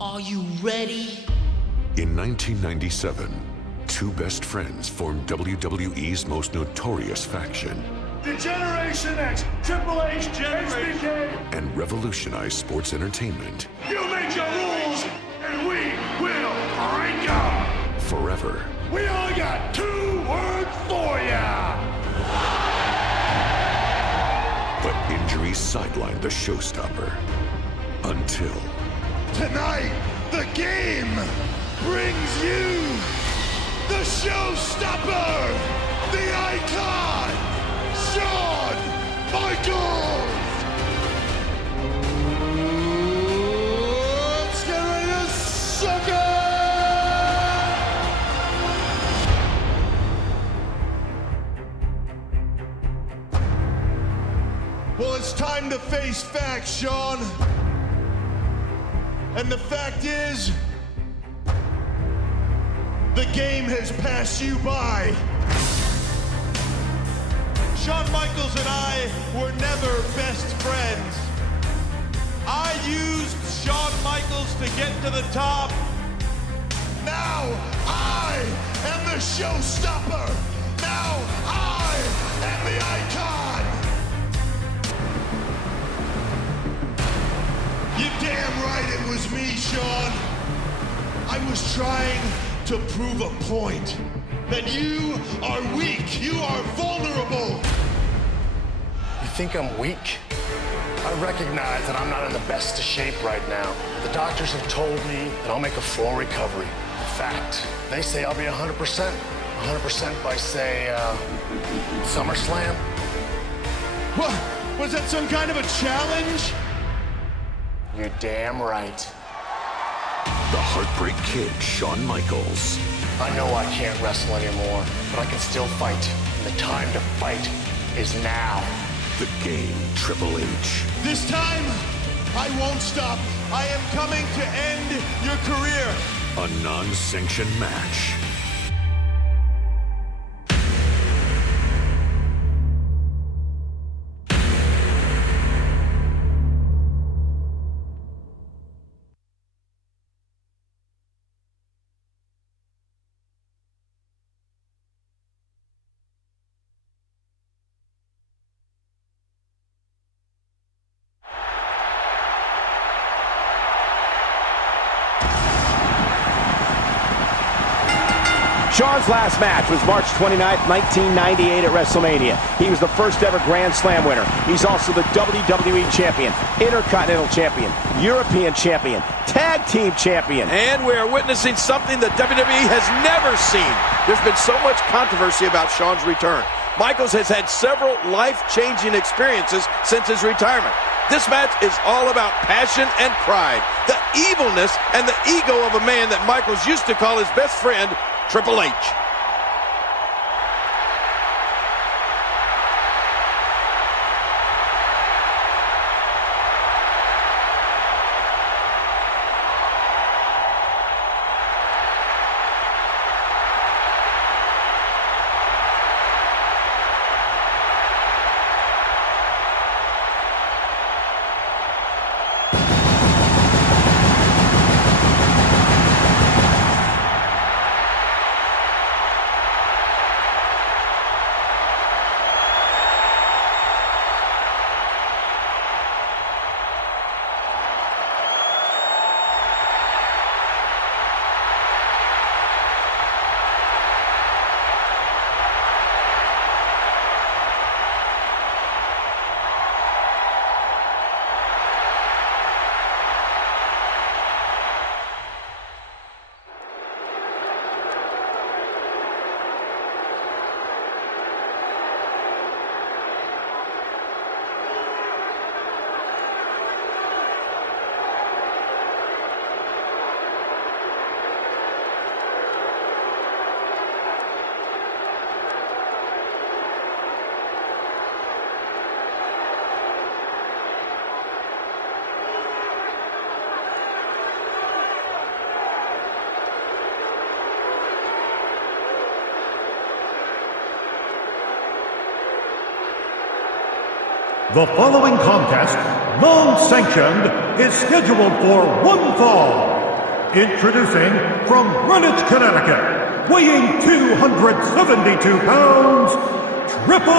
Are you ready? In 1997, two best friends formed WWE's most notorious faction. The Generation X, Triple H, HBK, and revolutionized sports entertainment. You make your rules, and we will break them. Forever. We only got 2 words for ya. But injuries sidelined the showstopper. Until... Tonight, the game brings you the showstopper, the icon, Shawn Michaels! Let's get ready to suck it! Well, it's time to face facts, Shawn. And the fact is, the game has passed you by. Shawn Michaels and I were never best friends. I used Shawn Michaels to get to the top. Now I am the showstopper. Now I am the icon. You're damn right it was me, Shawn. I was trying to prove a point. That you are weak, you are vulnerable. You think I'm weak? I recognize that I'm not in the best of shape right now. The doctors have told me that I'll make a full recovery. In fact, they say I'll be 100%. 100% by, say, SummerSlam. What? Was that some kind of a challenge? You're damn right. The Heartbreak Kid, Shawn Michaels. I know I can't wrestle anymore, but I can still fight. And the time to fight is now. The Game, Triple H. This time, I won't stop. I am coming to end your career. A non-sanctioned match. Shawn's last match was March 29th, 1998 at WrestleMania. He was the first ever Grand Slam winner. He's also the WWE Champion, Intercontinental Champion, European Champion, Tag Team Champion. And we are witnessing something that WWE has never seen. There's been so much controversy about Shawn's return. Michaels has had several life-changing experiences since his retirement. This match is all about passion and pride, the evilness and the ego of a man that Michaels used to call his best friend, Triple H. The following contest, non-sanctioned, is scheduled for one fall Introducing from Greenwich, Connecticut, weighing 272 pounds, Triple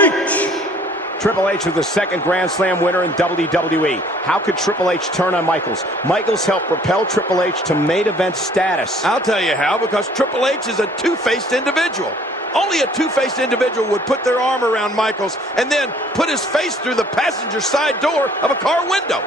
H. Triple H was the second Grand Slam winner in WWE. How could Triple H turn on Michaels? Michaels helped propel Triple H to main event status. I'll tell you how, because Triple H is a two-faced individual. Only a two-faced individual would put their arm around Michaels and then put his face through the passenger side door of a car window.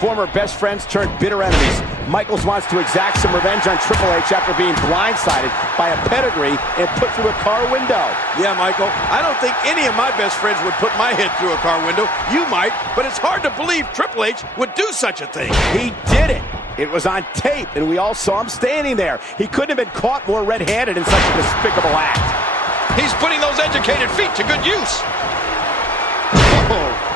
Former best friends turned bitter enemies. Michaels wants to exact some revenge on Triple H after being blindsided by a pedigree and put through a car window. Yeah, Michael, I don't think any of my best friends would put my head through a car window. You might, but it's hard to believe Triple H would do such a thing. He did it. It was on tape, and we all saw him standing there. He couldn't have been caught more red-handed in such a despicable act. He's putting those educated feet to good use. Oh.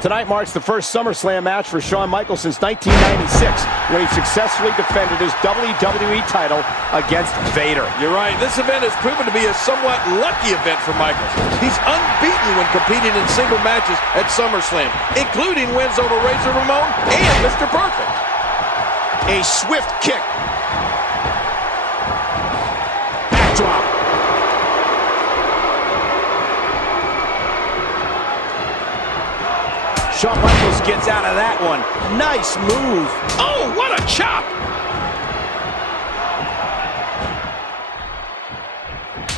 Tonight marks the first SummerSlam match for Shawn Michaels since 1996, when he successfully defended his WWE title against Vader. You're right. This event has proven to be a somewhat lucky event for Michaels. He's unbeaten when competing in single matches at SummerSlam, including wins over Razor Ramon and Mr. Perfect. A swift kick. Backdrop. Shawn Michaels gets out of that one. Nice move. Oh, what a chop!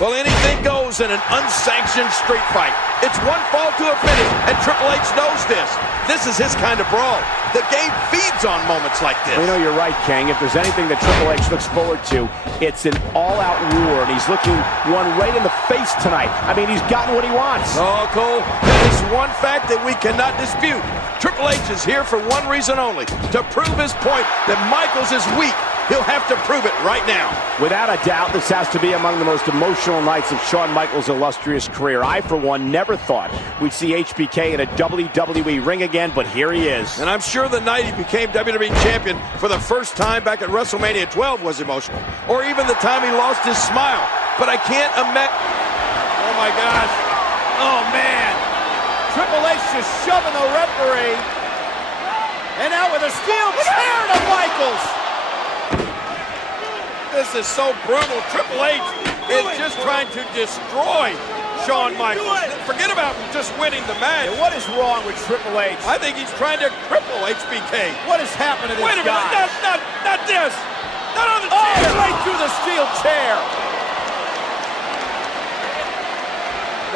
Well, anything goes in an unsanctioned street fight. It's one fall to a finish, and Triple H knows this. This is his kind of brawl. The game feeds on moments like this. Well, you know, you're right, King. If there's anything that Triple H looks forward to, it's an all-out war, and he's looking one right in the face tonight. I mean, he's gotten what he wants. Oh, Cole, that is one fact that we cannot dispute. Triple H is here for one reason only, to prove his point that Michaels is weak. He'll have to prove it right now. Without a doubt, this has to be among the most emotional nights of Shawn Michaels' illustrious career. I, for one, never thought we'd see HBK in a WWE ring again, but here he is. And I'm sure the night he became WWE Champion for the first time back at WrestleMania 12 was emotional, or even the time he lost his smile. But I can't imagine... Oh, my gosh. Oh, man. Triple H just shoving the referee. And out with a steel chair to Michaels. This is so brutal. Triple H is just trying to destroy Shawn Michaels. Forget about just winning the match. And what is wrong with Triple H? I think he's trying to cripple HBK. What has happened to this guy? Wait a minute, not this. Not on the chair. Oh, right through the steel chair.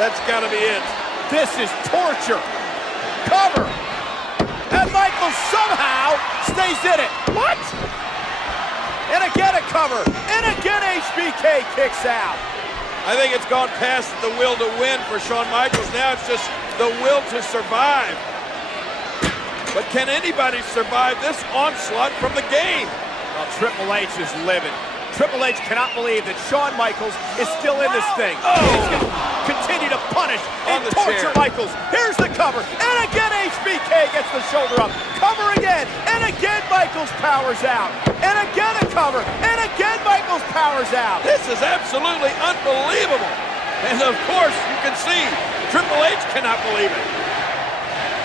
That's got to be it. This is torture. Cover. And Michaels somehow stays in it. What? And again a cover. And again HBK kicks out. I think it's gone past the will to win for Shawn Michaels. Now it's just the will to survive. But can anybody survive this onslaught from the game? Well, Triple H is livid. Triple H cannot believe that Shawn Michaels is still in this thing. Oh. He's going to continue to punish and torture Michaels. Here's the cover. And again HBK gets the shoulder up. Cover again. And again Michaels powers out. And again a cover. And again Michaels powers out. This is absolutely unbelievable. And of course, you can see Triple H cannot believe it.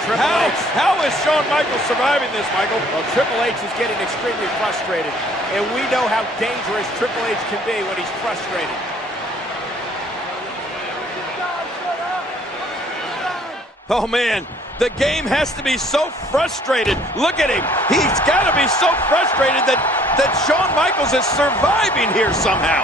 How is Shawn Michaels surviving this, Michael? Well, Triple H is getting extremely frustrated, and we know how dangerous Triple H can be when he's frustrated. Oh, man, the game has to be so frustrated. Look at him. He's got to be so frustrated that Shawn Michaels is surviving here somehow.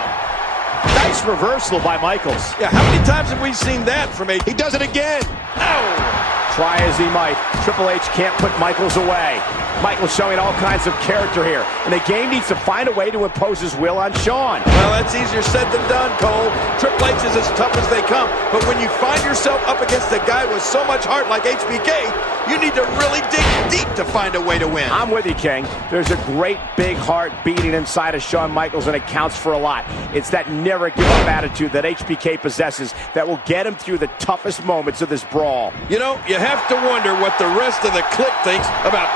Nice reversal by Michaels. Yeah, how many times have we seen that from H? He does it again. Ow! Try as he might, Triple H can't put Michaels away. Michaels showing all kinds of character here, and the game needs to find a way to impose his will on Shawn. Well, that's easier said than done, Cole. Triple H is as tough as they come, but when you find yourself up against a guy with so much heart like HBK, you need to really dig deep to find a way to win. I'm with you, King. There's a great big heart beating inside of Shawn Michaels, and it counts for a lot. It's that never give up attitude that HBK possesses that will get him through the toughest moments of this brawl. You know, you have to wonder what the rest of the clique thinks about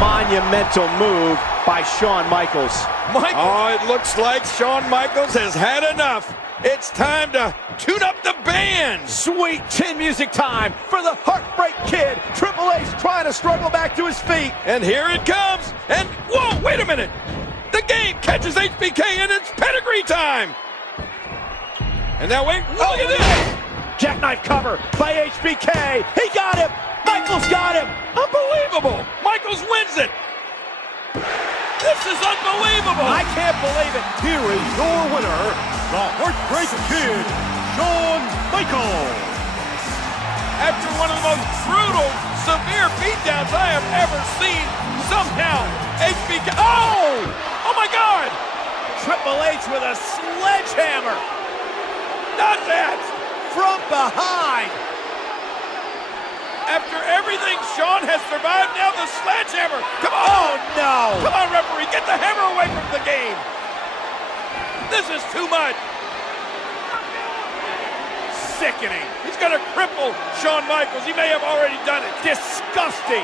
Monumental move by Shawn Michaels. Oh, it looks like Shawn Michaels has had enough. It's time to tune up the band. Sweet chin music time for the Heartbreak Kid. Triple H trying to struggle back to his feet. And here it comes. And whoa, wait a minute. The game catches HBK and it's pedigree time. And now wait, look at this. Jackknife cover by HBK. He got him. Michaels got him. Unbelievable. Michaels wins it. This is unbelievable. I can't believe it. Here is your winner, the Heartbreak Kid, Shawn Michaels. After one of the most brutal, severe beatdowns I have ever seen, somehow HBK. Oh! Oh my God! Triple H with a sledgehammer Not that! from behind. After everything Shawn has survived, now the sledgehammer. Come on! Oh no! Come on, referee, get the hammer away from the game. This is too much. Sickening. He's going to cripple Shawn Michaels. He may have already done it. Disgusting.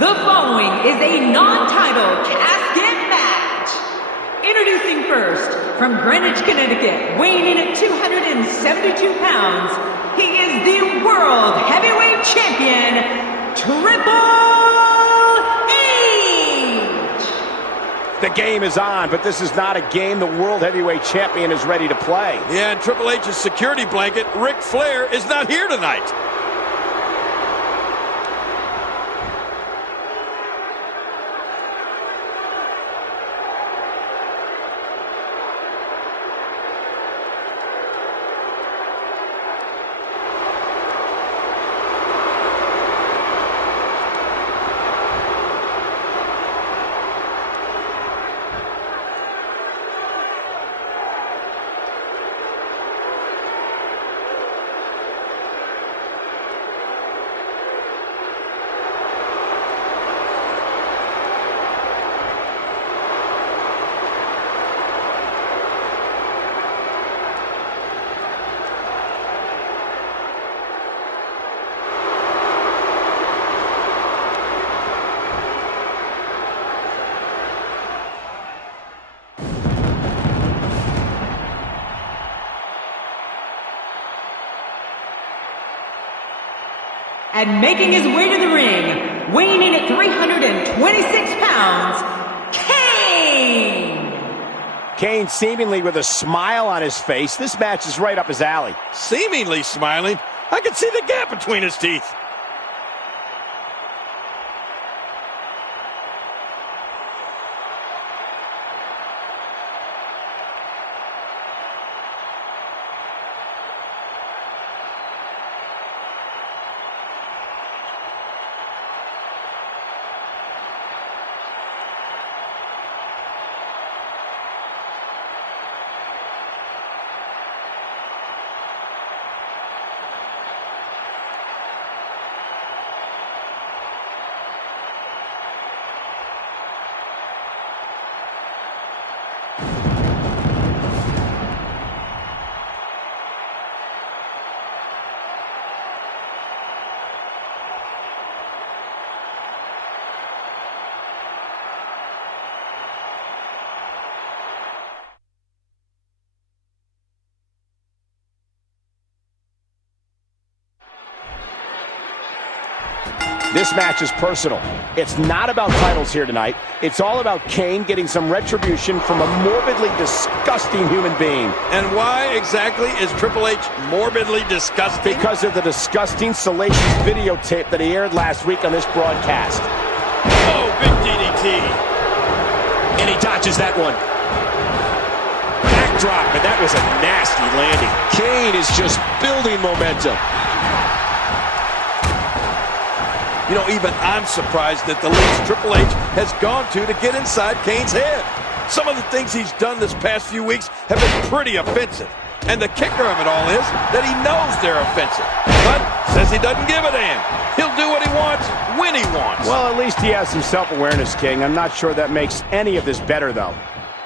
The following is a non-title casket match. Introducing first, from Greenwich, Connecticut, weighing in at 272 pounds, he is the World Heavyweight Champion, Triple H! The game is on, but this is not a game the World Heavyweight Champion is ready to play. Yeah, and Triple H's security blanket, Ric Flair, is not here tonight. And making his way to the ring, weighing in at 326 pounds, Kane! Kane seemingly with a smile on his face. This match is right up his alley. Seemingly smiling. I can see the gap between his teeth. This match is personal. It's not about titles here tonight. It's all about Kane getting some retribution from a morbidly disgusting human being. And why exactly is Triple H morbidly disgusting? Because of the disgusting, salacious videotape that he aired last week on this broadcast. Oh, big DDT. And he dodges that one. Backdrop, and that was a nasty landing. Kane is just building momentum. You know, even I'm surprised at the lengths Triple H has gone to get inside Kane's head. Some of the things he's done this past few weeks have been pretty offensive. And the kicker of it all is that he knows they're offensive, but says he doesn't give a damn. He'll do what he wants, when he wants. Well, at least he has some self-awareness, King. I'm not sure that makes any of this better, though.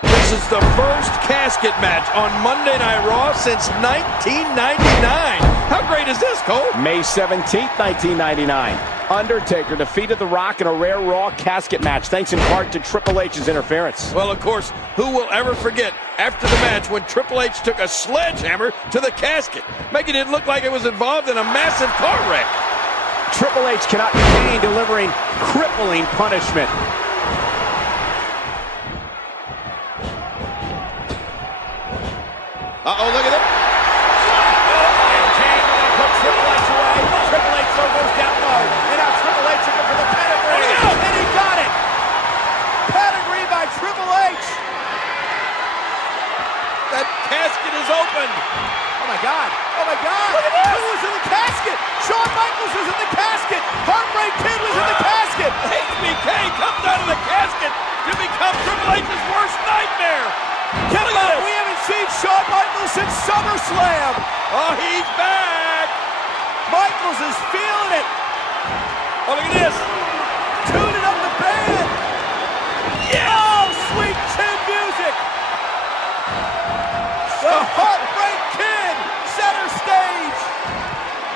This is the first casket match on Monday Night Raw since 1999. How great is this, Cole? May 17th, 1999. Undertaker defeated The Rock in a rare Raw casket match, thanks in part to Triple H's interference. Well, of course, who will ever forget after the match when Triple H took a sledgehammer to the casket, making it look like it was involved in a massive car wreck. Triple H cannot be seen delivering crippling punishment. Uh-oh, look at it. Triple H away. Triple H goes down low. And now Triple H looking for the pedigree. And he got it. Pedigree by Triple H. That casket is opened. Oh my God. Oh my God. Look at this. Who was in the casket? Shawn Michaels was in the casket. Heartbreak Kid was in the casket. HBK comes out of the casket to become Triple H's worst nightmare. Look at this. We haven't seen Shawn Michaels since SummerSlam. Oh, he's back. Michaels is feeling it. Oh, look at this. Tuning up the band. Yes. Oh, sweet chin music. The Heartbreak Kid, center stage.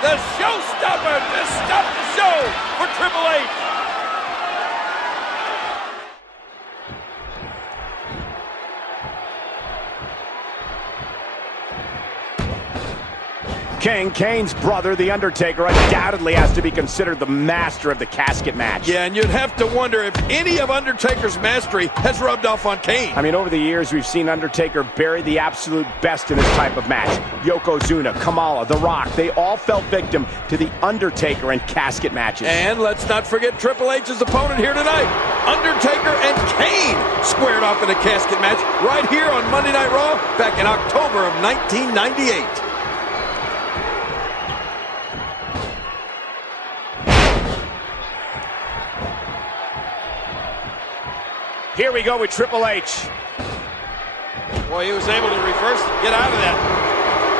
The showstopper to stop the show for Triple H. Kane's brother, The Undertaker, undoubtedly has to be considered the master of the casket match. Yeah, and you'd have to wonder if any of Undertaker's mastery has rubbed off on Kane. I mean, over the years, we've seen Undertaker bury the absolute best in this type of match. Yokozuna, Kamala, The Rock, they all fell victim to The Undertaker in casket matches. And let's not forget Triple H's opponent here tonight. Undertaker and Kane squared off in a casket match right here on Monday Night Raw back in October of 1998. Here we go with Triple H. Boy, he was able to reverse and get out of that.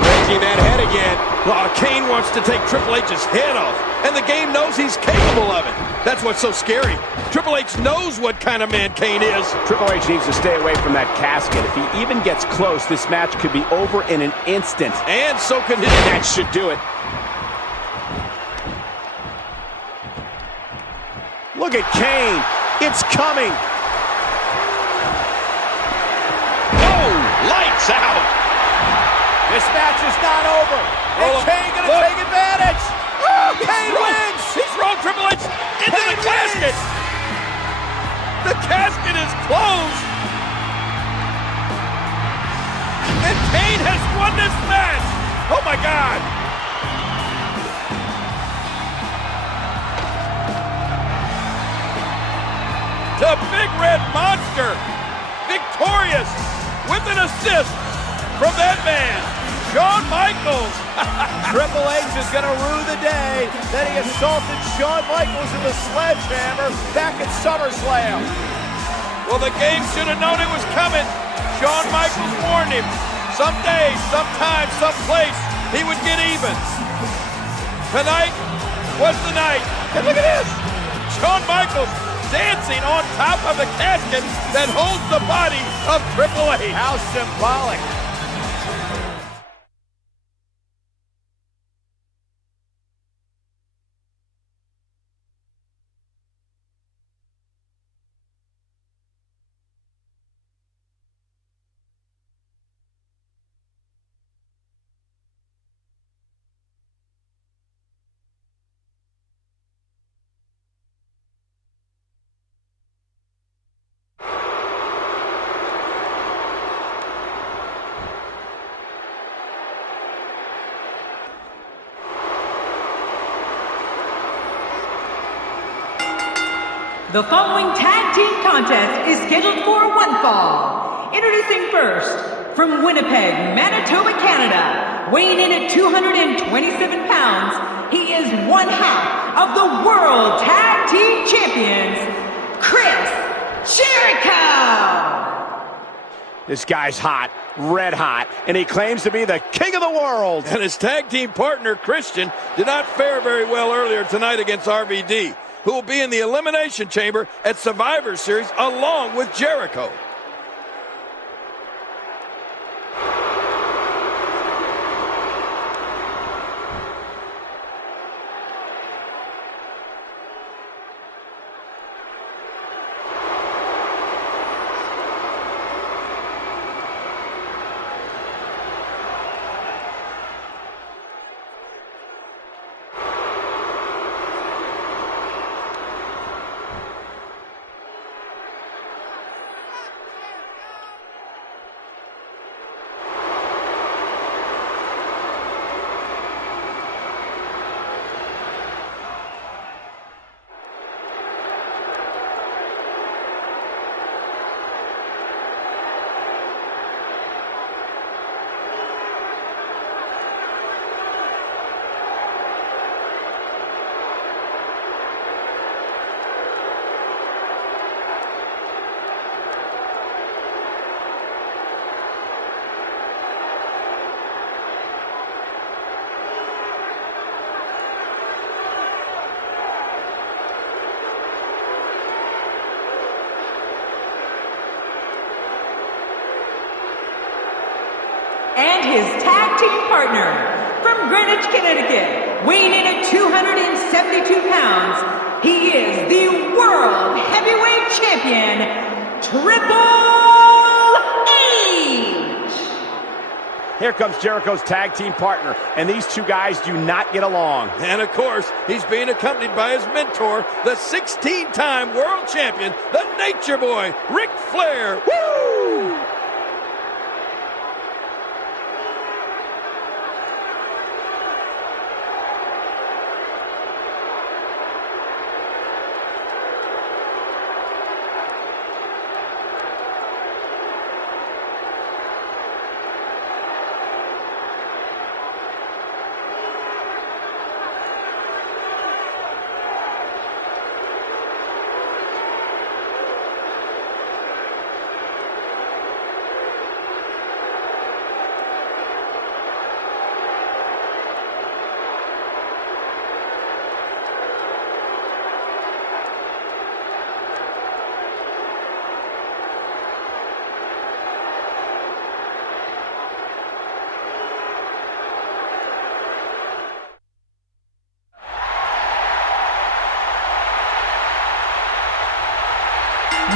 Breaking that head again. Oh, Kane wants to take Triple H's head off, and the game knows he's capable of it. That's what's so scary. Triple H knows what kind of man Kane is. Triple H needs to stay away from that casket. If he even gets close, this match could be over in an instant. And so could his... That should do it. Look at Kane. It's coming. Lights out. This match is not over. And Kane gonna take advantage. Oh, Kane wins. He's thrown Triple H into the casket. The casket is closed. And Kane has won this match. Oh my God. The Big Red Monster, victorious with an assist from that man, Shawn Michaels. Triple H is going to rue the day that he assaulted Shawn Michaels in the sledgehammer back at SummerSlam. Well, the game should have known it was coming. Shawn Michaels warned him. Someday, sometime, someplace, he would get even. Tonight was the night. And look at this. Shawn Michaels dancing on top of the casket that holds the body of Triple H. How symbolic. The following tag team contest is scheduled for one fall. Introducing first, from Winnipeg, Manitoba, Canada, weighing in at 227 pounds, he is one half of the World Tag Team Champions, Chris Jericho! This guy's hot, red hot, and he claims to be the king of the world. And his tag team partner, Christian, did not fare very well earlier tonight against RVD, who will be in the Elimination Chamber at Survivor Series along with Jericho. And his tag team partner, from Greenwich, Connecticut, weighing in at 272 pounds, he is the World Heavyweight Champion, Triple H! Here comes Jericho's tag team partner, and these two guys do not get along. And of course, he's being accompanied by his mentor, the 16-time world champion, the Nature Boy, Ric Flair. Woo!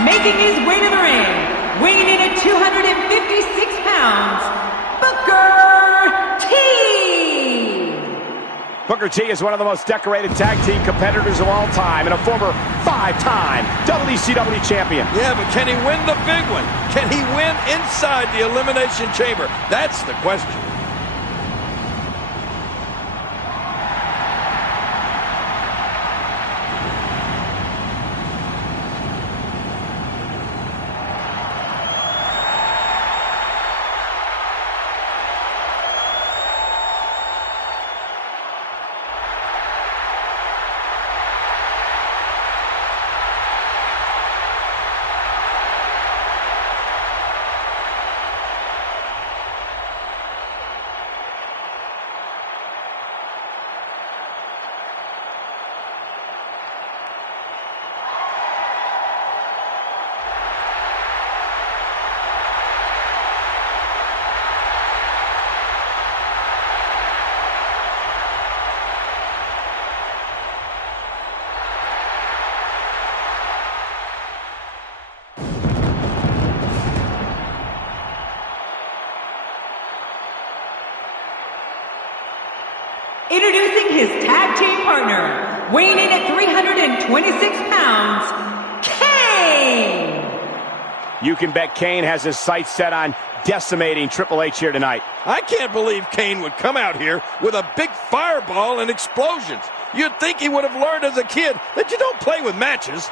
Making his way to the ring, weighing in at 256 pounds, Booker T! Booker T is one of the most decorated tag team competitors of all time and a former 5-time WCW champion. Yeah, but can he win the big one? Can he win inside the Elimination Chamber? That's the question. Introducing his tag team partner, weighing in at 326 pounds, Kane! You can bet Kane has his sights set on decimating Triple H here tonight. I can't believe Kane would come out here with a big fireball and explosions. You'd think he would have learned as a kid that you don't play with matches.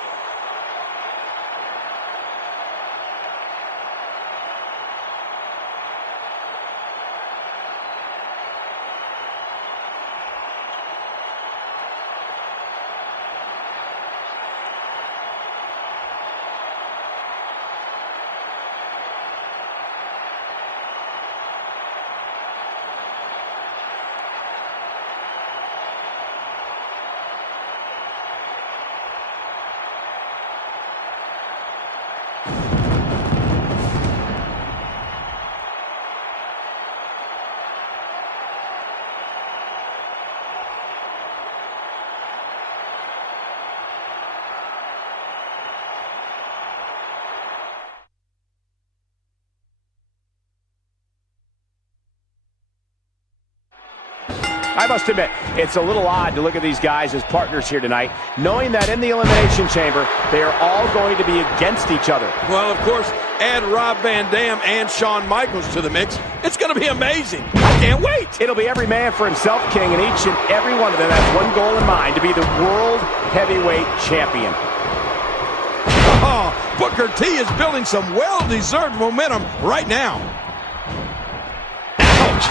I must admit, it's a little odd to look at these guys as partners here tonight, knowing that in the Elimination Chamber, they are all going to be against each other. Well, of course, add Rob Van Dam and Shawn Michaels to the mix. It's going to be amazing. I can't wait. It'll be every man for himself, King, and each and every one of them has one goal in mind, to be the World Heavyweight Champion. Oh, Booker T is building some well-deserved momentum right now. Ouch!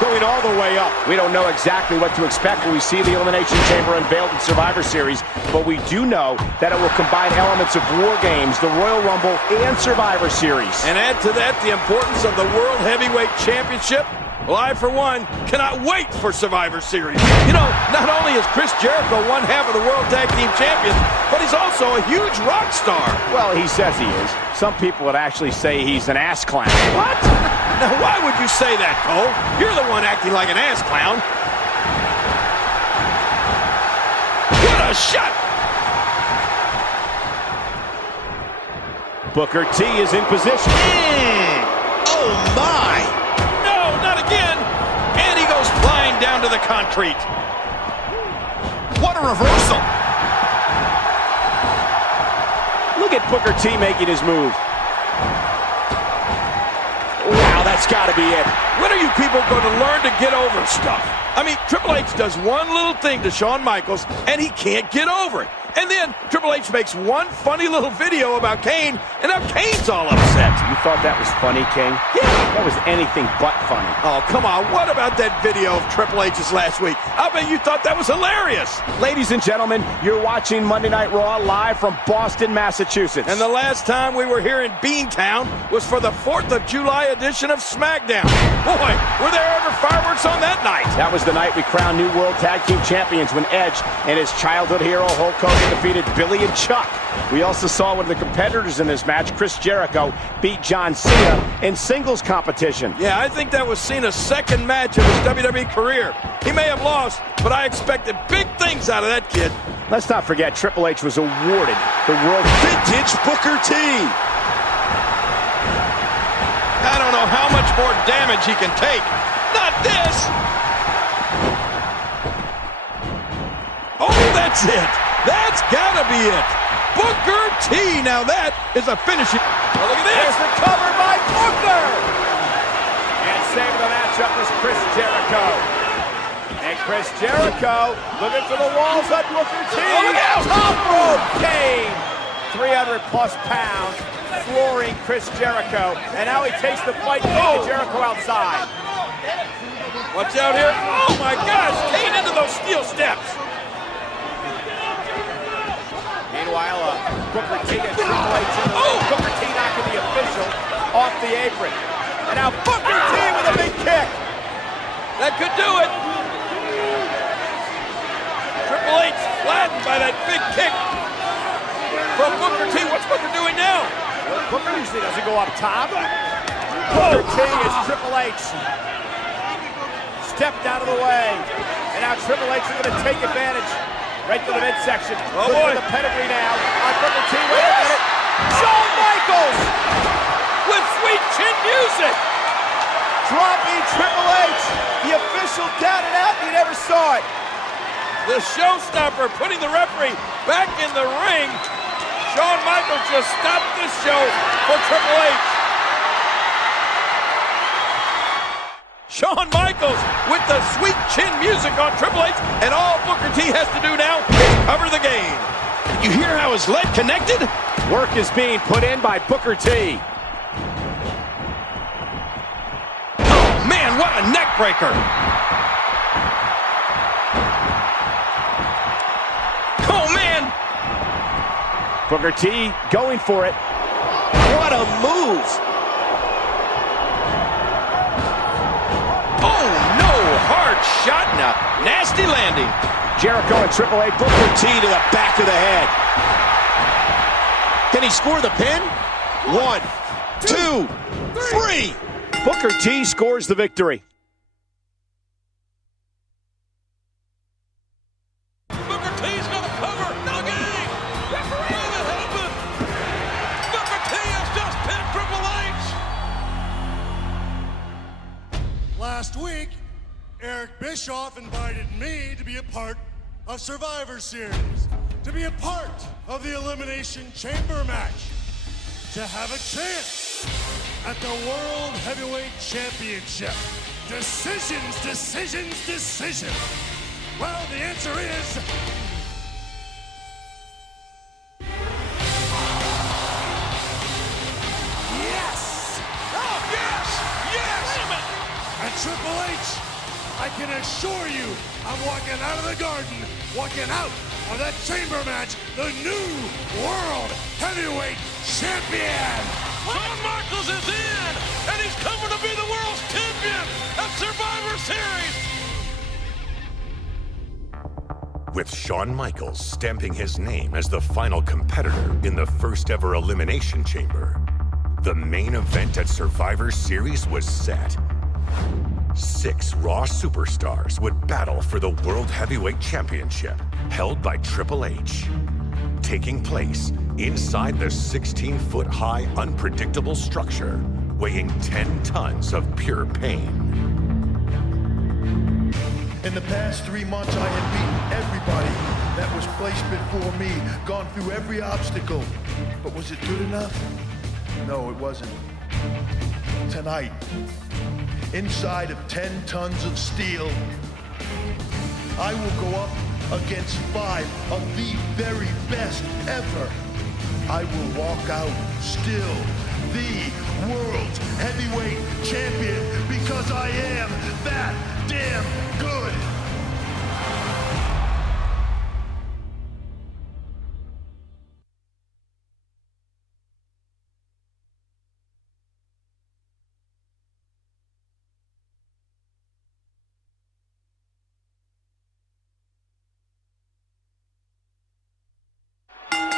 Going all the way up. We don't know exactly what to expect when we see the Elimination Chamber unveiled in Survivor Series, but we do know that it will combine elements of War Games, the Royal Rumble, and Survivor Series. And add to that the importance of the World Heavyweight Championship. Well, I, for one, cannot wait for Survivor Series. You know, not only is Chris Jericho one half of the World Tag Team Champions, but he's also a huge rock star. Well, he says he is. Some people would actually say he's an ass clown. What? Now, why would you say that, Cole? You're the one acting like an ass clown. What a shot! Booker T is in position. Oh, my! No, not again! And he goes flying down to the concrete. What a reversal! Look at Booker T making his move. Wow, that's got to be it. When are you people going to learn to get over stuff? I mean, Triple H does one little thing to Shawn Michaels, and he can't get over it. And then Triple H makes one funny little video about Kane, and now Kane's all upset. You thought that was funny, King? Yeah. That was anything but funny. Oh, come on. What about that video of Triple H's last week? I bet you thought that was hilarious. Ladies and gentlemen, you're watching Monday Night Raw live from Boston, Massachusetts. And the last time we were here in Beantown was for the 4th of July edition of SmackDown. Boy, were there ever fireworks on that night. That was the night we crowned new World Tag Team Champions when Edge and his childhood hero Hulk Hogan defeated Billy and Chuck. We also saw one of the competitors in this match, Chris Jericho, beat John Cena in singles competition. Yeah, I think that was Cena's second match of his WWE career. He may have lost, but I expected big things out of that kid. Let's not forget Triple H was awarded the World Vintage Booker T. I don't know how much more damage he can take. Not this! Oh, that's it! That's gotta be it! Booker T! Now that is a finishing... Oh, look at this! There's the cover by Booker! And saving the matchup is Chris Jericho. And Chris Jericho looking for the walls on Booker T. Oh, look out! Top rope Kane! 300 plus pounds, flooring Chris Jericho. And now he takes the fight to Jericho outside. Watch out here. Oh my gosh, Kane into those steel steps. Meanwhile, Booker T and Triple H in the ring. Booker T knocking the official off the apron. And now Booker T with a big kick. That could do it. Triple H flattened by that big kick from Booker T. What's Booker doing now? Well, Booker usually doesn't go up top. Booker T is Triple H. Stepped out of the way. And now Triple H is going to take advantage. Right to the midsection. Oh, boy. The pedigree now. On Booker T. Wait a minute. Shawn Michaels! With sweet chin music! Dropping Triple H. The official down and out. You never saw it. The showstopper putting the referee back in the ring. Shawn Michaels just stopped this show for Triple H. Shawn Michaels with the sweet chin music on Triple H, and all Booker T has to do now is cover the game. You hear how his leg connected? Work is being put in by Booker T. Oh man, what a neck breaker. Oh man. Booker T going for it. What a move. Oh no, hard shot and a nasty landing. Jericho and Triple H. Booker T to the back of the head. Can he score the pin? 1, 2, 3. Booker T scores the victory. Booker T's gonna cover. No game. Referee, that happened. Booker T has just pinned Triple H. Last week, Bischoff invited me to be a part of Survivor Series, to be a part of the Elimination Chamber match, to have a chance at the World Heavyweight Championship. Decisions, decisions, decisions. Well, the answer is... yes! Oh, yes! Yes! Wait a minute! And Triple H, I can assure you, I'm walking out of the garden, walking out of that chamber match, the new World Heavyweight Champion! Shawn Michaels is in, and he's coming to be the world's champion at Survivor Series! With Shawn Michaels stamping his name as the final competitor in the first ever Elimination Chamber, the main event at Survivor Series was set. 6 Raw superstars would battle for the World Heavyweight Championship, held by Triple H, taking place inside the 16-foot-high unpredictable structure, weighing 10 tons of pure pain. In the past 3 months, I had beaten everybody that was placed before me, gone through every obstacle. But was it good enough? No, it wasn't. Tonight, inside of 10 tons of steel, I will go up against 5 of the very best ever. I will walk out still the world's heavyweight champion because I am that damn good.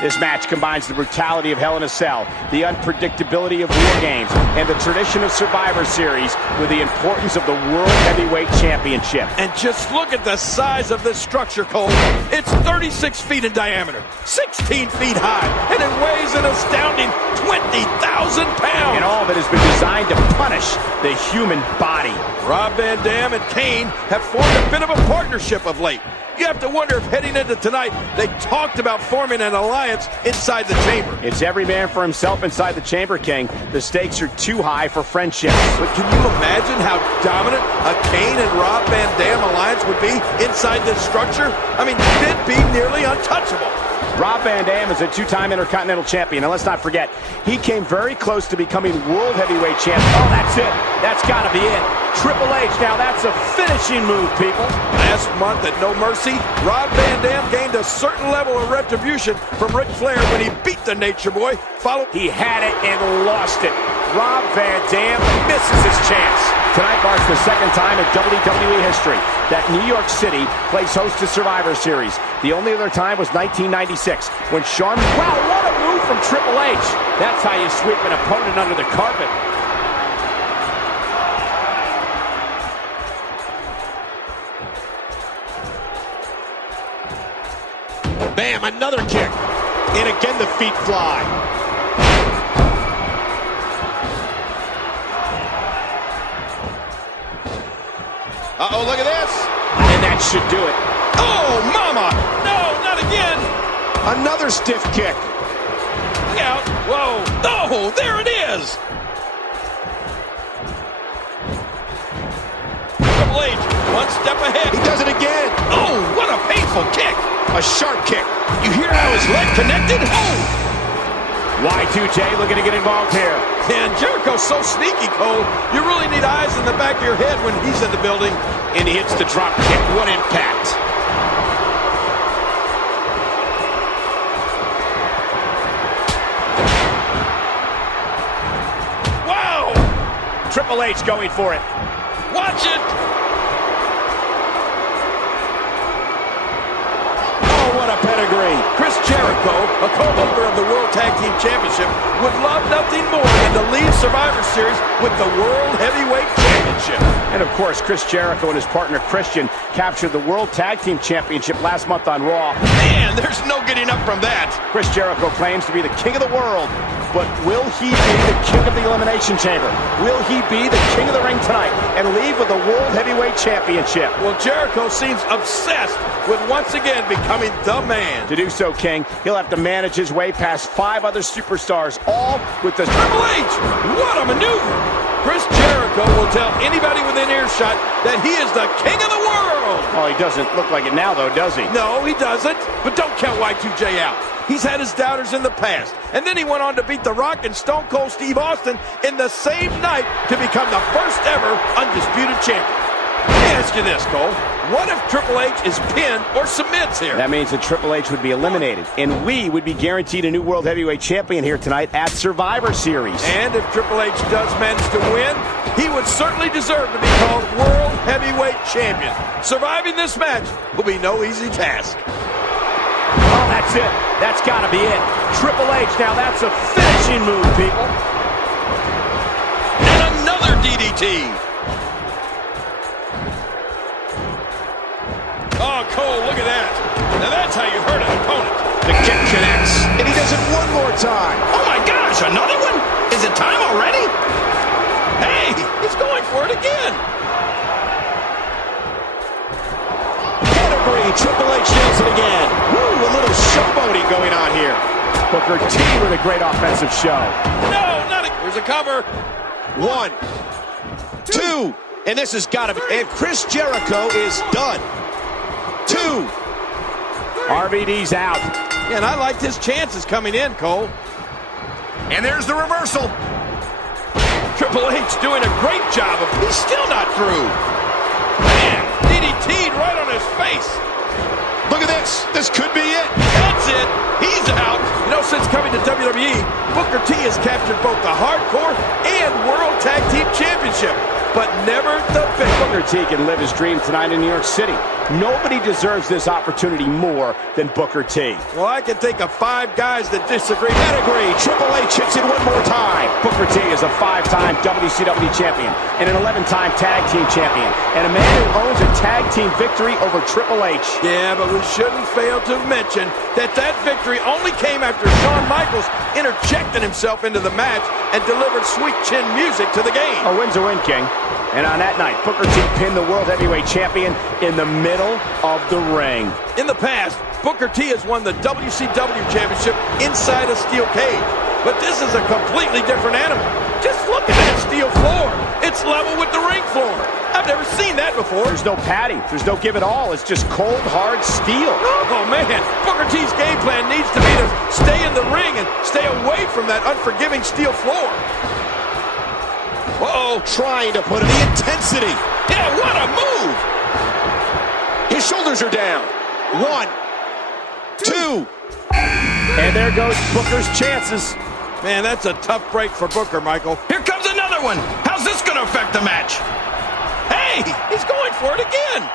This match combines the brutality of Hell in a Cell, the unpredictability of War Games, and the tradition of Survivor Series with the importance of the World Heavyweight Championship. And just look at the size of this structure, Cole. It's 36 feet in diameter, 16 feet high, and it weighs an astounding 20,000 pounds. And all of it has been designed to punish the human body. Rob Van Dam and Kane have formed a bit of a partnership of late. You have to wonder if heading into tonight, they talked about forming an alliance inside the chamber. It's every man for himself inside the chamber, King. The stakes are too high for friendship. But can you imagine how dominant a Kane and Rob Van Dam alliance would be inside this structure? I mean, they'd be nearly untouchable. Rob Van Dam is a 2-time Intercontinental Champion, and let's not forget, he came very close to becoming World Heavyweight Champion. Oh, that's it. That's got to be it. Triple H, now that's a finishing move, people. Last month at No Mercy, Rob Van Dam gained a certain level of retribution from Ric Flair when he beat the Nature Boy. He had it and lost it. Rob Van Dam misses his chance. Tonight marks the second time in WWE history that New York City plays host to Survivor Series. The only other time was 1996 when Shawn... Wow, what a move from Triple H. That's how you sweep an opponent under the carpet. Bam, another kick. And again the feet fly. Uh-oh, look at this. And that should do it. Oh, mama. No, not again. Another stiff kick. Look out. Whoa. Oh, there it is. Triple H, one step ahead. He does it again. Oh, what a painful kick. A sharp kick. You hear how his leg connected? Oh. Y2J looking to get involved here. And Jericho's so sneaky, Cole. You really need eyes in the back of your head when he's in the building. And he hits the drop kick. What impact. Wow! Triple H going for it. Watch it! What a pedigree. Chris Jericho, a co-holder of the World Tag Team Championship, would love nothing more than to leave Survivor Series with the World Heavyweight Championship. And of course, Chris Jericho and his partner Christian captured the World Tag Team Championship last month on Raw. Man, there's no getting up from that. Chris Jericho claims to be the king of the world, but will he be the king of the Elimination Chamber? Will he be the king of the ring tonight and leave with the World Heavyweight Championship? Well, Jericho seems obsessed with once again becoming the man. To do so, King, he'll have to manage his way past 5 other superstars, all with the Triple H. What a maneuver! Chris Jericho will tell anybody within earshot that he is the king of the world. Well, he doesn't look like it now, though, does he? No, he doesn't. But don't count Y2J out. He's had his doubters in the past. And then he went on to beat The Rock and Stone Cold Steve Austin in the same night to become the first ever undisputed champion. Let me ask you this, Cole. What if Triple H is pinned or submits here? That means that Triple H would be eliminated, and we would be guaranteed a new World Heavyweight Champion here tonight at Survivor Series. And if Triple H does manage to win, he would certainly deserve to be called World Heavyweight Champion. Surviving this match will be no easy task. Oh, that's it. That's got to be it. Triple H, now that's a finishing move, people. And another DDT. Oh, Cole, look at that. Now that's how you hurt an opponent. The kick connects, and he does it one more time. Oh, my gosh, another one? Is it time already? Hey, he's going for it again. Pedigree, Triple H nails it again. Woo, a little showboating going on here. Booker T with a great offensive show. No, not a... Here's a cover. 1, 2, and this has got to be... And Chris Jericho is done. 2. RVD's out. Yeah, and I liked his chances coming in, Cole. And there's the reversal. Triple H doing a great job of... He's still not through. Man, DDT'd right on his face. Look at this. This could be it. That's it. He's out. You know, since coming to WWE, Booker T has captured both the Hardcore and World Tag Team Championship, but never the big. Booker T can live his dream tonight in New York City. Nobody deserves this opportunity more than Booker T. Well, I can think of 5 guys that disagree. Pedigree. Triple H hits it one more time. Booker T is a 5-time WCW champion and an 11-time tag team champion, and a man who owns a tag team victory over Triple H. Yeah, but we shouldn't fail to mention that that victory only came after Shawn Michaels interjected himself into the match and delivered sweet chin music to the game. A win's a win, King. And on that night, Booker T pinned the World Heavyweight Champion in the middle of the ring. In the past, Booker T has won the WCW Championship inside a steel cage. But this is a completely different animal. Just look at that steel floor. It's level with the ring floor. I've never seen that before. There's no padding. There's no give at all. It's just cold, hard steel. Oh, man. Booker T's game plan needs to be to stay in the ring and stay away from that unforgiving steel floor. Uh-oh, trying to put in the intensity. Yeah, what a move. His shoulders are down. 1, 2. And there goes Booker's chances. Man, that's a tough break for Booker, Michael. Here comes another one. How's this going to affect the match? Hey, he's going for it again.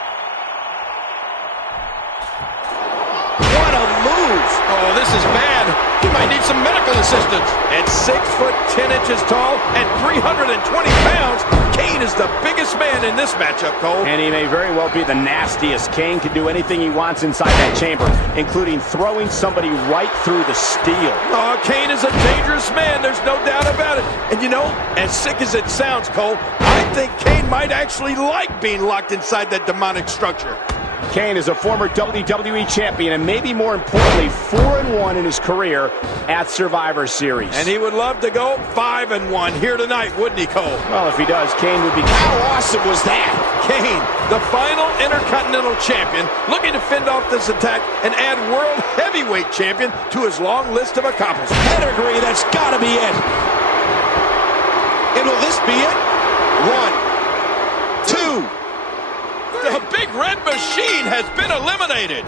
What a move. Oh, this is bad. He might need some medical assistance. At 6'10" tall and 320 pounds, Kane is the biggest man in this matchup, Cole. And he may very well be the nastiest. Kane can do anything he wants inside that chamber, including throwing somebody right through the steel. Oh, Kane is a dangerous man. There's no doubt about it. And you know, as sick as it sounds, Cole, I think Kane might actually like being locked inside that demonic structure. Kane is a former WWE champion and maybe more importantly 4-1 in his career at Survivor Series. And he would love to go 5-1 here tonight, wouldn't he, Cole? Well, if he does, Kane would be... How awesome was that? Kane, the final Intercontinental Champion, looking to fend off this attack and add World Heavyweight Champion to his long list of accomplishments. Pedigree, that's got to be it. And will this be it? 1, 2. The Big Red Machine has been eliminated.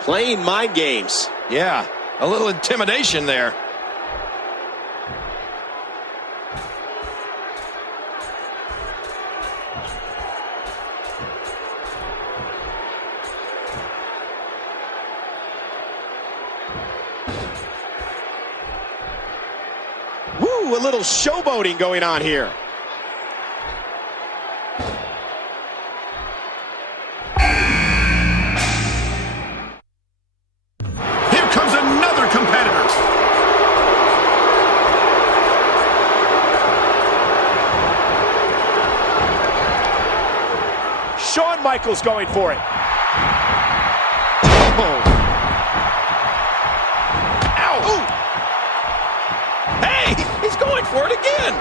Playing mind games. Yeah, a little intimidation there. Ooh, a little showboating going on here. Here comes another competitor. Shawn Michaels going for it. Oh. Ow! Ooh. Hey, he's going for it again.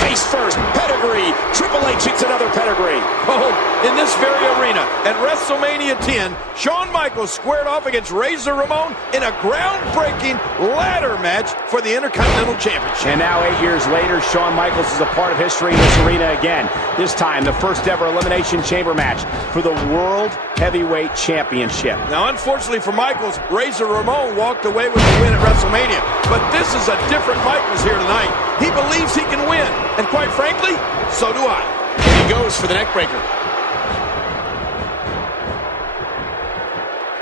Face first, pedigree. Triple H hits another pedigree. Oh, in this very arena, at WrestleMania 10, Shawn Michaels squared off against Razor Ramon in a groundbreaking ladder match for the Intercontinental Championship. And now 8 years later, Shawn Michaels is a part of history in this arena again. This time, the first ever Elimination Chamber match for the World Heavyweight Championship. Now, unfortunately for Michaels, Razor Ramon walked away with the win at WrestleMania. But this is a different Michaels here tonight. He believes he can win. And quite frankly, so do I. And he goes for the neck breaker.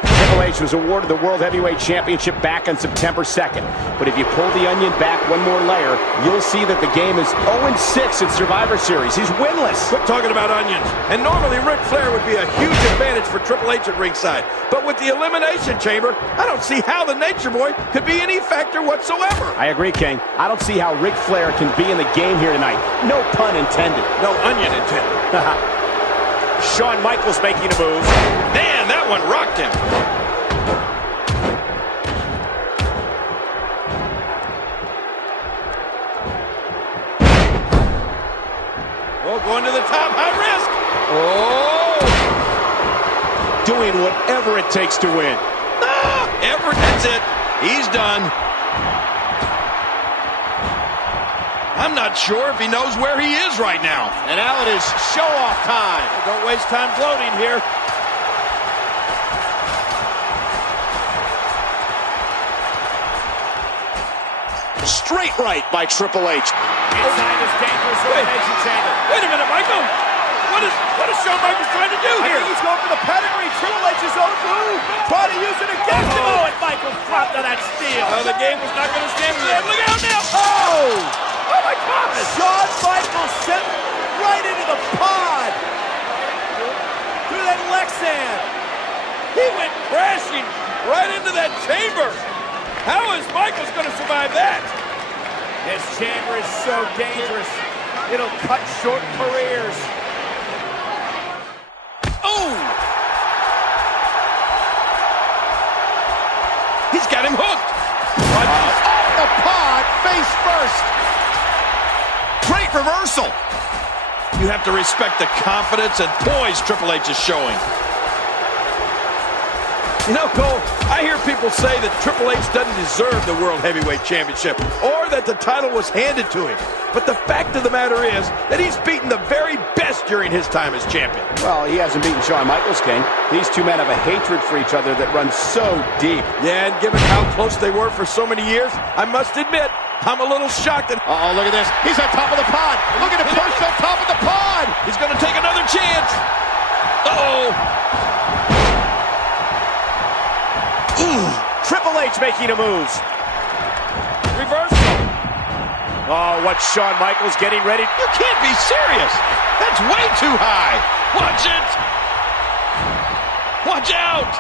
Triple H was awarded the World Heavyweight Championship back on September 2nd. But if you pull the onion back one more layer, you'll see that the game is 0-6 in Survivor Series. He's winless. Quit talking about onions. And normally Ric Flair would be a huge advantage for Triple H at ringside. But with the Elimination Chamber, I don't see how the Nature Boy could be any factor whatsoever. I agree, King. I don't see how Ric Flair can be in the game here tonight. No pun intended. No onion intended. Shawn Michaels making a move. Man, that one rocked him. Oh, going to the top, high risk. Oh! Doing whatever it takes to win. Ah, Everett, that's it. He's done. I'm not sure if he knows where he is right now. And now it is show-off time. Don't waste time gloating here. Straight right by Triple H. Inside this dangerous Elimination Chamber. Wait a minute, Michael. What is Shawn Michaels trying to do here? He's going for the pedigree. Triple H's own move. Trying to use it against him. Oh, and Michaels dropped to that steel. Oh, the game was not going to stand for that. Look out now. Oh! Oh, my gosh. Shawn Michaels sent right into the pod. Through that Lexan. He went crashing right into that chamber. How is Michaels going to survive that? This chamber is so dangerous. It'll cut short careers. Oh! He's got him hooked. Off the pod, face first. Great reversal. You have to respect the confidence and poise Triple H is showing. You know, Cole, I hear people say that Triple H doesn't deserve the World Heavyweight Championship or that the title was handed to him. But the fact of the matter is that he's beaten the very best during his time as champion. Well, he hasn't beaten Shawn Michaels, King. These two men have a hatred for each other that runs so deep. Yeah, and given how close they were for so many years, I must admit, I'm a little shocked that... Uh-oh, look at this. He's on top of the pod. Look at him push on top of the pod. He's going to take another chance. Uh-oh. Triple H making a move. Reversal. Oh, what's Shawn Michaels getting ready? You can't be serious. That's way too high. Watch it. Watch out.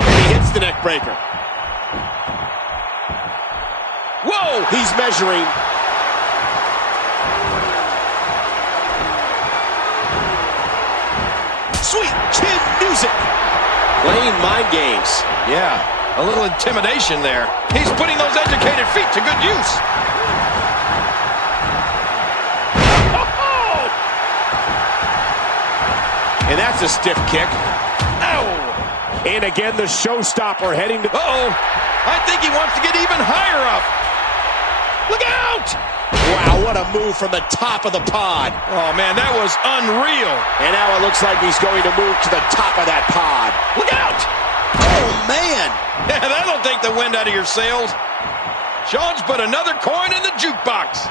And he hits the neck breaker. Whoa. He's measuring. Sweet chin music. Playing mind games. Yeah, a little intimidation there. He's putting those educated feet to good use. Oh! And that's a stiff kick. Ow! And again, the showstopper heading to... Uh-oh. I think he wants to get even higher up. Look out! Wow, what a move from the top of the pod. Oh, man, that was unreal. And now it looks like he's going to move to the top of that pod. Look out! Oh, man. Yeah, that'll take the wind out of your sails. Shawn's put another coin in the jukebox.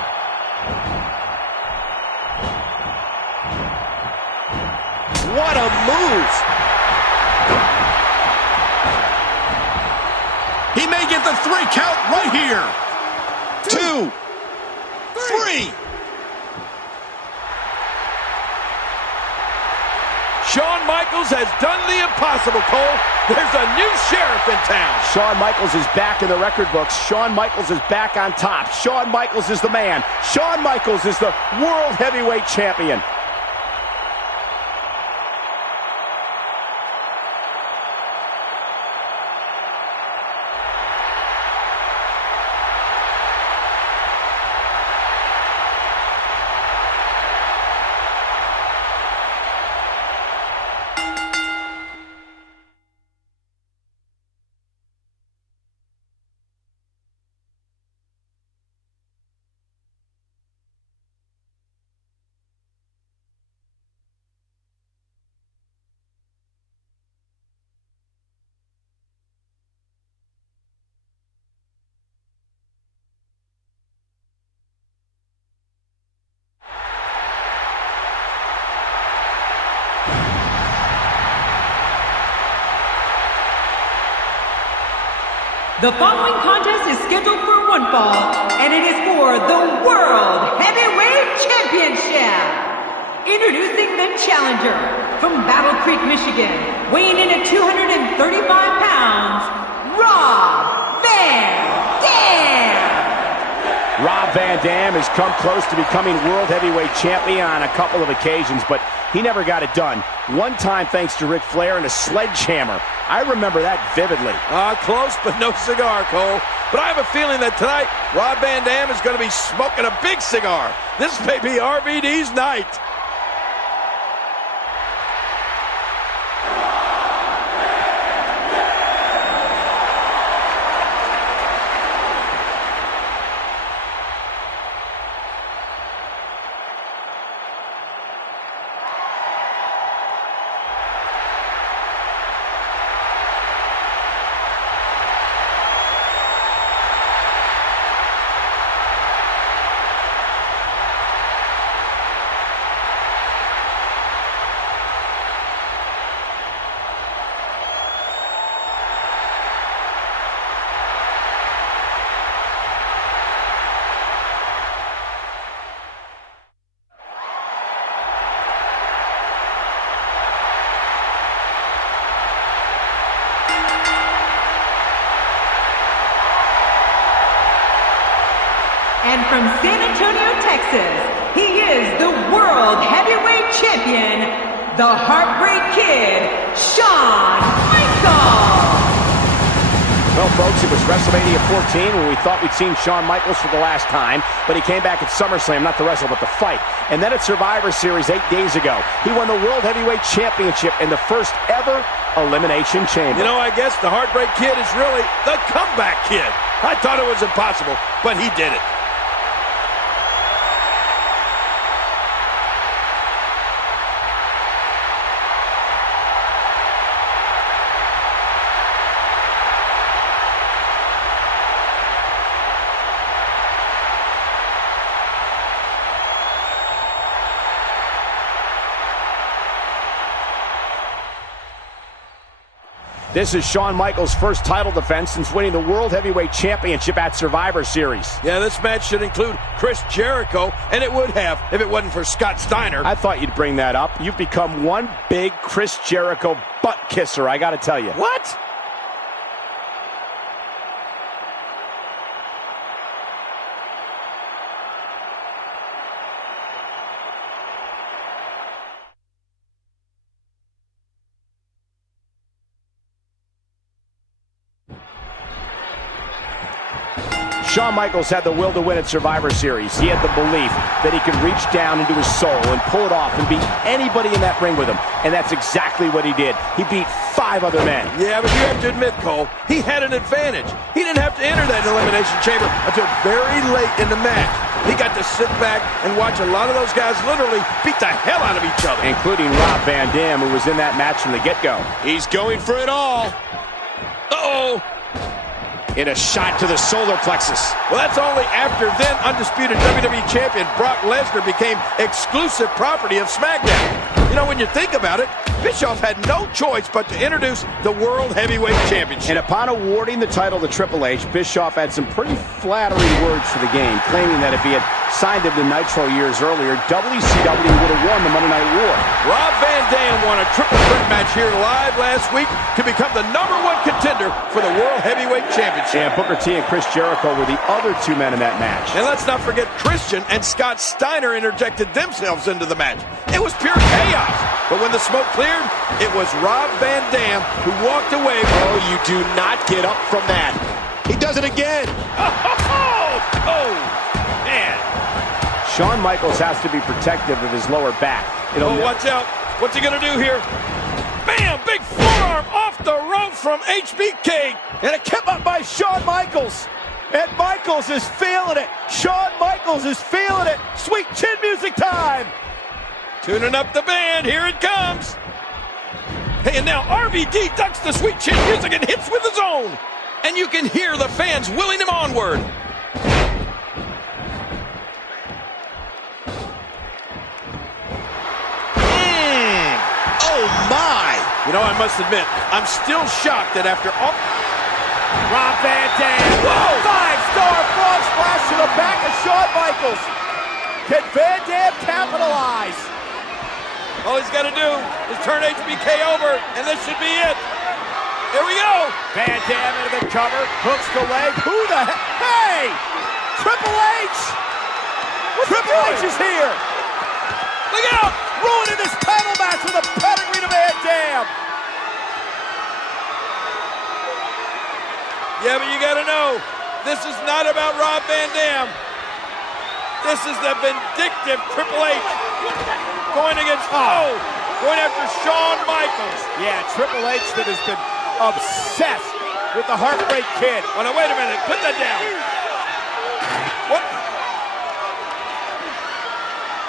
What a move. He may get the 3 count right here. 2, 3. Shawn Michaels has done the impossible, Cole. There's a new sheriff in town. Shawn Michaels is back in the record books. Shawn Michaels is back on top. Shawn Michaels is the man. Shawn Michaels is the World Heavyweight Champion. The following contest is scheduled for one fall, and it is for the World Heavyweight Championship. Introducing the challenger from Battle Creek, Michigan, weighing in at 235 pounds, Rob Van Dam. Rob Van Dam has come close to becoming World Heavyweight Champion on a couple of occasions, but he never got it done. One time thanks to Ric Flair and a sledgehammer. I remember that vividly. Close, but no cigar, Cole. But I have a feeling that tonight, Rob Van Dam is going to be smoking a big cigar. This may be RVD's night. And from San Antonio, Texas, he is the World Heavyweight Champion, the Heartbreak Kid, Shawn Michaels. Well, folks, it was WrestleMania 14 when we thought we'd seen Shawn Michaels for the last time, but he came back at SummerSlam, not to wrestle, but to fight. And then at Survivor Series 8 days ago, he won the World Heavyweight Championship in the first ever Elimination Chamber. You know, I guess the Heartbreak Kid is really the comeback kid. I thought it was impossible, but he did it. This is Shawn Michaels' first title defense since winning the World Heavyweight Championship at Survivor Series. Yeah, this match should include Chris Jericho, and it would have if it wasn't for Scott Steiner. I thought you'd bring that up. You've become one big Chris Jericho butt kisser, I gotta tell you. What? Shawn Michaels had the will to win at Survivor Series. He had the belief that he could reach down into his soul and pull it off and beat anybody in that ring with him. And that's exactly what he did. He beat 5 other men. Yeah, but you have to admit, Cole, he had an advantage. He didn't have to enter that Elimination Chamber until very late in the match. He got to sit back and watch a lot of those guys literally beat the hell out of each other. Including Rob Van Dam, who was in that match from the get-go. He's going for it all. Uh-oh. In a shot to the solar plexus. Well, that's only after then undisputed WWE Champion Brock Lesnar became exclusive property of SmackDown. You know, when you think about it, Bischoff had no choice but to introduce the World Heavyweight Championship. And upon awarding the title to Triple H, Bischoff had some pretty flattering words for the game, claiming that if he had signed him to Nitro years earlier, WCW would have won the Monday Night War. Rob Van Dam won a triple threat match here live last week to become the #1 contender for the World Heavyweight Championship. And Booker T and Chris Jericho were the other two men in that match. And let's not forget Christian and Scott Steiner interjected themselves into the match. It was pure chaos. But when the smoke cleared, it was Rob Van Dam who walked away. Oh, you do not get up from that. He does it again. Oh, man. Shawn Michaels has to be protective of his lower back. Watch out. What's he going to do here? Bam! Big forearm off the rope from HBK. And it kept up by Shawn Michaels. And Michaels is feeling it. Shawn Michaels is feeling it. Sweet chin music time. Tuning up the band. Here it comes. Hey, and now RVD ducks the sweet chin music and hits with his own. And you can hear the fans willing him onward. Oh, my. You know, I must admit, I'm still shocked that after all... Rob Van Dam. Whoa! 5-star frog splash to the back of Shawn Michaels. Can Van Dam capitalize? All he's got to do is turn HBK over, and this should be it. Here we go. Van Dam into the cover, hooks the leg. Who the heck? Hey! Triple H! Triple H is here! Look out! Ruining this title match with a pedigree to Van Dam! Yeah, but you got to know, this is not about Rob Van Dam. This is the vindictive Triple H going after Shawn Michaels. Yeah, Triple H that has been obsessed with the Heartbreak Kid. Oh, no, wait a minute. Put that down. What?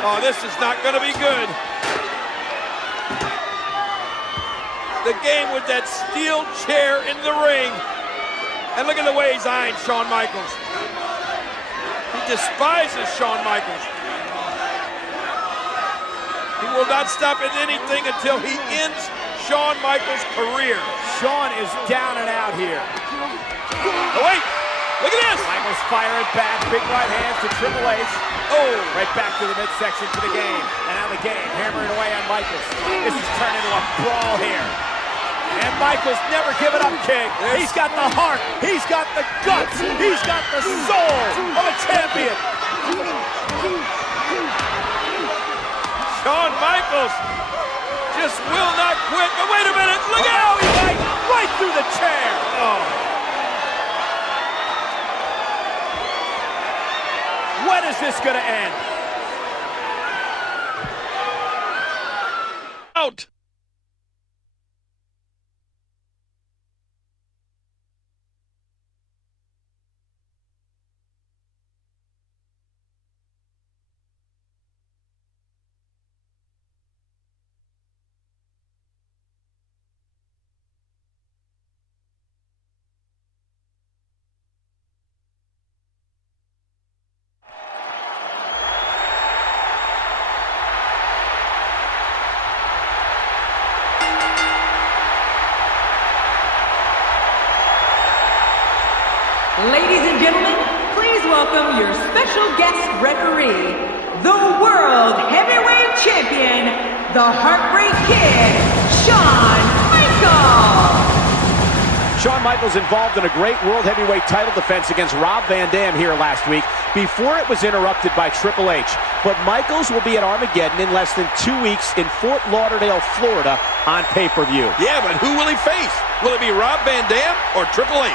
Oh, this is not going to be good. The game with that steel chair in the ring. And look at the way he's eyeing Shawn Michaels. He despises Shawn Michaels. He will not stop at anything until he ends Shawn Michaels' career. Shawn is down and out here. Oh, wait. Look at this. Michaels firing back. Big right hands to Triple H. Oh. Right back to the midsection for the game. And now the game hammering away on Michaels. This has turned into a brawl here. And Michaels never giving up, King. He's got the heart. He's got the guts. He's got the soul of a champion. Shawn Michaels just will not quit. But wait a minute. Look out. Right through the chair. Oh. When is this going to end? Out. Ladies and gentlemen, please welcome your special guest referee, the World Heavyweight Champion, the Heartbreak Kid, Shawn Michaels. Shawn Michaels involved in a great World Heavyweight title defense against Rob Van Dam here last week before it was interrupted by Triple H. But Michaels will be at Armageddon in less than 2 weeks in Fort Lauderdale, Florida on pay-per-view. Yeah, but who will he face? Will it be Rob Van Dam or Triple H?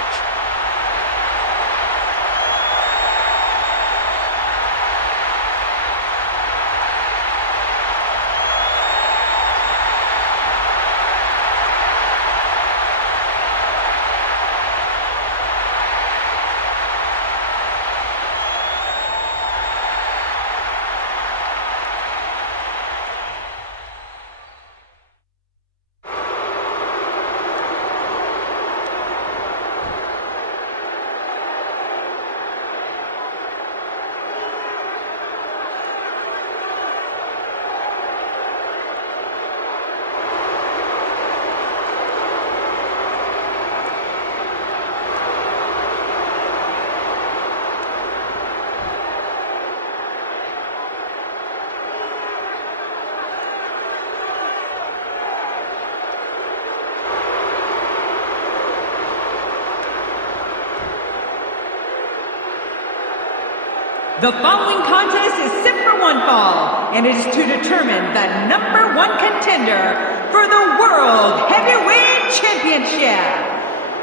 The following contest is set for one fall, and it is to determine the #1 contender for the World Heavyweight Championship.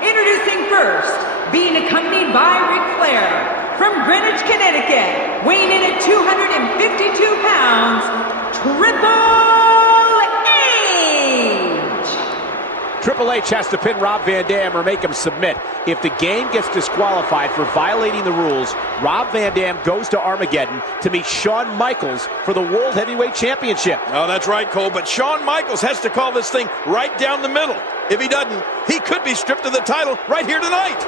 Introducing first, being accompanied by Ric Flair, from Greenwich, Connecticut, weighing in at 252 pounds, Triple H! Triple H has to pin Rob Van Dam or make him submit. If the game gets disqualified for violating the rules, Rob Van Dam goes to Armageddon to meet Shawn Michaels for the World Heavyweight Championship. Oh, that's right, Cole, but Shawn Michaels has to call this thing right down the middle. If he doesn't, he could be stripped of the title right here tonight.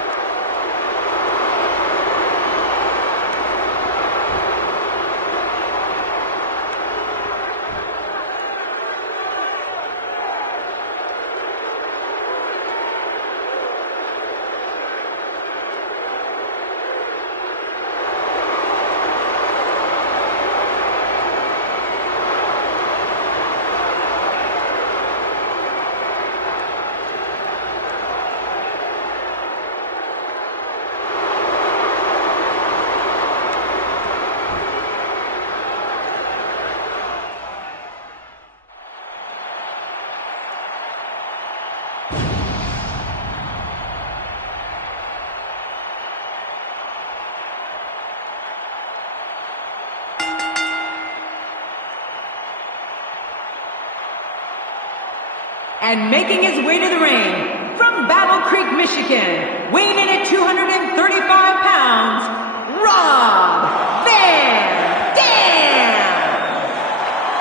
And making his way to the ring, from Battle Creek, Michigan, weighing in at 235 pounds, Rob Van Dam!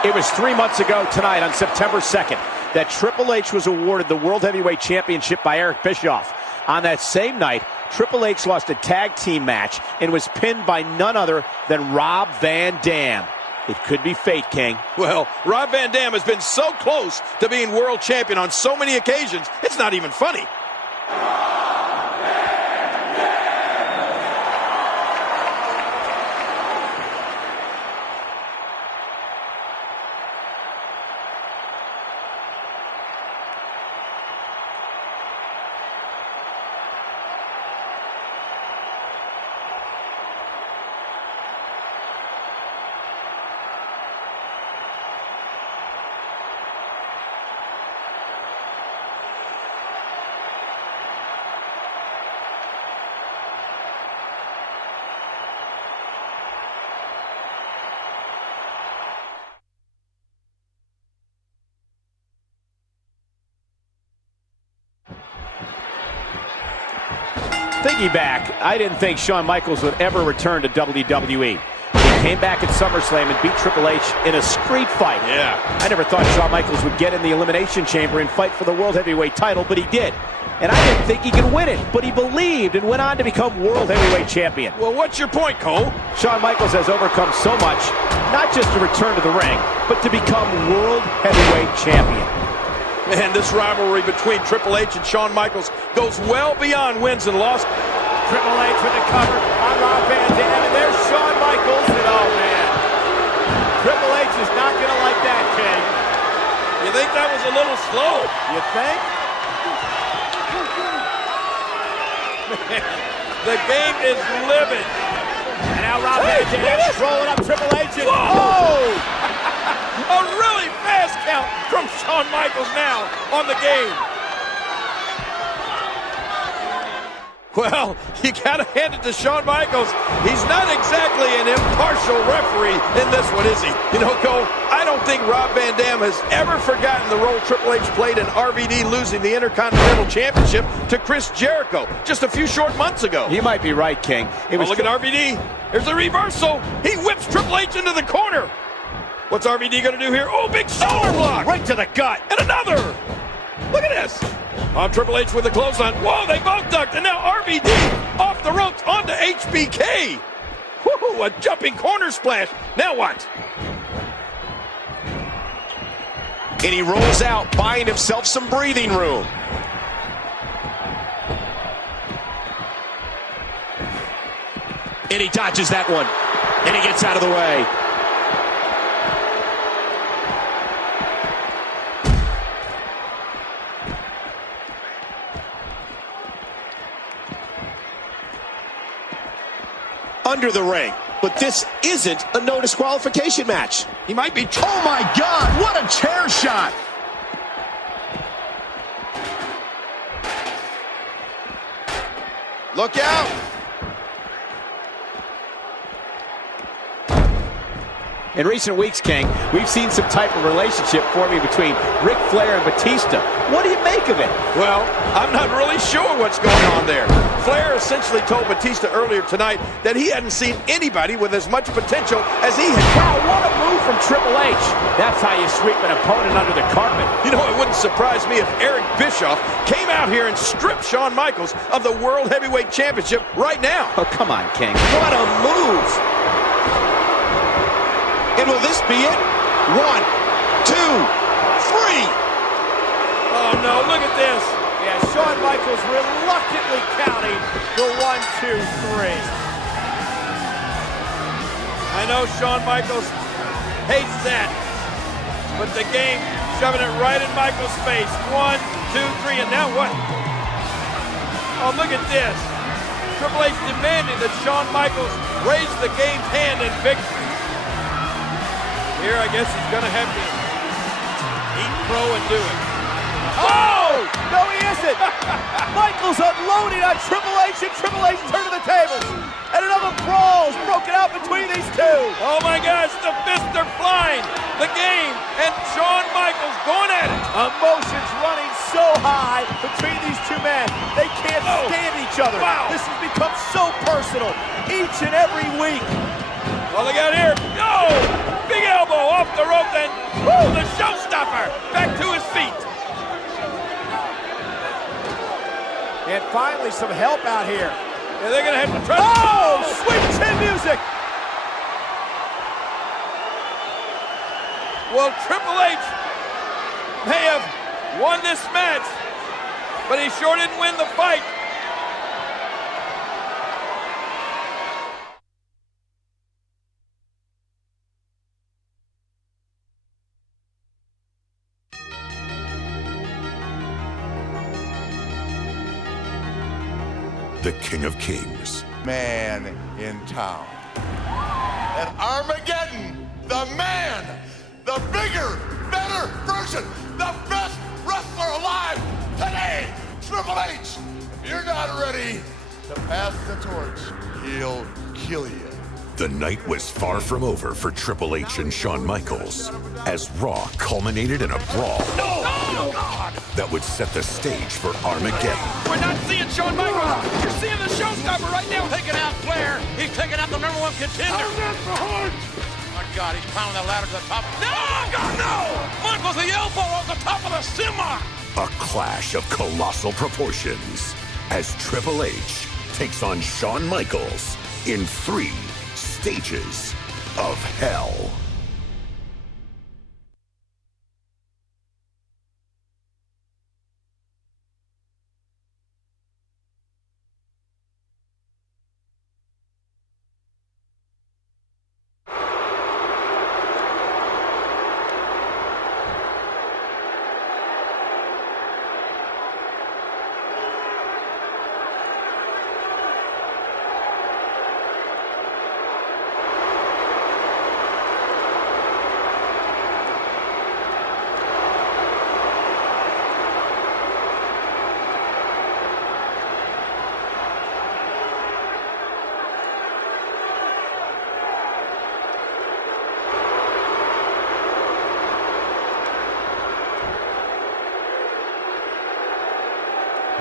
It was 3 months ago tonight on September 2nd that Triple H was awarded the World Heavyweight Championship by Eric Bischoff. On that same night, Triple H lost a tag team match and was pinned by none other than Rob Van Dam. It could be fate, King. Well, Rob Van Dam has been so close to being world champion on so many occasions, it's not even funny. Thinking back, I didn't think Shawn Michaels would ever return to WWE. He came back at SummerSlam and beat Triple H in a street fight. Yeah. I never thought Shawn Michaels would get in the Elimination Chamber and fight for the World Heavyweight title, but he did. And I didn't think he could win it, but he believed and went on to become World Heavyweight Champion. Well, what's your point, Cole? Shawn Michaels has overcome so much, not just to return to the ring, but to become World Heavyweight Champion. Man, this rivalry between Triple H and Shawn Michaels goes well beyond wins and losses. Triple H with the cover on Rob Van Dam, and there's Shawn Michaels, and oh man, Triple H is not going to like that, King. You think that was a little slow? You think? Man, the game is livid. And now Rob Van Dam rolling up Triple H, and oh! A really fast count from Shawn Michaels now on the game. Well, you gotta hand it to Shawn Michaels. He's not exactly an impartial referee in this one, is he? You know, Cole, I don't think Rob Van Dam has ever forgotten the role Triple H played in RVD losing the Intercontinental Championship to Chris Jericho just a few short months ago. You might be right, King. Look at RVD. There's a reversal. He whips Triple H into the corner. What's RVD going to do here? Oh, big shoulder block. Right to the gut. And another. Look at this. Triple H with the clothesline. Whoa, they both ducked. And now RVD off the ropes onto HBK. Woo, a jumping corner splash. Now what? And he rolls out, buying himself some breathing room. And he dodges that one. And he gets out of the way. Under the ring. but this isn't a no disqualification match. He might be. Oh my God, what a chair shot! Look out! In recent weeks, King, we've seen some type of relationship forming between Ric Flair and Batista. What do you make of it? Well, I'm not really sure what's going on there. Flair essentially told Batista earlier tonight that he hadn't seen anybody with as much potential as he had. Wow, what a move from Triple H. That's how you sweep an opponent under the carpet. You know, it wouldn't surprise me if Eric Bischoff came out here and stripped Shawn Michaels of the World Heavyweight Championship right now. Oh, come on, King. What a move! And will this be it? 1, 2, 3. Oh no, look at this. Yeah, Shawn Michaels reluctantly counting the 1, 2, 3. I know Shawn Michaels hates that, but the game shoving it right in Michaels' face. 1, 2, 3, and now what? Oh, look at this. Triple H demanding that Shawn Michaels raise the game's hand in victory. Here, I guess he's going to have to eat crow and do it. Oh! No, he isn't! Michaels unloading on Triple H, and Triple H turning the tables. And another brawl is broken out between these two. Oh my gosh, the fists are flying. The game and Shawn Michaels going at it. Emotions running so high between these two men. They can't stand each other. Wow. This has become so personal each and every week. Well, look out here. No! Big elbow off the rope, then the showstopper back to his feet. And finally some help out here. Yeah, they're going to have to try. Oh, sweet chin music. Well, Triple H may have won this match, but he sure didn't win the fight. The King of Kings. Man in town. At Armageddon, the man, the bigger, better version, the best wrestler alive today, Triple H. If you're not ready to pass the torch, he'll kill you. The night was far from over for Triple H and Shawn Michaels as Raw culminated in a brawl that would set the stage for Armageddon. We're not seeing Shawn Michaels. You're seeing the showstopper right now. Taking out Flair. He's taking out the #1 contender. Oh my God, he's pounding that ladder to the top. No, God, no! Michaels the elbow on the top of the semi. A clash of colossal proportions as Triple H takes on Shawn Michaels in 3 stages of hell.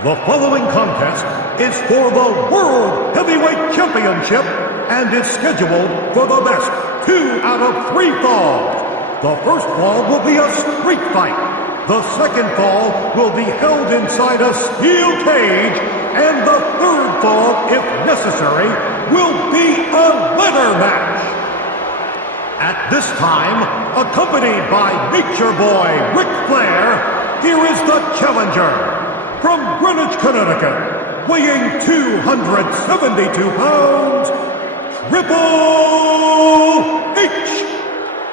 The following contest is for the World Heavyweight Championship and is scheduled for the best 2 out of 3 falls. The first fall will be a street fight. The second fall will be held inside a steel cage. And the third fall, if necessary, will be a ladder match. At this time, accompanied by Nature Boy Ric Flair, here is the challenger. From Greenwich, Connecticut, weighing 272 pounds, Triple H.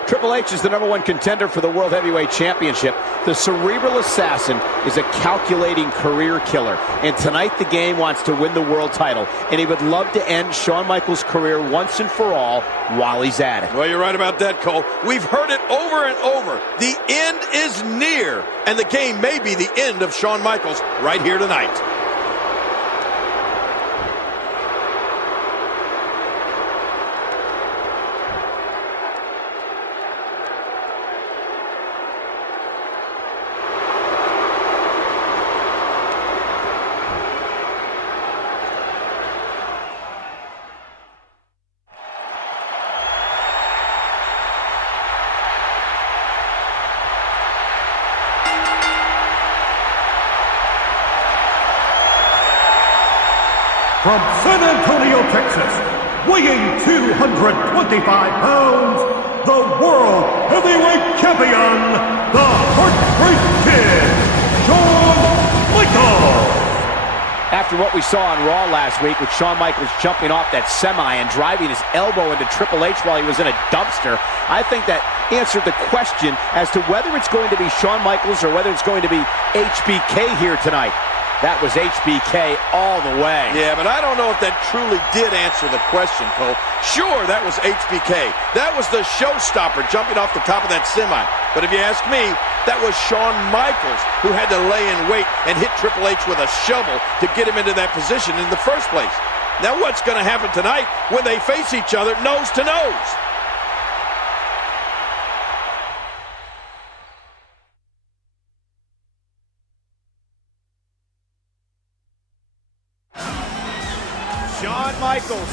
Triple H is the #1 contender for the World Heavyweight Championship. The cerebral assassin is a calculating career killer. And tonight the game wants to win the world title. And he would love to end Shawn Michaels' career once and for all while he's at it. Well, you're right about that, Cole. We've heard it over and over. The end is near. And the game may be the end of Shawn Michaels right here tonight. From San Antonio, Texas, weighing 225 pounds, the World Heavyweight Champion, the Heartbreak Kid, Shawn Michaels. After what we saw on Raw last week with Shawn Michaels jumping off that semi and driving his elbow into Triple H while he was in a dumpster, I think that answered the question as to whether it's going to be Shawn Michaels or whether it's going to be HBK here tonight. That was HBK all the way. Yeah, but I don't know if that truly did answer the question, Cole. Sure, that was HBK. That was the showstopper jumping off the top of that semi. But if you ask me, that was Shawn Michaels who had to lay in wait and hit Triple H with a shovel to get him into that position in the first place. Now what's going to happen tonight when they face each other nose to nose? Shawn Michaels,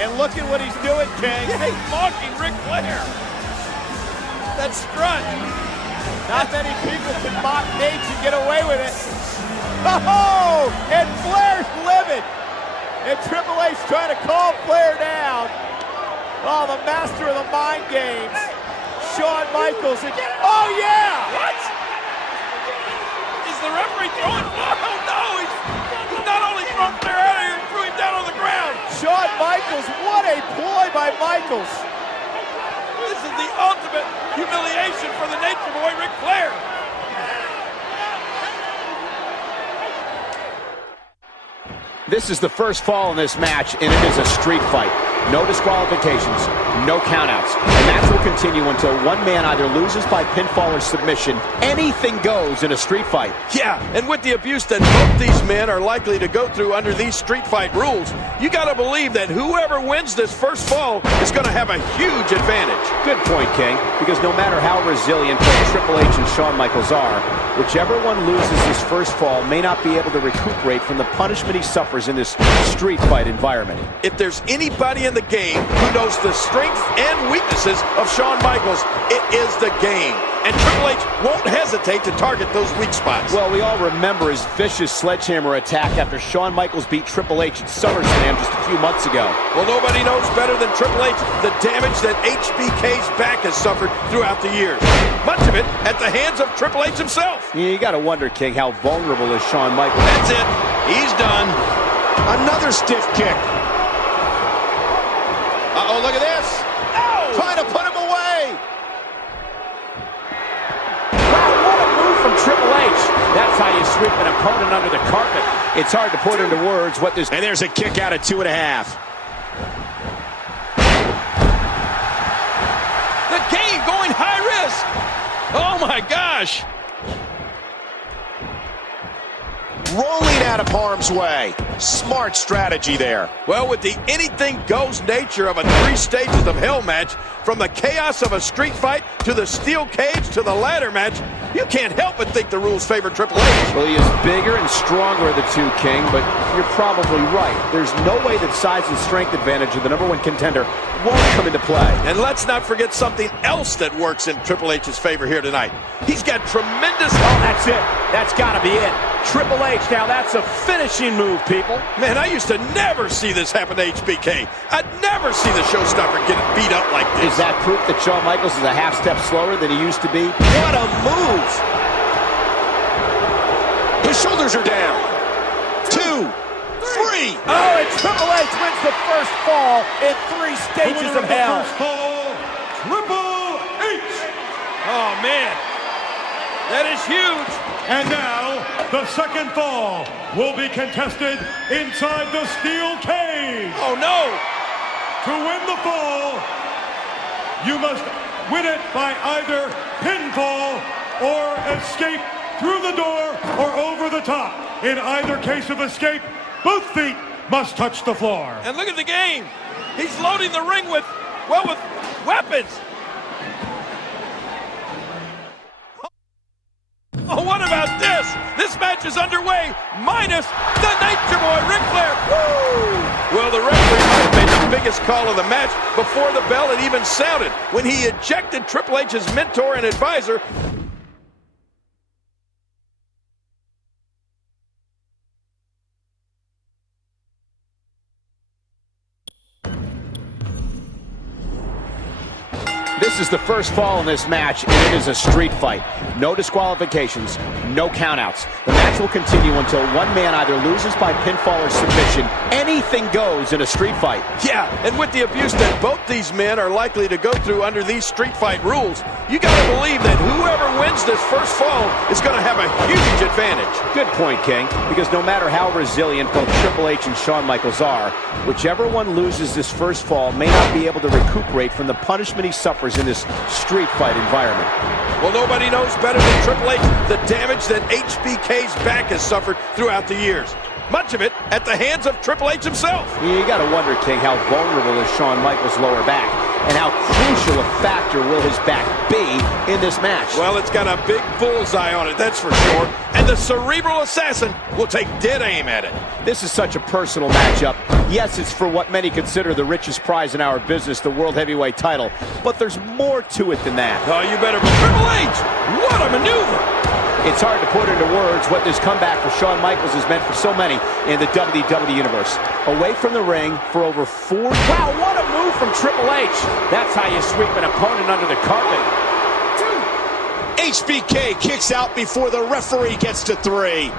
and look at what he's doing, King. Yeah, he's mocking Ric Flair. That strut. Not many people can mock Nate and get away with it. Oh, and Flair's livid. And Triple H trying to calm Flair down. Oh, the master of the mind games. Shawn Michaels. Oh, yeah. What? Is the referee throwing? Oh, no. He's not only throwing Flair out of here, he threw him down on the ground. Shawn Michaels, what a ploy by Michaels. This is the ultimate humiliation for the Nature Boy, Ric Flair. This is the first fall in this match, and it is a street fight. No disqualifications, no countouts. And that will continue until one man either loses by pinfall or submission. Anything goes in a street fight. Yeah, and with the abuse that both these men are likely to go through under these street fight rules, you got to believe that whoever wins this first fall is going to have a huge advantage. Good point, King, because no matter how resilient both Triple H and Shawn Michaels are, whichever one loses this first fall may not be able to recuperate from the punishment he suffers in this street fight environment. If there's anybody in the game who knows the strengths and weaknesses of Shawn Michaels, it is the game. And Triple H won't hesitate to target those weak spots. Well, we all remember his vicious sledgehammer attack after Shawn Michaels beat Triple H at SummerSlam just a few months ago. Well, nobody knows better than Triple H the damage that HBK's back has suffered throughout the years. Much of it at the hands of Triple H himself. Yeah, you got to wonder, King, how vulnerable is Shawn Michaels? That's it. He's done. Another stiff kick. Uh-oh, look at this. Oh! Trying to put him away. Wow, what a move from Triple H. That's how you sweep an opponent under the carpet. It's hard to put into words what this... And there's a kick out at 2.5. The game going high risk. Oh, my gosh. Rolling out of harm's way. Smart strategy there. Well, with the anything-goes nature of a 3 stages of hell match, from the chaos of a street fight to the steel cage to the ladder match, you can't help but think the rules favor Triple H. Well, he is bigger and stronger of the two, King, but you're probably right. There's no way that size and strength advantage of the #1 contender won't come into play. And let's not forget something else that works in Triple H's favor here tonight. He's got tremendous... Oh, that's it. That's got to be it. Triple H, now that's a finishing move, people. Man, I used to never see this happen to HBK. I'd never see the showstopper get beat up like this. Is that proof that Shawn Michaels is a half step slower than he used to be? What a move. His shoulders are down. 2, 3. Oh, and Triple H wins the first fall in 3 stages of hell. Triple H. Oh, man. That is huge. And now, the second fall will be contested inside the steel cage. Oh, no. To win the fall, you must win it by either pinfall or escape through the door or over the top. In either case of escape, both feet must touch the floor. And look at the game. He's loading the ring with weapons. Oh, what about this? This match is underway, minus the Nature Boy, Ric Flair. Woo! Well, the referee might have made the biggest call of the match before the bell had even sounded, when he ejected Triple H's mentor and advisor. This is the first fall in this match, and it is a street fight. No disqualifications, no countouts. The match will continue until one man either loses by pinfall or submission. Anything goes in a street fight. Yeah, and with the abuse that both these men are likely to go through under these street fight rules, you gotta believe that whoever wins this first fall is gonna have a huge advantage. Good point, King, because no matter how resilient both Triple H and Shawn Michaels are, whichever one loses this first fall may not be able to recuperate from the punishment he suffers in this street fight environment. Well, nobody knows better than Triple H the damage that HBK's back has suffered throughout the years. Much of it at the hands of Triple H himself. You gotta wonder, King, how vulnerable is Shawn Michaels' lower back, and how crucial a factor will his back be in this match. Well, it's got a big bullseye on it, that's for sure. And the cerebral assassin will take dead aim at it. This is such a personal matchup. Yes, it's for what many consider the richest prize in our business, the World Heavyweight title, but there's more to it than that. Oh, you better be Triple H! What a maneuver! It's hard to put into words what this comeback for Shawn Michaels has meant for so many in the WWE Universe. Away from the ring for over 4... Wow, what a move from Triple H! That's how you sweep an opponent under the carpet. HBK kicks out before the referee gets to 3.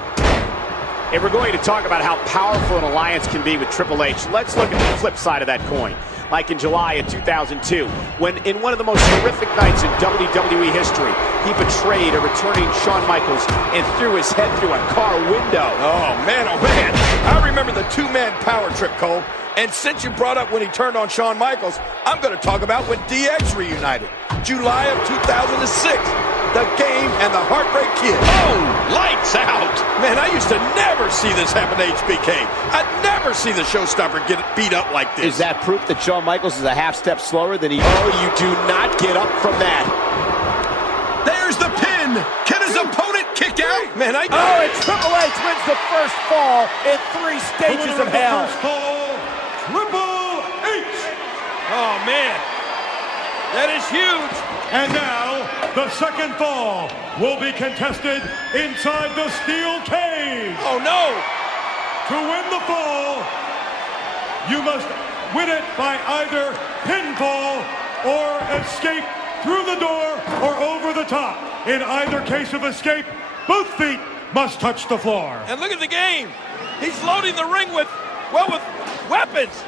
If we're going to talk about how powerful an alliance can be with Triple H, let's look at the flip side of that coin. Like in July of 2002, when in one of the most horrific nights in WWE history, he betrayed a returning Shawn Michaels and threw his head through a car window. Oh, man. I remember the two-man power trip, Cole. And since you brought up when he turned on Shawn Michaels, I'm going to talk about when DX reunited. July of 2006. The Game and the Heartbreak Kid. Oh, lights out. Man, I used to never see this happen to HBK. I'd never see the showstopper get beat up like this. Is that proof that Shawn Michaels is a half step slower than he... Oh, you do not get up from that. There's the pin. Can his opponent kick out? Man, Oh, and Triple H wins the first fall in 3 stages of hell. First fall, Triple H. Oh, man. That is huge. And now, the second fall will be contested inside the steel cage. Oh, no. To win the fall, you must win it by either pinfall or escape through the door or over the top. In either case of escape, both feet must touch the floor. And look at the game. He's loading the ring with weapons.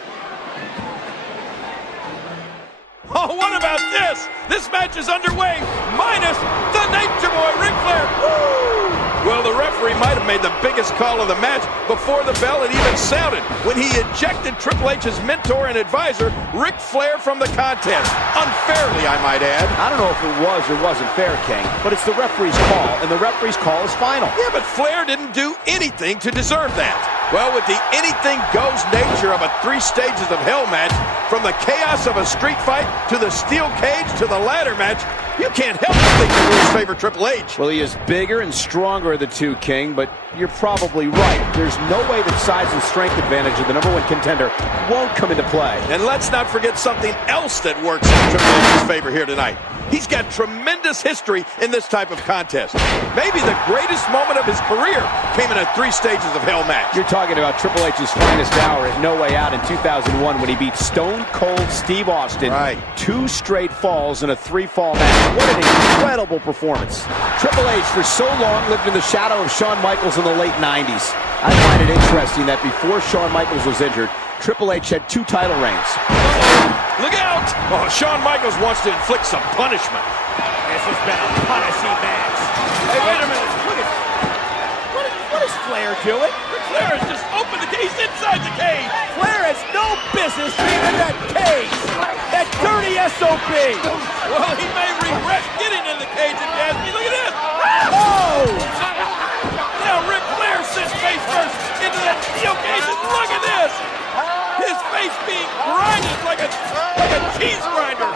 Oh, what about this? This match is underway, minus the Nature Boy, Ric Flair. Woo! Well, the referee might have made the biggest call of the match before the bell had even sounded, when he ejected Triple H's mentor and advisor, Ric Flair, from the contest. Unfairly, I might add. I don't know if it was or wasn't fair, King, but it's the referee's call, and the referee's call is final. Yeah, but Flair didn't do anything to deserve that. Well, with the anything-goes nature of a 3 stages of hell match, from the chaos of a street fight to the steel cage to the ladder match, you can't help but think the rules favor Triple H. Well, he is bigger and stronger of the two, King, but you're probably right. There's no way that size and strength advantage of the #1 contender won't come into play. And let's not forget something else that works in Triple H's favor here tonight. He's got tremendous history in this type of contest. Maybe the greatest moment of his career came in a 3 stages of hell match. You're talking about Triple H's finest hour at No Way Out in 2001 when he beat Stone Cold Steve Austin. Right. 2 straight falls in a 3-fall match. What an incredible performance. Triple H for so long lived in the shadow of Shawn Michaels in the late 90s. I find it interesting that before Shawn Michaels was injured, Triple H had 2 title reigns. Look out! Oh, Shawn Michaels wants to inflict some punishment. This has been a punishing match. Hey, wait a minute. Look at what is Flair doing? Flair has just opened the cage inside the cage. Flair has no business being in that cage. That dirty SOB. Well, he may regret getting in the cage if you ask me. Look at this. Oh! Now Ric Flair sits face first into that steel cage, and look at this. His face being grinded like a cheese grinder.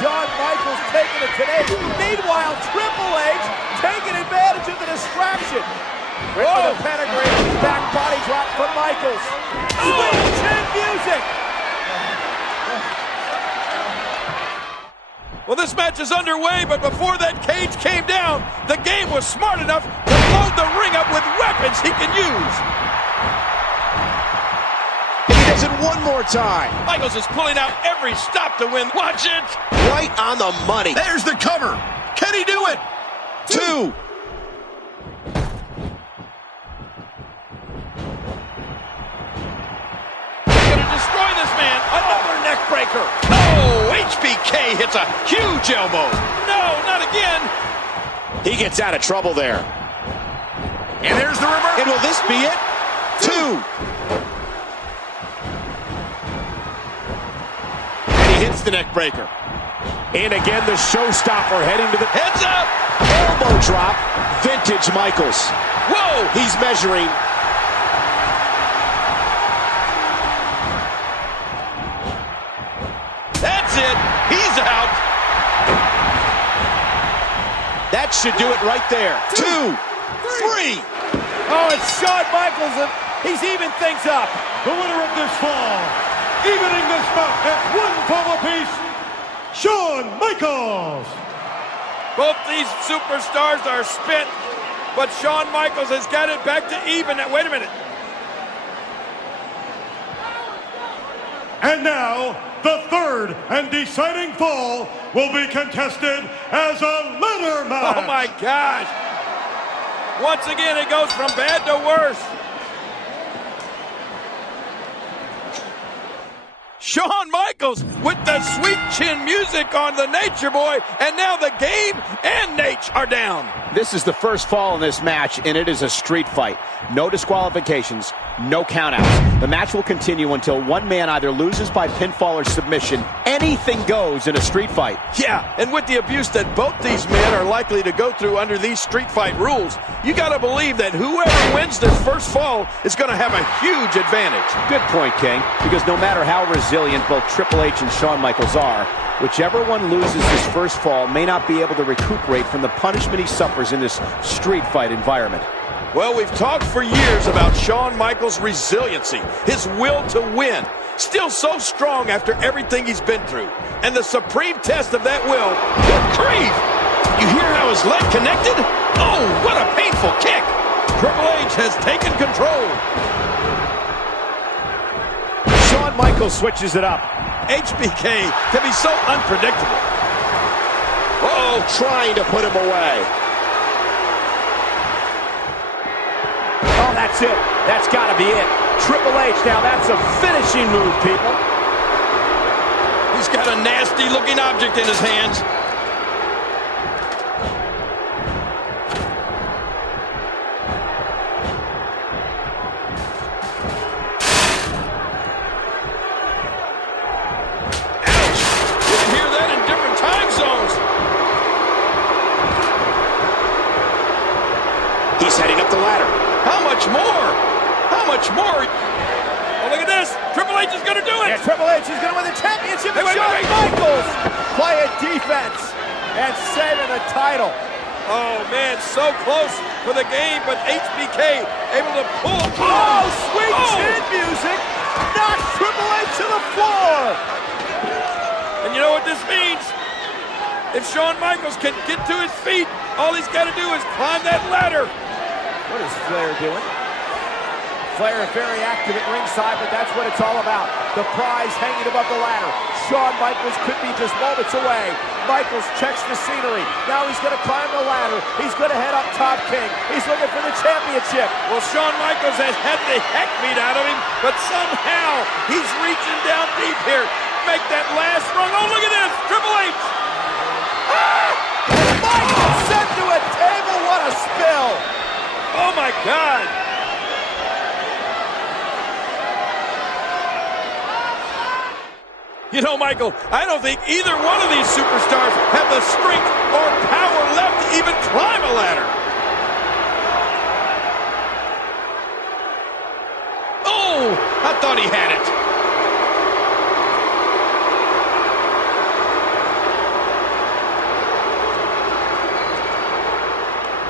Shawn Michaels taking it today. Meanwhile, Triple H taking advantage of the distraction. With the pedigree, back body drop from Michaels. Sweet chin music. Well, this match is underway, but before that cage came down, the game was smart enough to load the ring up with weapons he can use. He does it one more time. Michaels is pulling out every stop to win. Watch it. Right on the money. There's the cover. Can he do it? 2. Gonna destroy this man. Another neck breaker. Oh, HBK hits a huge elbow. No, not again. He gets out of trouble there. And there's the reverse. And will this be it? 2. And he hits the neck breaker. And again, the showstopper heading to the Heads up. Elbow drop. Vintage Michaels. Whoa. He's measuring. That's it. He's out. That should do it right there. 2, 3. Oh, it's Shawn Michaels, and he's even things up. The winner of this fall, evening this bout at 1 fall apiece, Shawn Michaels. Both these superstars are spent, but Shawn Michaels has got it back to even. Wait a minute. And now, the third and deciding fall will be contested as a ladder match. Oh my gosh. Once again, it goes from bad to worse. Shawn Michaels with the sweet chin music on the Nature Boy, and now the game and Nate are down. This is the first fall in this match, and it is a street fight. No disqualifications, no countouts. The match will continue until one man either loses by pinfall or submission. Anything goes in a street fight. Yeah, and with the abuse that both these men are likely to go through under these street fight rules, you gotta believe that whoever wins this first fall is gonna have a huge advantage. Good point, King, because no matter how resilient both Triple H and Shawn Michaels are, whichever one loses this first fall may not be able to recuperate from the punishment he suffers in this street fight environment. Well, we've talked for years about Shawn Michaels' resiliency, his will to win. Still so strong after everything he's been through. And the supreme test of that will, good grief! You hear how his leg connected? Oh, what a painful kick! Triple H has taken control. Shawn Michaels switches it up. HBK can be so unpredictable. Uh-oh, trying to put him away. Oh, that's it. That's got to be it. Triple H, now that's a finishing move, people. He's got a nasty-looking object in his hands. Ouch! You can hear that in different time zones. He's heading up the ladder. How much more? How much more? Oh, look at this. Triple H is going to do it. Yeah, Triple H is going to win the championship. Hey, wait, Shawn wait, wait. Michaels playing defense and saving the title. Oh, man, so close for the game, but HBK able to pull. Oh, sweet chin music knocks Triple H to the floor. And you know what this means? If Shawn Michaels can get to his feet, all he's got to do is climb that ladder. What is Flair doing? Flair is very active at ringside, but that's what it's all about. The prize hanging above the ladder. Shawn Michaels could be just moments away Michaels checks the scenery. Now he's going to climb the ladder. He's going to head up top, King. He's looking for the championship. Well, Shawn Michaels has had the heck beat out of him, but somehow he's reaching down deep here. Make that last rung. Oh, look at this. Triple H. Ah! And Michaels sent to a table. What a spill. Oh, my God. You know, Michael, I don't think either one of these superstars have the strength or power left to even climb a ladder. Oh, I thought he had it.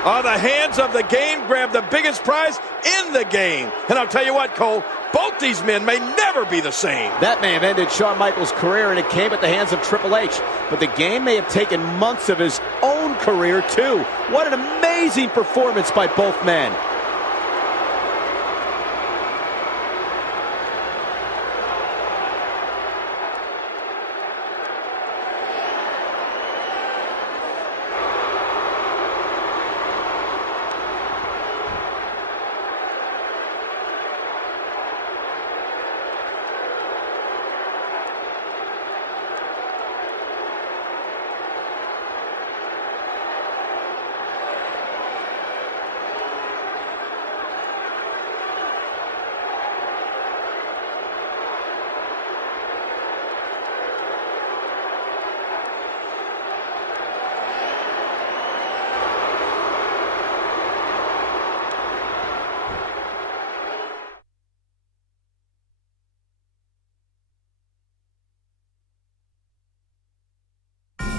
Oh, the hands of the game grab the biggest prize in the game. And I'll tell you what, Cole, both these men may never be the same. That may have ended Shawn Michaels' career, and it came at the hands of Triple H. But the game may have taken months of his own career, too. What an amazing performance by both men.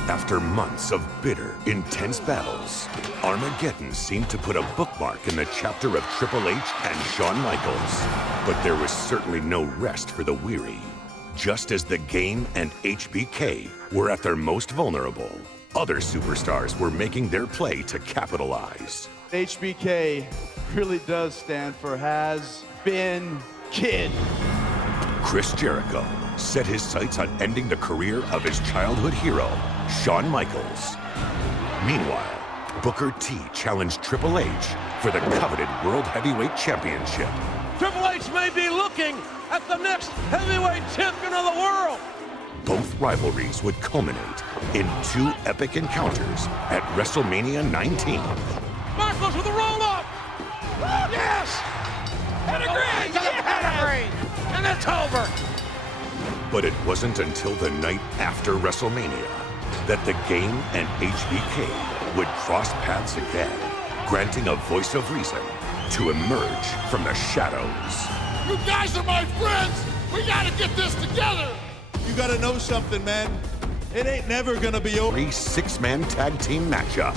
After months of bitter, intense battles, Armageddon seemed to put a bookmark in the chapter of Triple H and Shawn Michaels. But there was certainly no rest for the weary. Just as the game and HBK were at their most vulnerable, other superstars were making their play to capitalize. HBK really does stand for Has Been Kid. Chris Jericho set his sights on ending the career of his childhood hero, Shawn Michaels. Meanwhile, Booker T challenged Triple H for the coveted World Heavyweight Championship. Triple H may be looking at the next heavyweight champion of the world. Both rivalries would culminate in two epic encounters at WrestleMania 19. Michaels with a roll-up. Oh, yes! Pedigree! Yes! And it's over. But it wasn't until the night after WrestleMania that the game and HBK would cross paths again, granting a voice of reason to emerge from the shadows. You guys are my friends. We gotta get this together. You gotta know something, man. It ain't never gonna be over. 6-man tag team matchup.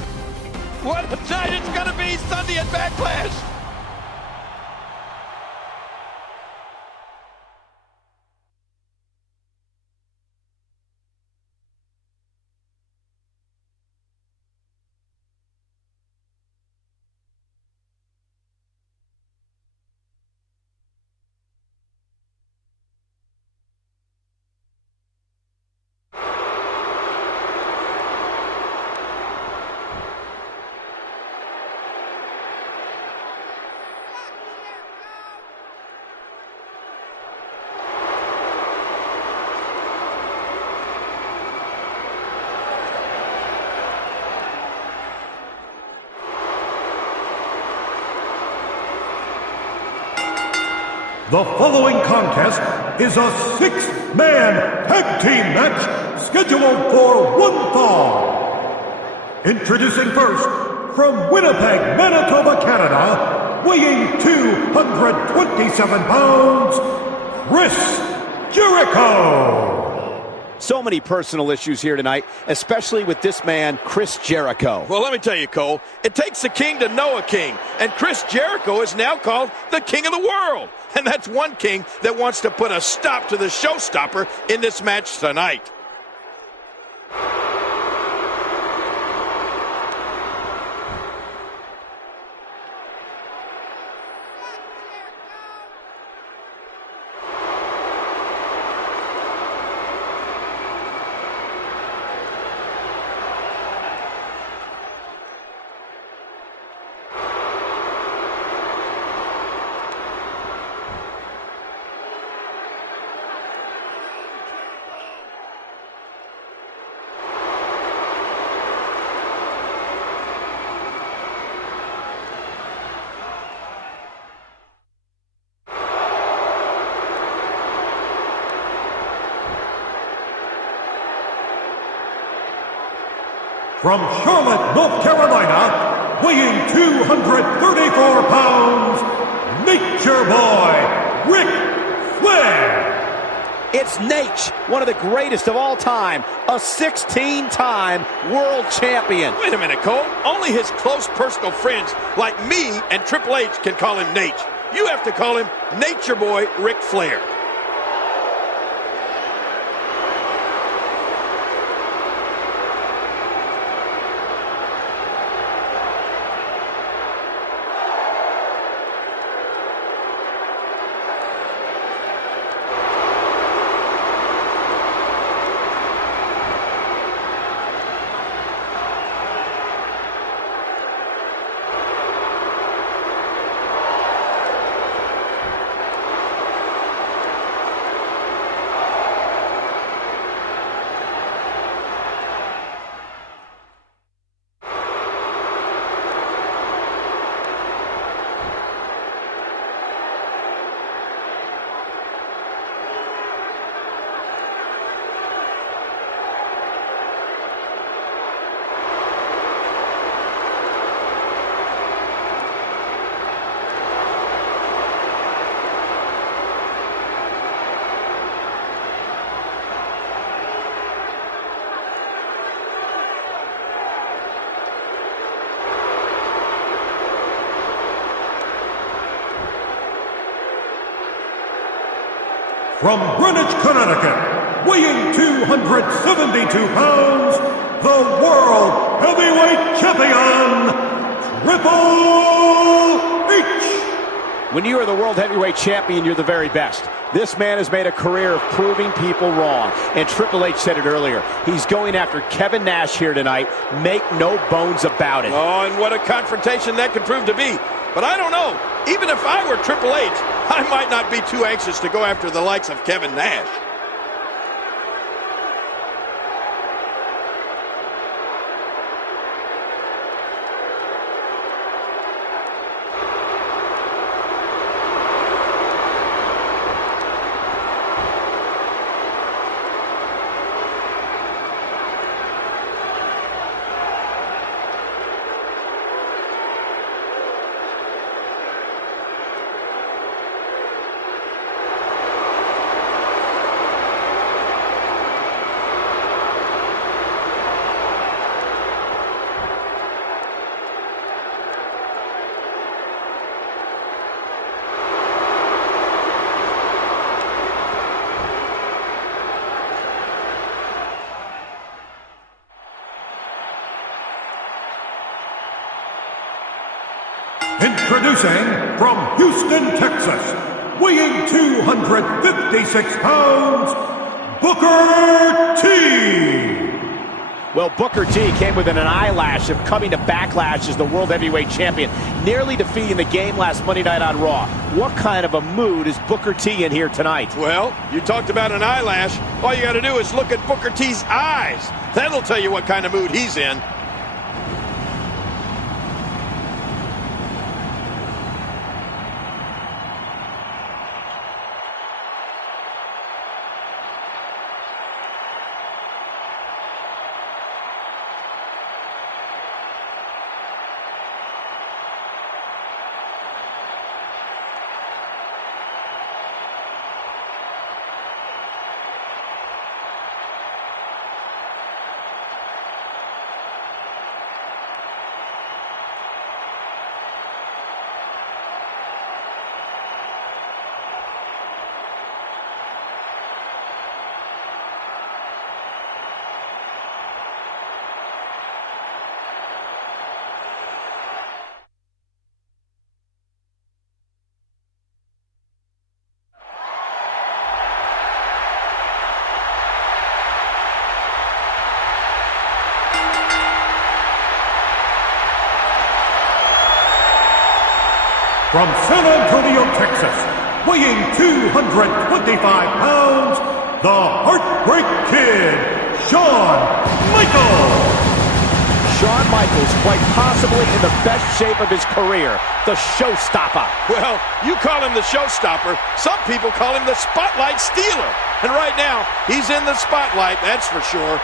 What a night it's gonna be Sunday at Backlash. The following contest is a 6-man tag team match scheduled for one fall. Introducing first, from Winnipeg, Manitoba, Canada, weighing 227 pounds, Chris Jericho. So many personal issues here tonight, especially with this man, Chris Jericho. Well, let me tell you, Cole, it takes a king to know a king, and Chris Jericho is now called the King of the World. And that's one king that wants to put a stop to the showstopper in this match tonight. From Charlotte, North Carolina, weighing 234 pounds, Nature Boy, Ric Flair. It's Nate, one of the greatest of all time, a 16-time world champion. Wait a minute, Cole. Only his close personal friends like me and Triple H can call him Nate. You have to call him Nature Boy Ric Flair. From Greenwich, Connecticut, weighing 272 pounds, the World Heavyweight Champion, Triple H. When you are the World Heavyweight Champion, you're the very best. This man has made a career of proving people wrong. And Triple H said it earlier. He's going after Kevin Nash here tonight. Make no bones about it. Oh, and what a confrontation that could prove to be. But I don't know. Even if I were Triple H, I might not be too anxious to go after the likes of Kevin Nash. Introducing from Houston, Texas, weighing 256 pounds, Booker T. Well, Booker T came within an eyelash of coming to Backlash as the World Heavyweight Champion, nearly defeating the game last Monday night on Raw. What kind of a mood is Booker T in here tonight? Well, you talked about an eyelash. All you got to do is look at Booker T's eyes. That'll tell you what kind of mood he's in. From San Antonio, Texas, weighing 225 pounds, the Heartbreak Kid, Shawn Michaels. Shawn Michaels, quite possibly in the best shape of his career, the showstopper. Well, you call him the showstopper. Some people call him the spotlight stealer. And right now, he's in the spotlight, that's for sure.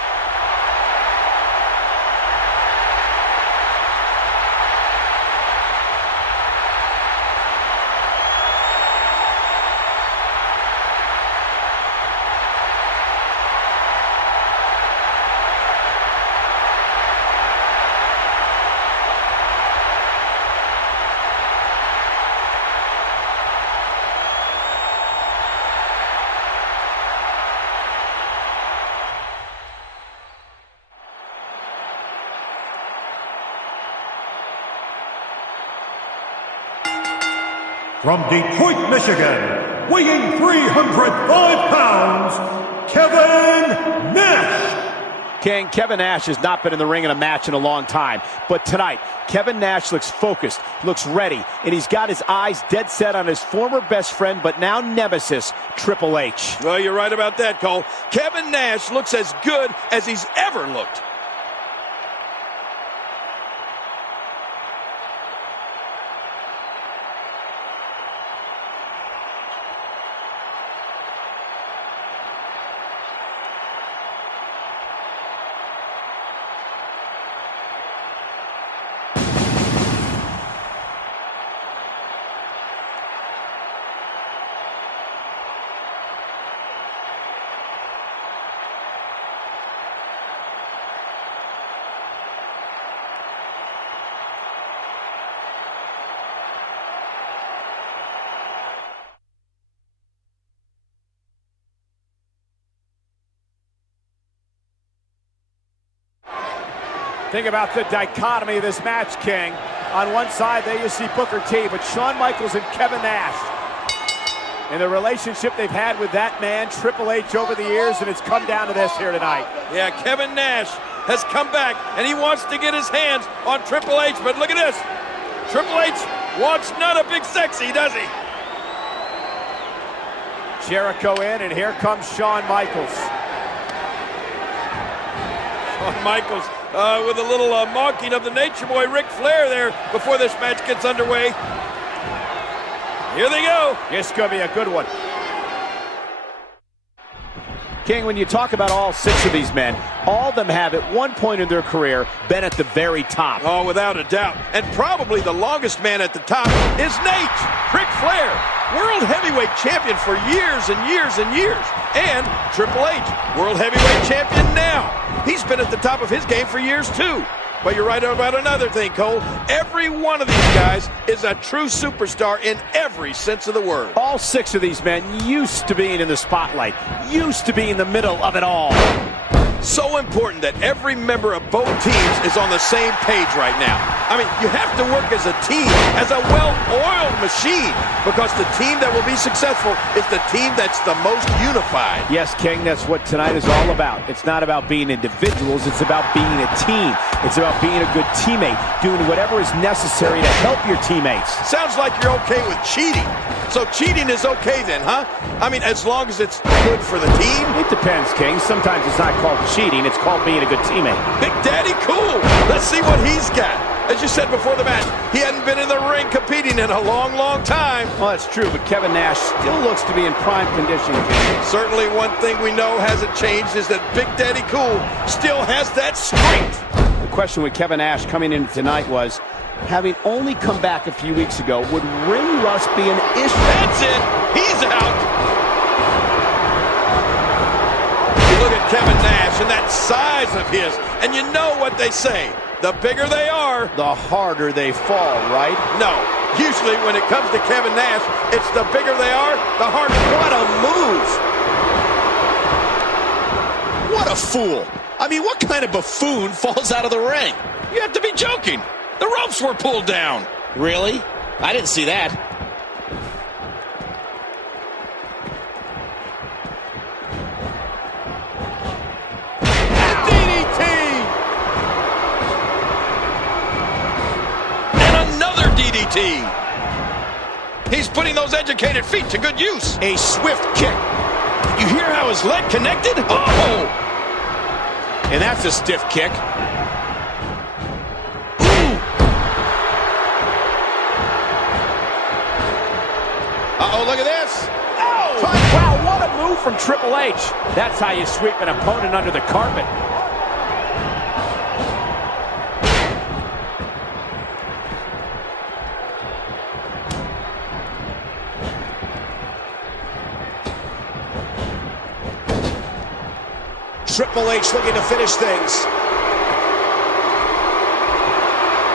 From Detroit, Michigan, weighing 305 pounds, Kevin Nash. King, Kevin Nash has not been in the ring in a match in a long time. But tonight, Kevin Nash looks focused, looks ready, and he's got his eyes dead set on his former best friend, but now nemesis, Triple H. Well, you're right about that, Cole. Kevin Nash looks as good as he's ever looked. Think about the dichotomy of this match, King. On one side, there you see Booker T, but Shawn Michaels and Kevin Nash. And the relationship they've had with that man, Triple H, over the years, and it's come down to this here tonight. Yeah, Kevin Nash has come back, and he wants to get his hands on Triple H, but look at this. Triple H wants none of Big Sexy, does he? Jericho in, and here comes Shawn Michaels. Shawn Michaels with a little mocking of the Nature Boy Ric Flair there before this match gets underway. Here they go. This is going to be a good one. King, when you talk about all 6 of these men, all of them have at one point in their career been at the very top. Oh, without a doubt. And probably the longest man at the top is Nate, Ric Flair, World Heavyweight Champion for years and years and years. And Triple H, World Heavyweight Champion now. He's been at the top of his game for years too. But you're right about another thing, Cole. Every one of these guys is a true superstar in every sense of the word. All 6 of these men used to being in the spotlight, used to be in the middle of it all. So important that every member of both teams is on the same page right now. I mean, you have to work as a team, as a well-oiled machine, because the team that will be successful is the team that's the most unified. Yes, King, that's what tonight is all about. It's not about being individuals, it's about being a team. It's about being a good teammate, doing whatever is necessary to help your teammates. Sounds like you're okay with cheating. So cheating is okay then, huh? I mean, as long as it's good for the team? It depends, King. Sometimes it's not called cheating, it's called being a good teammate. Big Daddy Cool. Let's see what he's got. As you said before the match, he hadn't been in the ring competing in a long, long time. Well, that's true, but Kevin Nash still looks to be in prime condition, King. Certainly one thing we know hasn't changed is that Big Daddy Cool still has that strength. The question with Kevin Nash coming in tonight was, having only come back a few weeks ago, would ring rust be an issue? That's it. He's out. You look at Kevin Nash and that size of his, and you know what they say. The bigger they are, the harder they fall, right? No. Usually when it comes to Kevin Nash, it's the bigger they are, the harder. What a move. What a fool. I mean, what kind of buffoon falls out of the ring? You have to be joking. The ropes were pulled down. Really? I didn't see that. DDT! And another DDT. He's putting those educated feet to good use. A swift kick. You hear how his leg connected? Oh! And that's a stiff kick. Uh-oh, look at this. Oh! Wow, what a move from Triple H. That's how you sweep an opponent under the carpet. Triple H looking to finish things.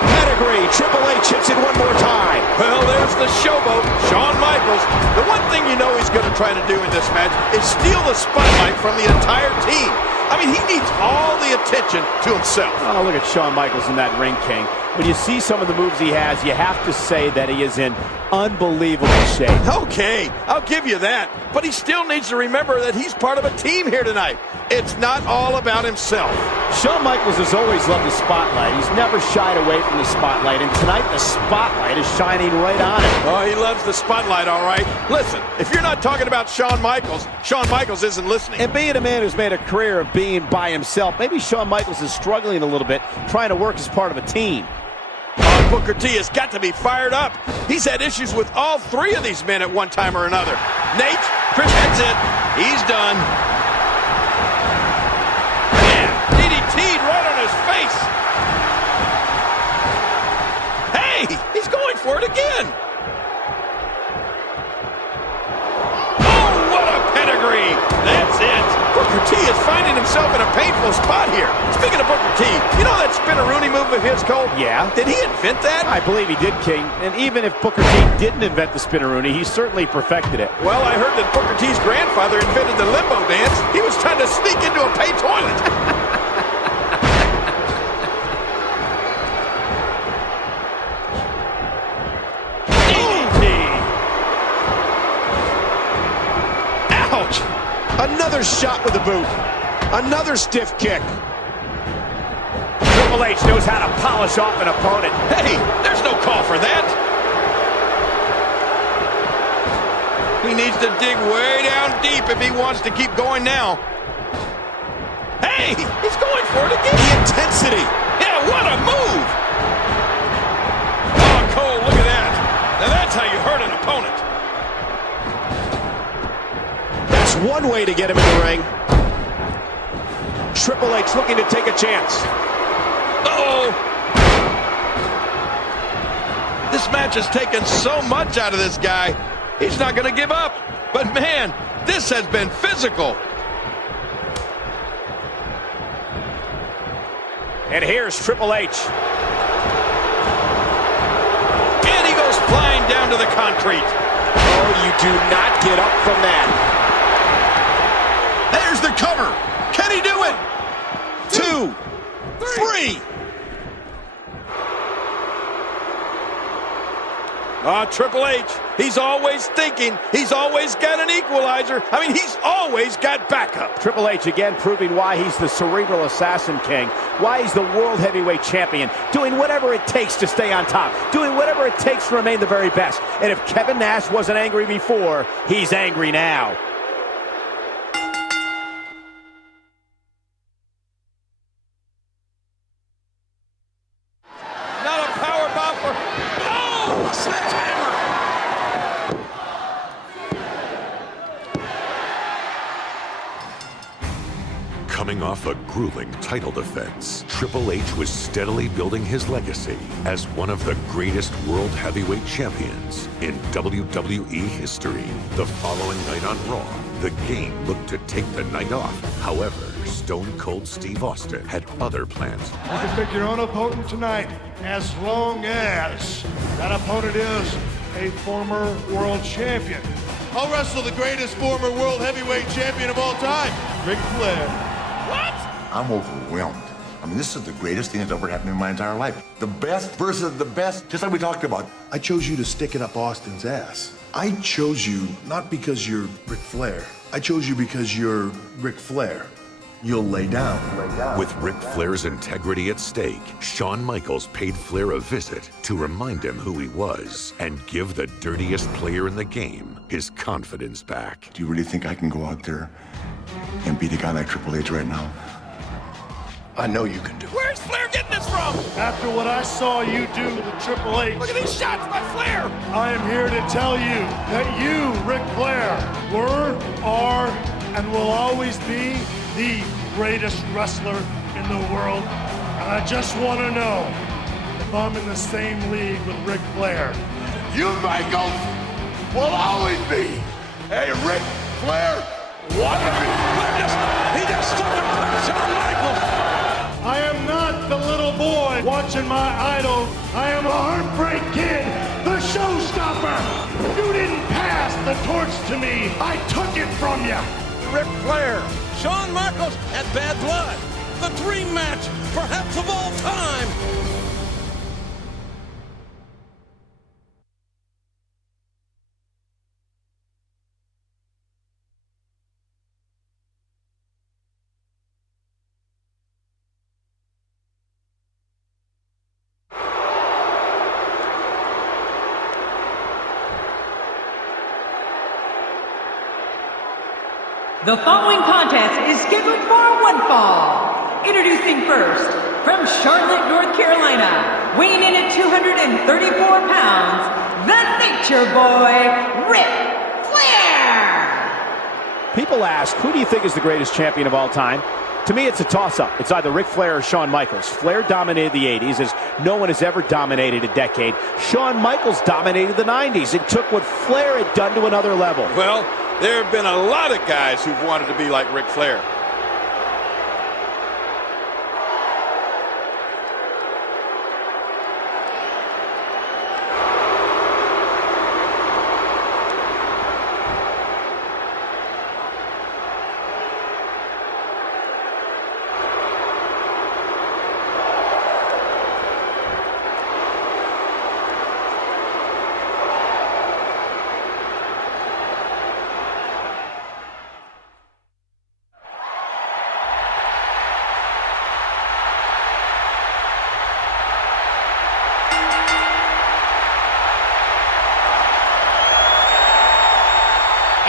Pedigree. Triple H hits it one more time. Well, there's the showboat, Shawn Michaels. The one thing you know he's going to try to do in this match is steal the spotlight from the entire team. I mean, he needs all the attention to himself. Oh, look at Shawn Michaels in that ring, King. when you see some of the moves he has, you have to say that he is in unbelievable shape. Okay, I'll give you that. But he still needs to remember that he's part of a team here tonight. It's not all about himself. Shawn Michaels has always loved the spotlight. He's never shied away from the spotlight, and tonight the spotlight is shining right on him. Oh, he loves the spotlight, all right. Listen, if you're not talking about Shawn Michaels isn't listening. And being a man who's made a career of being by himself, maybe Shawn Michaels is struggling a little bit, trying to work as part of a team. Oh, Booker T has got to be fired up. He's had issues with all three of these men at one time or another. Nate, Chris, that's it. He's done. Man, DDT'd right on his face. Hey, he's going for it again. Oh, what a pedigree. That's it. Booker T is finding himself in a painful spot here. Speaking of Booker T, you know that spin-a-rooney move of his, Cole? Yeah. Did he invent that? I believe he did, King. And even if Booker T didn't invent the spin-a-rooney, he certainly perfected it. Well, I heard that Booker T's grandfather invented the limbo dance. He was trying to sneak into a pay toilet. Ouch! Another shot with the boot. Another stiff kick. Triple H knows how to polish off an opponent. Hey, there's no call for that. He needs to dig way down deep if he wants to keep going now. Hey, he's going for it again. The intensity. Yeah, what a move. Oh, Cole, look at that. Now that's how you hurt an opponent. That's one way to get him in the ring. Triple H looking to take a chance. Uh-oh. This match has taken so much out of this guy. He's not going to give up. But man, this has been physical. And here's Triple H. And he goes flying down to the concrete. Oh, you do not get up from that. There's the cover. Can he do it? 2, 3. Triple H, he's always thinking. He's always got an equalizer. I mean, he's always got backup. Triple H again proving why he's the cerebral assassin king, why he's the world heavyweight champion, doing whatever it takes to stay on top, doing whatever it takes to remain the very best. And if Kevin Nash wasn't angry before, he's angry now. Not a power bomb for... Oh, sledgehammer! Coming off a grueling title defense, Triple H was steadily building his legacy as one of the greatest world heavyweight champions in WWE history. The following night on Raw, the game looked to take the night off. However, Stone Cold Steve Austin had other plans. You can pick your own opponent tonight, as long as that opponent is a former world champion. I'll wrestle the greatest former world heavyweight champion of all time, Ric Flair. What? I'm overwhelmed. I mean, this is the greatest thing that's ever happened in my entire life. The best versus the best, just like we talked about. I chose you to stick it up Austin's ass. I chose you not because you're Ric Flair. I chose you because you're Ric Flair. You'll lay down. With Ric Flair's integrity at stake, Shawn Michaels paid Flair a visit to remind him who he was and give the dirtiest player in the game his confidence back. Do you really think I can go out there and beat a guy like Triple H right now? I know you can do it. Where's Flair getting this from? After what I saw you do to Triple H, Look at these shots by Flair. I am here to tell you that you, Ric Flair, were, are, and will always be the greatest wrestler in the world. And I just want to know if I'm in the same league with Ric Flair. You, Michaels, will always be a Ric Flair wannabe. He just took a punch on Michaels. I am not the little boy watching my idol. I am a Heartbreak Kid, the showstopper. You didn't pass the torch to me. I took it from you. Ric Flair, Shawn Michaels had bad blood. The dream match, perhaps of all time. The following contest is scheduled for one fall. Introducing first, from Charlotte, North Carolina, weighing in at 234 pounds, the Nature Boy, Ric Flair! People ask, who do you think is the greatest champion of all time? To me, it's a toss-up. It's either Ric Flair or Shawn Michaels. Flair dominated the 80s, as no one has ever dominated a decade. Shawn Michaels dominated the 90s and took what Flair had done to another level. Well, there have been a lot of guys who've wanted to be like Ric Flair.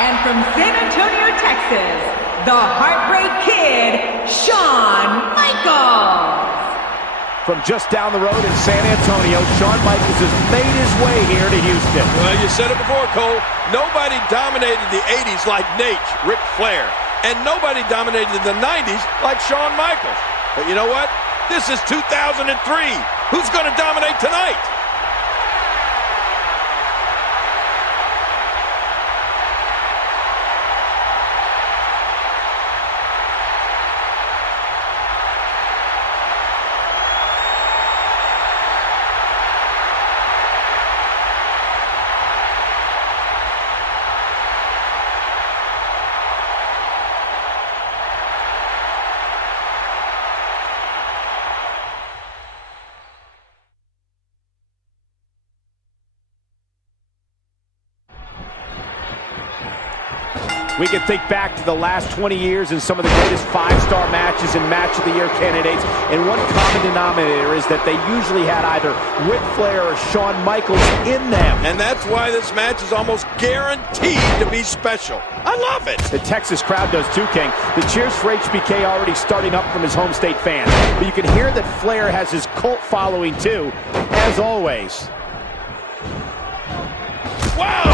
And from San Antonio, Texas, the Heartbreak Kid, Shawn Michaels. From just down the road in San Antonio, Shawn Michaels has made his way here to Houston. Well, you said it before, Cole. Nobody dominated the 80s like Nate, Ric Flair. And nobody dominated the 90s like Shawn Michaels. But you know what? This is 2003. Who's going to dominate tonight? We can think back to the last 20 years and some of the greatest five-star matches and Match of the Year candidates, and one common denominator is that they usually had either Ric Flair or Shawn Michaels in them. And that's why this match is almost guaranteed to be special. I love it. The Texas crowd does too, King. The cheers for HBK already starting up from his home state fans. But you can hear that Flair has his cult following too, as always. Wow!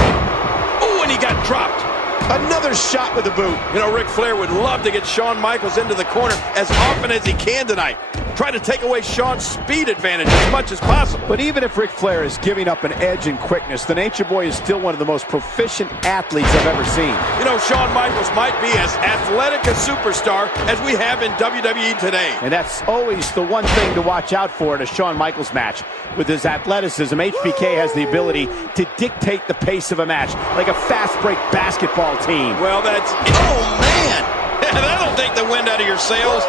Oh, and he got dropped. Another shot with the boot. You know, Ric Flair would love to get Shawn Michaels into the corner as often as he can tonight. Try to take away Shawn's speed advantage as much as possible. But even if Ric Flair is giving up an edge in quickness, the Nature Boy is still one of the most proficient athletes I've ever seen. You know, Shawn Michaels might be as athletic a superstar as we have in WWE today. And that's always the one thing to watch out for in a Shawn Michaels match. With his athleticism, HBK has the ability to dictate the pace of a match, like a fast-break basketball team. Well, that's... Oh, man! That'll take the wind out of your sails.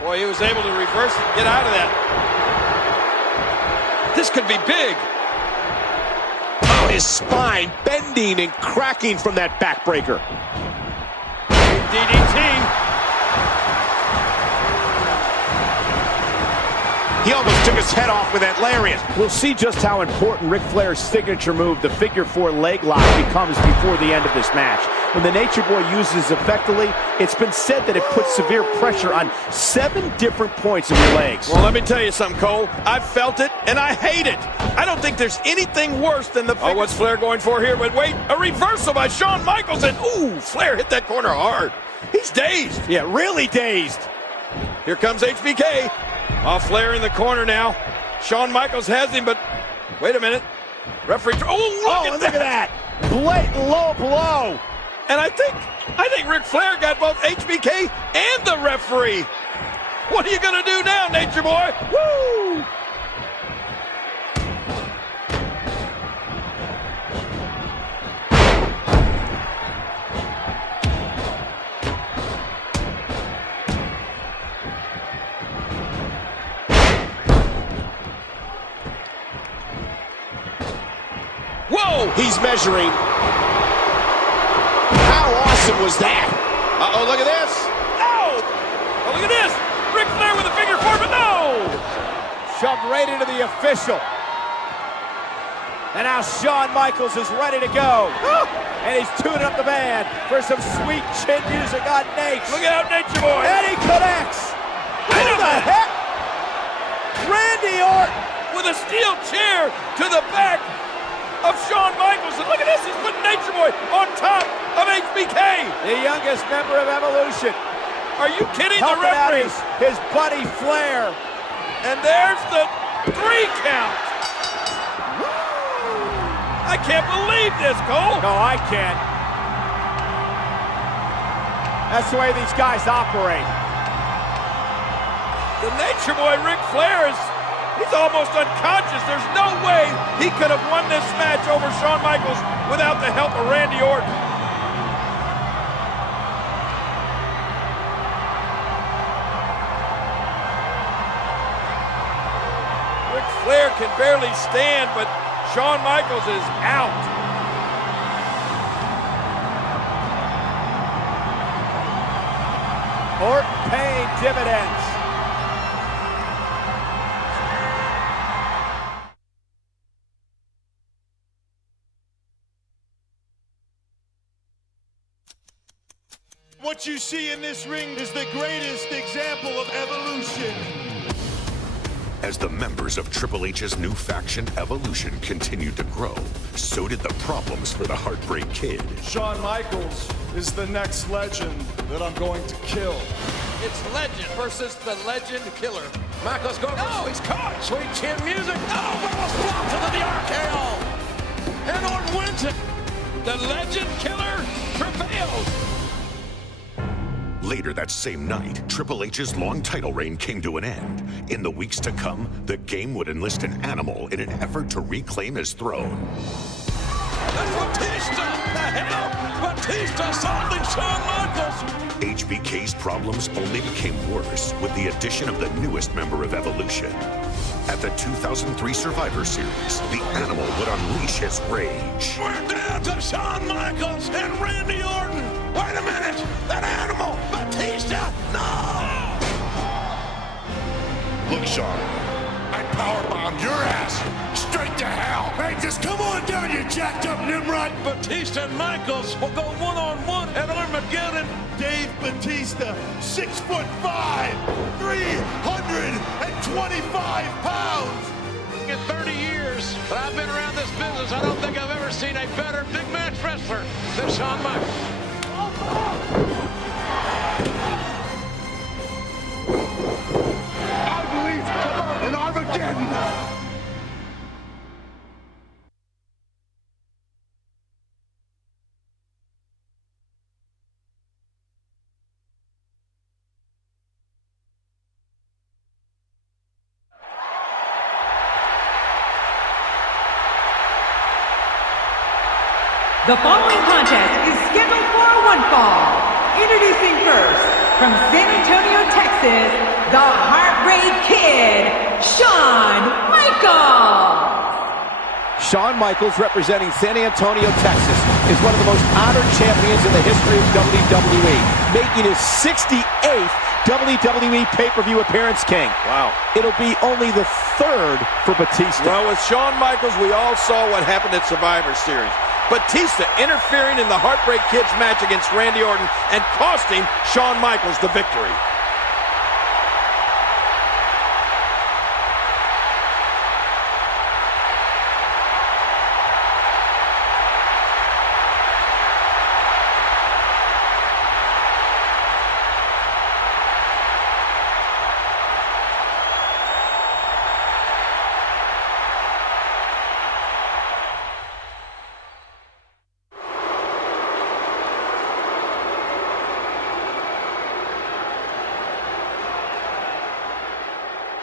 Boy, he was able to reverse it and get out of that. This could be big. Oh, his spine bending and cracking from that backbreaker. DDT. He almost took his head off with that lariat. We'll see just how important Ric Flair's signature move, the figure 4 leg lock, becomes before the end of this match. When the Nature Boy uses effectively, it's been said that it puts severe pressure on 7 different points of your legs. Well, let me tell you something, Cole. I've felt it, and I hate it. I don't think there's anything worse than the figure. Oh, what's Flair going for here? But wait, a reversal by Shawn Michaels, and ooh, Flair hit that corner hard. He's dazed. Yeah, really dazed. Here comes HBK. Oh, Flair in the corner now. Shawn Michaels has him, but wait a minute. Referee. Oh, look at that. Blatant low blow. And I think Ric Flair got both HBK and the referee. What are you going to do now, Nature Boy? Woo! Whoa! He's measuring. How awesome was that? Uh-oh, look at this. No! Oh, look at this. Ric Flair with a figure 4, but no! Shoved right into the official. And now Shawn Michaels is ready to go. And he's tuning up the band for some sweet chin music on Nate. Look out, Nature Boy. And he connects. Who the heck? Randy Orton with a steel chair to the back of Shawn Michaels. And look at this, he's putting Nature Boy on top of HBK. The youngest member of Evolution. Are you kidding? Helping the referee. out his buddy Flair. And there's the 3 count. I can't believe this, Cole. No, I can't. That's the way these guys operate. The Nature Boy, Ric Flair, he's almost unconscious. There's no way he could have won this match over Shawn Michaels without the help of Randy Orton. Ric Flair can barely stand, but Shawn Michaels is out. Orton paying dividends. What you see in this ring is the greatest example of evolution. As the members of Triple H's new faction, Evolution, continued to grow, so did the problems for the Heartbreak Kid. Shawn Michaels is the next legend that I'm going to kill. It's legend versus the legend killer. Michaels goes. No, he's caught. Sweet chin music. No, Michaels flops into the RKO. And Orton wins it. The legend killer prevails. Later that same night, Triple H's long title reign came to an end. In the weeks to come, the game would enlist an animal in an effort to reclaim his throne. That's Batista! The hell? Batista assaulting Shawn Michaels! HBK's problems only became worse with the addition of the newest member of Evolution. At the 2003 Survivor Series, the animal would unleash his rage. We're down to Shawn Michaels and Randy Orton! Wait a minute! That animal! Batista! No! Look, Shawn, I powerbombed your ass straight to hell. Hey, just come on down, you jacked up Nimrod. Batista and Michaels will go one-on-one at Armageddon. Dave Batista, 6'5", 325 pounds. In 30 years that I've been around this business, I don't think I've ever seen a better big match wrestler than Shawn Michaels. I believe in Armageddon. The following contest is scheduled for one fall. Introducing first, from San Antonio, Texas, the Heartbreak Kid, Shawn Michaels. Shawn Michaels, representing San Antonio, Texas, is one of the most honored champions in the history of WWE, making his 68th WWE pay-per-view appearance, King. Wow. It'll be only the 3rd for Batista. Well, with Shawn Michaels, we all saw what happened at Survivor Series. Batista interfering in the Heartbreak Kid's match against Randy Orton and costing Shawn Michaels the victory.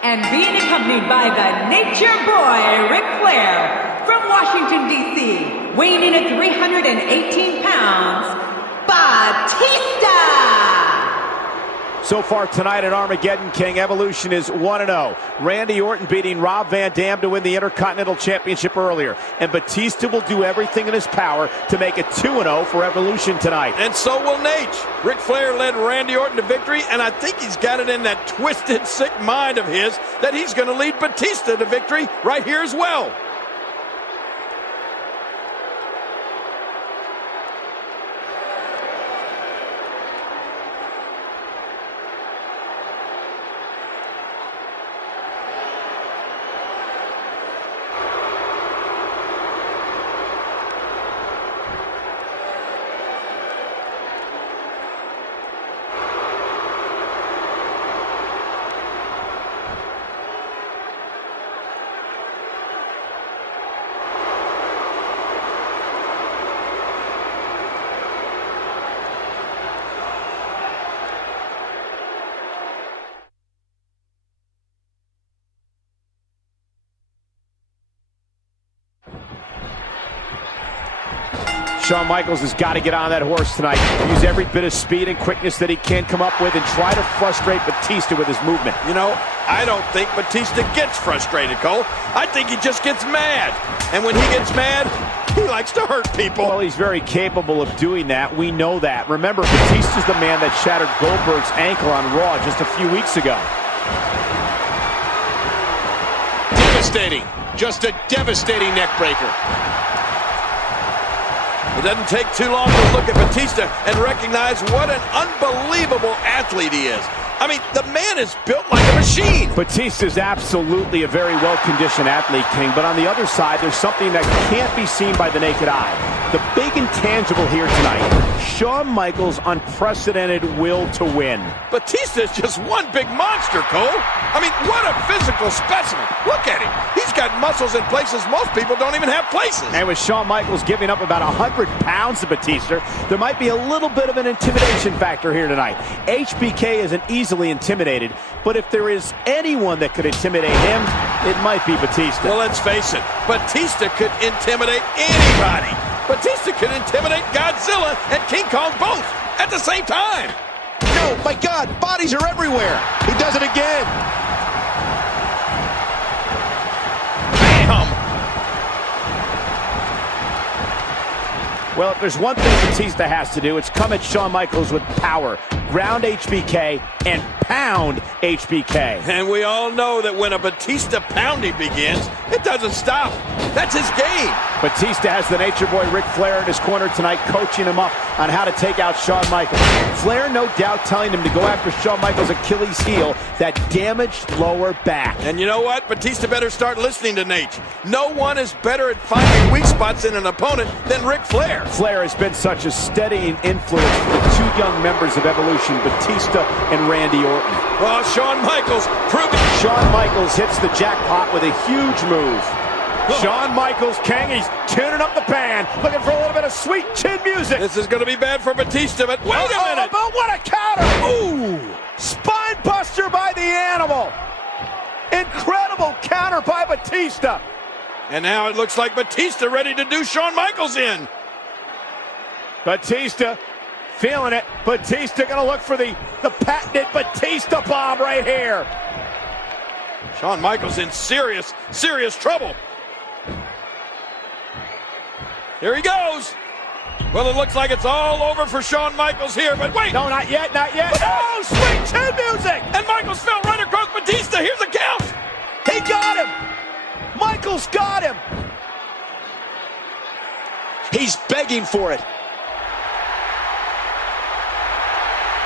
And being accompanied by the Nature Boy, Ric Flair, from Washington, D.C., weighing in at 318 pounds, Batista! So far tonight at Armageddon, King, Evolution is 1-0. Randy Orton beating Rob Van Dam to win the Intercontinental Championship earlier. And Batista will do everything in his power to make it 2-0 for Evolution tonight. And so will Nate. Ric Flair led Randy Orton to victory, and I think he's got it in that twisted, sick mind of his that he's going to lead Batista to victory right here as well. Shawn Michaels has got to get on that horse tonight. Use every bit of speed and quickness that he can come up with and try to frustrate Batista with his movement. You know, I don't think Batista gets frustrated, Cole. I think he just gets mad. And when he gets mad, he likes to hurt people. Well, he's very capable of doing that. We know that. Remember, Batista's the man that shattered Goldberg's ankle on Raw just a few weeks ago. Devastating. Just a devastating neck breaker. It doesn't take too long to look at Batista and recognize what an unbelievable athlete he is. I mean, the man is built like a machine. Batista's absolutely a very well-conditioned athlete, King, but on the other side, there's something that can't be seen by the naked eye. The big intangible here tonight, Shawn Michaels' unprecedented will to win. Batista is just one big monster, Cole. I mean, what a physical specimen. Look at him. He's got muscles in places most people don't even have places. And with Shawn Michaels giving up about 100 pounds to Batista, there might be a little bit of an intimidation factor here tonight. HBK isn't easily intimidated, but if there is anyone that could intimidate him, it might be Batista. Well, let's face it, Batista could intimidate anybody. Batista could intimidate Godzilla and King Kong both at the same time. No, my God, bodies are everywhere. He does it again. Bam! Well, if there's one thing Batista has to do, it's come at Shawn Michaels with power. Ground HBK and pound HBK. And we all know that when a Batista pounding begins, it doesn't stop. That's his game. Batista has the Nature Boy Ric Flair in his corner tonight, coaching him up on how to take out Shawn Michaels. Flair, no doubt, telling him to go after Shawn Michaels' Achilles heel, that damaged lower back. And you know what? Batista better start listening to Nate. No one is better at finding weak spots in an opponent than Ric Flair. Flair has been such a steadying influence for the two young members of Evolution, Batista and Randy Orton. Well, Shawn Michaels proving. Shawn Michaels hits the jackpot with a huge move. Shawn Michaels, King, he's tuning up the band, looking for a little bit of sweet chin music. This is going to be bad for Batista, but wait a minute. But what a counter! Ooh! Spine buster by the Animal. Incredible counter by Batista. And now it looks like Batista ready to do Shawn Michaels in. Batista feeling it. Batista going to look for the patented Batista bomb right here. Shawn Michaels in serious trouble. Here he goes. Well, it looks like it's all over for Shawn Michaels here, but wait. No, not yet, not yet. Oh, sweet chin music. And Michaels fell right across Batista. Here's the count. He got him. Michaels got him. He's begging for it.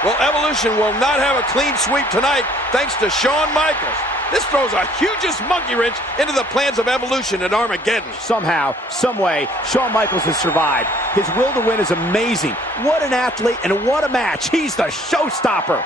Well, Evolution will not have a clean sweep tonight thanks to Shawn Michaels. This throws a hugest monkey wrench into the plans of Evolution at Armageddon. Somehow, some way, Shawn Michaels has survived. His will to win is amazing. What an athlete and what a match. He's the showstopper.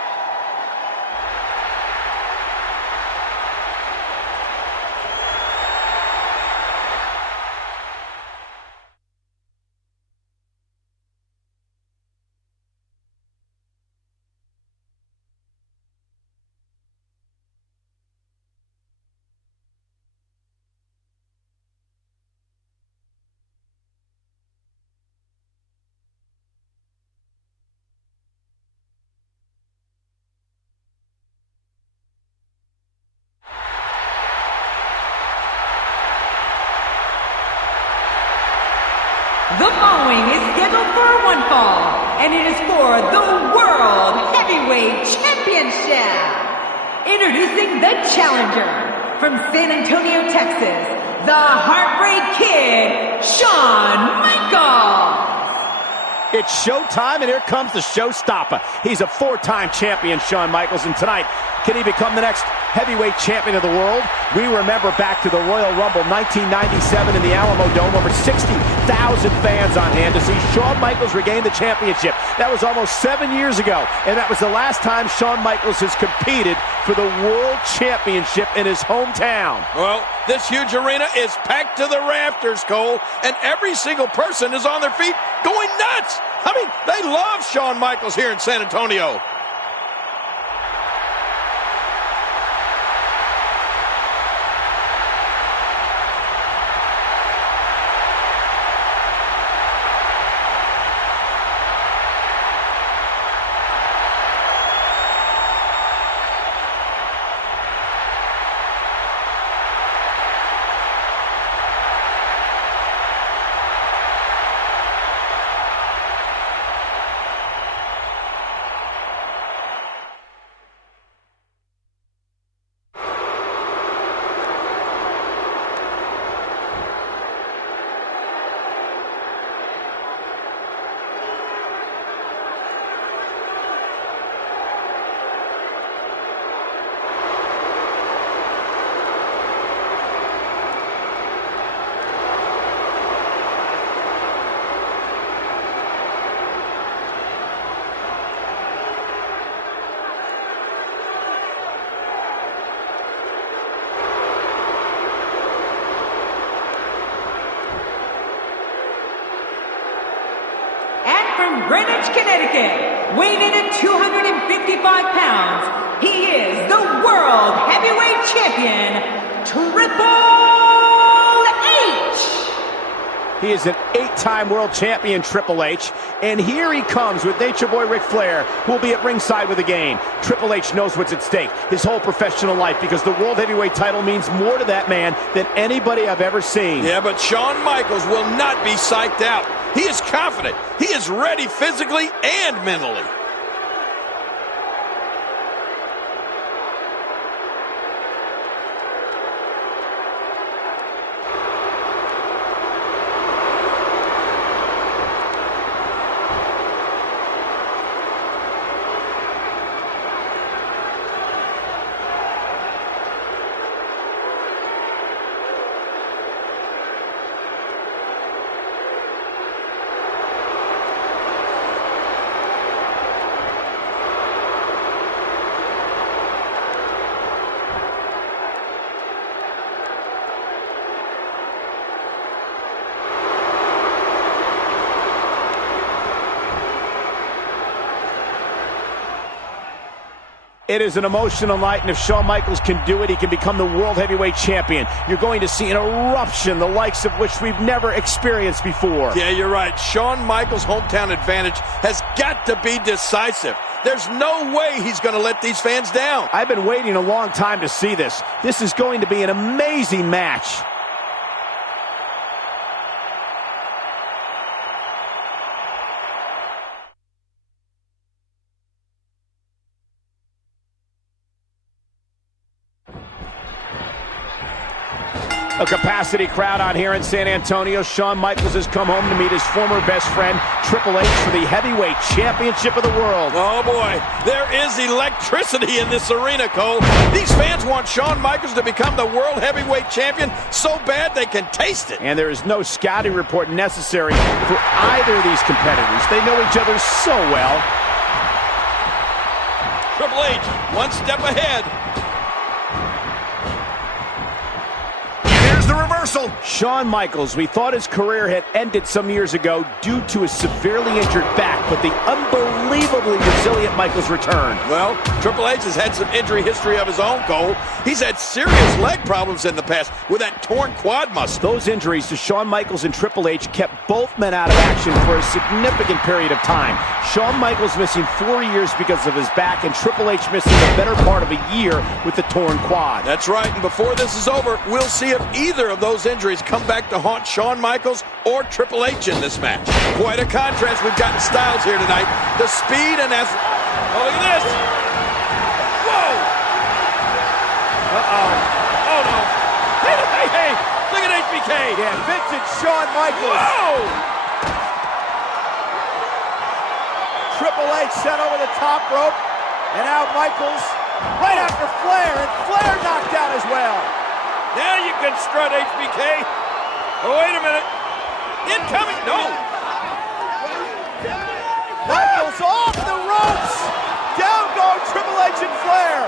The following is scheduled for one fall, and it is for the World Heavyweight Championship. Introducing the challenger from San Antonio, Texas, the Heartbreak Kid, Shawn Michaels. It's showtime, and here comes the showstopper. He's a four-time champion, Shawn Michaels, and tonight, can he become the next heavyweight champion of the world? We remember back to the Royal Rumble 1997 in the Alamo Dome, over 60,000 fans on hand to see Shawn Michaels regain the championship. That was almost 7 years ago, and that was the last time Shawn Michaels has competed for the World Championship in his hometown. Well, this huge arena is packed to the rafters, Cole, and every single person is on their feet going nuts. I mean, they love Shawn Michaels here in San Antonio. from Greenwich, Connecticut, weighing in at 255 pounds, he is the World Heavyweight Champion, Triple H! He is an 8-time world champion, Triple H. And here he comes with Nature Boy Ric Flair, who will be at ringside with the game. Triple H knows what's at stake, his whole professional life, because the World Heavyweight title means more to that man than anybody I've ever seen. Yeah, but Shawn Michaels will not be psyched out. He is confident. He is ready physically and mentally. It is an emotional night, and if Shawn Michaels can do it, he can become the World Heavyweight Champion. You're going to see an eruption, the likes of which we've never experienced before. Yeah, you're right. Shawn Michaels' hometown advantage has got to be decisive. There's no way he's going to let these fans down. I've been waiting a long time to see this. This is going to be an amazing match. A capacity crowd on here in San Antonio. Shawn Michaels has come home to meet his former best friend, Triple H, for the Heavyweight Championship of the world. Oh, boy. There is electricity in this arena, Cole. These fans want Shawn Michaels to become the World Heavyweight Champion so bad they can taste it. And there is no scouting report necessary for either of these competitors. They know each other so well. Triple H, one step ahead. The reversal. Shawn Michaels, we thought his career had ended some years ago due to a severely injured back, but the unbelievably resilient Michaels returned. Well, Triple H has had some injury history of his own, Cole. He's had serious leg problems in the past with that torn quad muscle. Those injuries to Shawn Michaels and Triple H kept both men out of action for a significant period of time. Shawn Michaels missing 4 years because of his back, and Triple H missing the better part of a year with the torn quad. That's right, and before this is over, we'll see if either of those injuries come back to haunt Shawn Michaels or Triple H in this match. Quite a contrast we've got in styles here tonight. The speed and oh, look at this. Whoa. Uh-oh. Oh, no. Hey, hey, hey. Look at HBK. Yeah, vintage Shawn Michaels. Whoa. Triple H sent over the top rope, and now Michaels right after Flair, and Flair knocked out as well. Now you can strut, HBK. Oh, wait a minute. Incoming. No. Michaels off the ropes. Down go Triple H and Flair.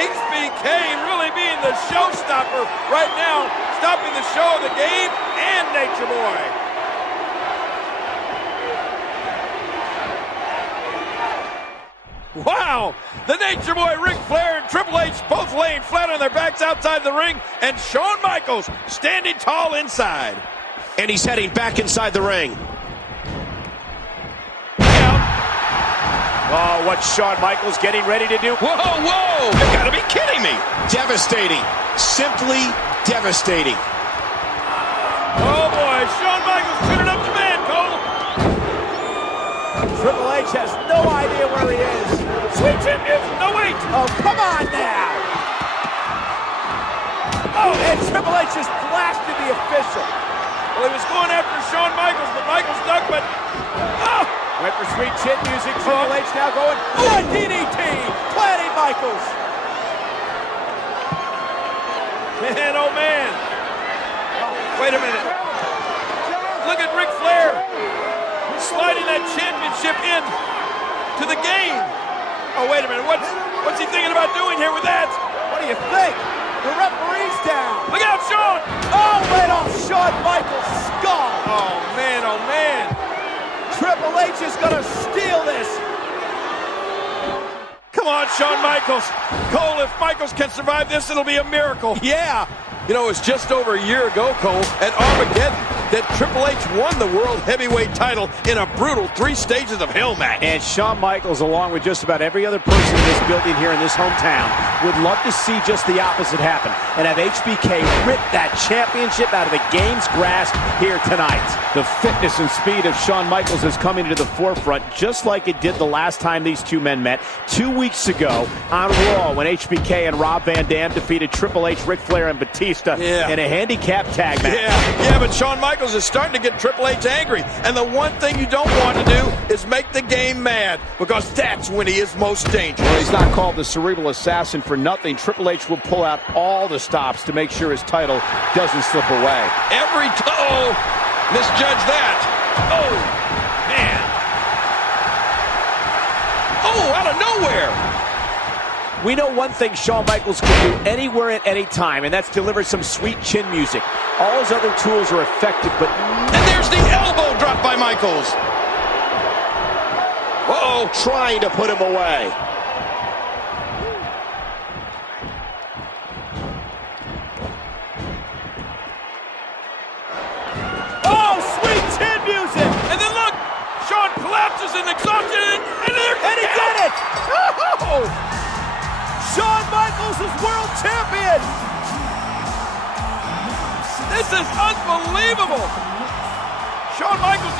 HBK really being the showstopper right now, stopping the show of the game and Nature Boy. Wow! The Nature Boy, Ric Flair, and Triple H both laying flat on their backs outside the ring, and Shawn Michaels standing tall inside. And he's heading back inside the ring. Oh, what's Shawn Michaels getting ready to do? Whoa, whoa! You gotta be kidding me! Devastating. Simply devastating. Oh boy, Shawn Michaels turning up the man, Cole! Triple H has no idea where he is. Sweet chin music! No, wait! Oh, come on now! Oh, and Triple H just blasted the official. Well, he was going after Shawn Michaels, but Michaels ducked, but... Oh! Went for sweet chin music. Triple H now going, oh, a DDT! Planting Michaels! Man, oh man! Wait a minute. Look at Ric Flair sliding that championship in to the game. Oh, wait a minute. What's he thinking about doing here with that? What do you think? The referee's down. Look out, Shawn! Oh, right off Shawn Michaels' skull. Oh, man, oh, man. Triple H is going to steal this. Come on, Shawn Michaels. Cole, if Michaels can survive this, it'll be a miracle. Yeah. You know, it was just over a year ago, Cole, at Armageddon, that Triple H won the World Heavyweight title in a brutal 3 stages of hell match. And Shawn Michaels, along with just about every other person in this building here in this hometown, would love to see just the opposite happen and have HBK rip that championship out of the game's grasp here tonight. The fitness and speed of Shawn Michaels is coming to the forefront, just like it did the last time these two men met 2 weeks ago on Raw, when HBK and Rob Van Dam defeated Triple H, Ric Flair, and Batista in a handicap tag match. Yeah, but Shawn Michaels is starting to get Triple H angry, and the one thing you don't want to do is make the game mad, because that's when he is most dangerous. Well, he's not called the cerebral assassin for nothing. Triple H will pull out all the stops to make sure his title doesn't slip away. Misjudge that. Oh, man. Oh, out of nowhere. We know one thing Shawn Michaels can do anywhere at any time, and that's deliver some sweet chin music. All his other tools are effective, but... And there's the elbow drop by Michaels. Uh-oh, trying to put him away. Oh, sweet chin music! And then look, Shawn collapses in exhaustion, and he did it! Oh! Shawn Michaels is world champion! This is unbelievable! Shawn Michaels,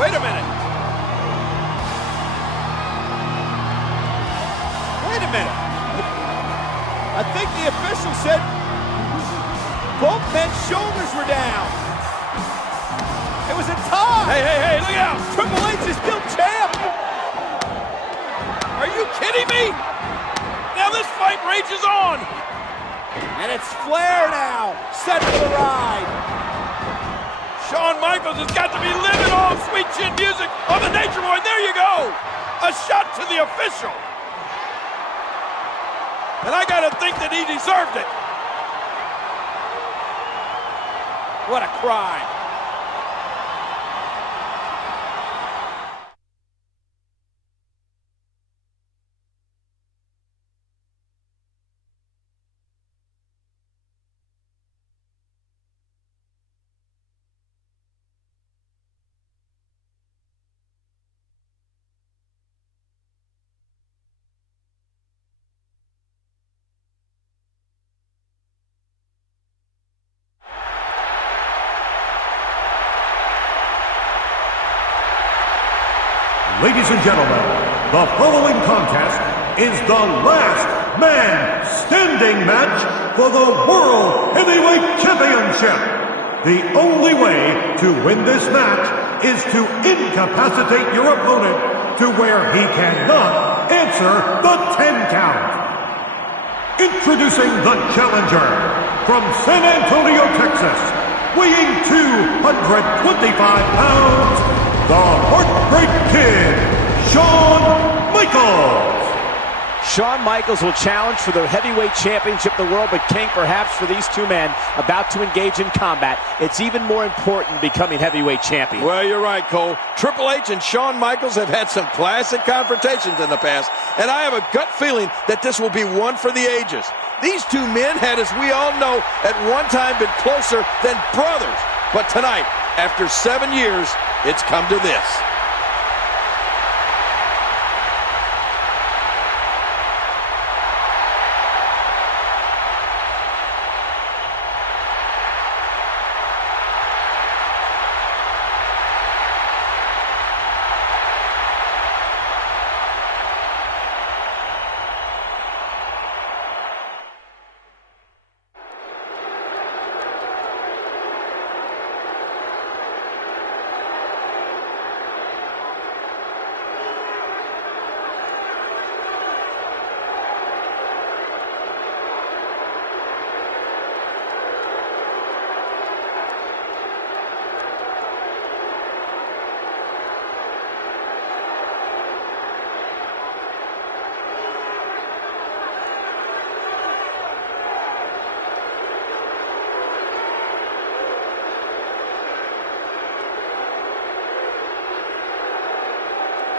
wait a minute. Wait a minute. I think the official said both men's shoulders were down. It was a tie. Hey, look out. Triple H is still champ. Are you kidding me? Now this fight rages on. And it's Flair now, set for the ride. Shawn Michaels has got to be living off sweet chin music on the Nature Boy. There you go. A shot to the official. And I got to think that he deserved it. What a crime. Ladies and gentlemen, the following contest is the last man standing match for the World Heavyweight Championship. The only way to win this match is to incapacitate your opponent to where he cannot answer the 10 count. Introducing the challenger from San Antonio, Texas, weighing 225 pounds, the Heartbreak Kid, Shawn Michaels. Shawn Michaels will challenge for the heavyweight championship of the world, but King, perhaps for these two men about to engage in combat, it's even more important becoming heavyweight champion. Well, you're right, Cole. Triple H and Shawn Michaels have had some classic confrontations in the past, and I have a gut feeling that this will be one for the ages. These two men had, as we all know, at one time been closer than brothers. But tonight, after 7 years, it's come to this.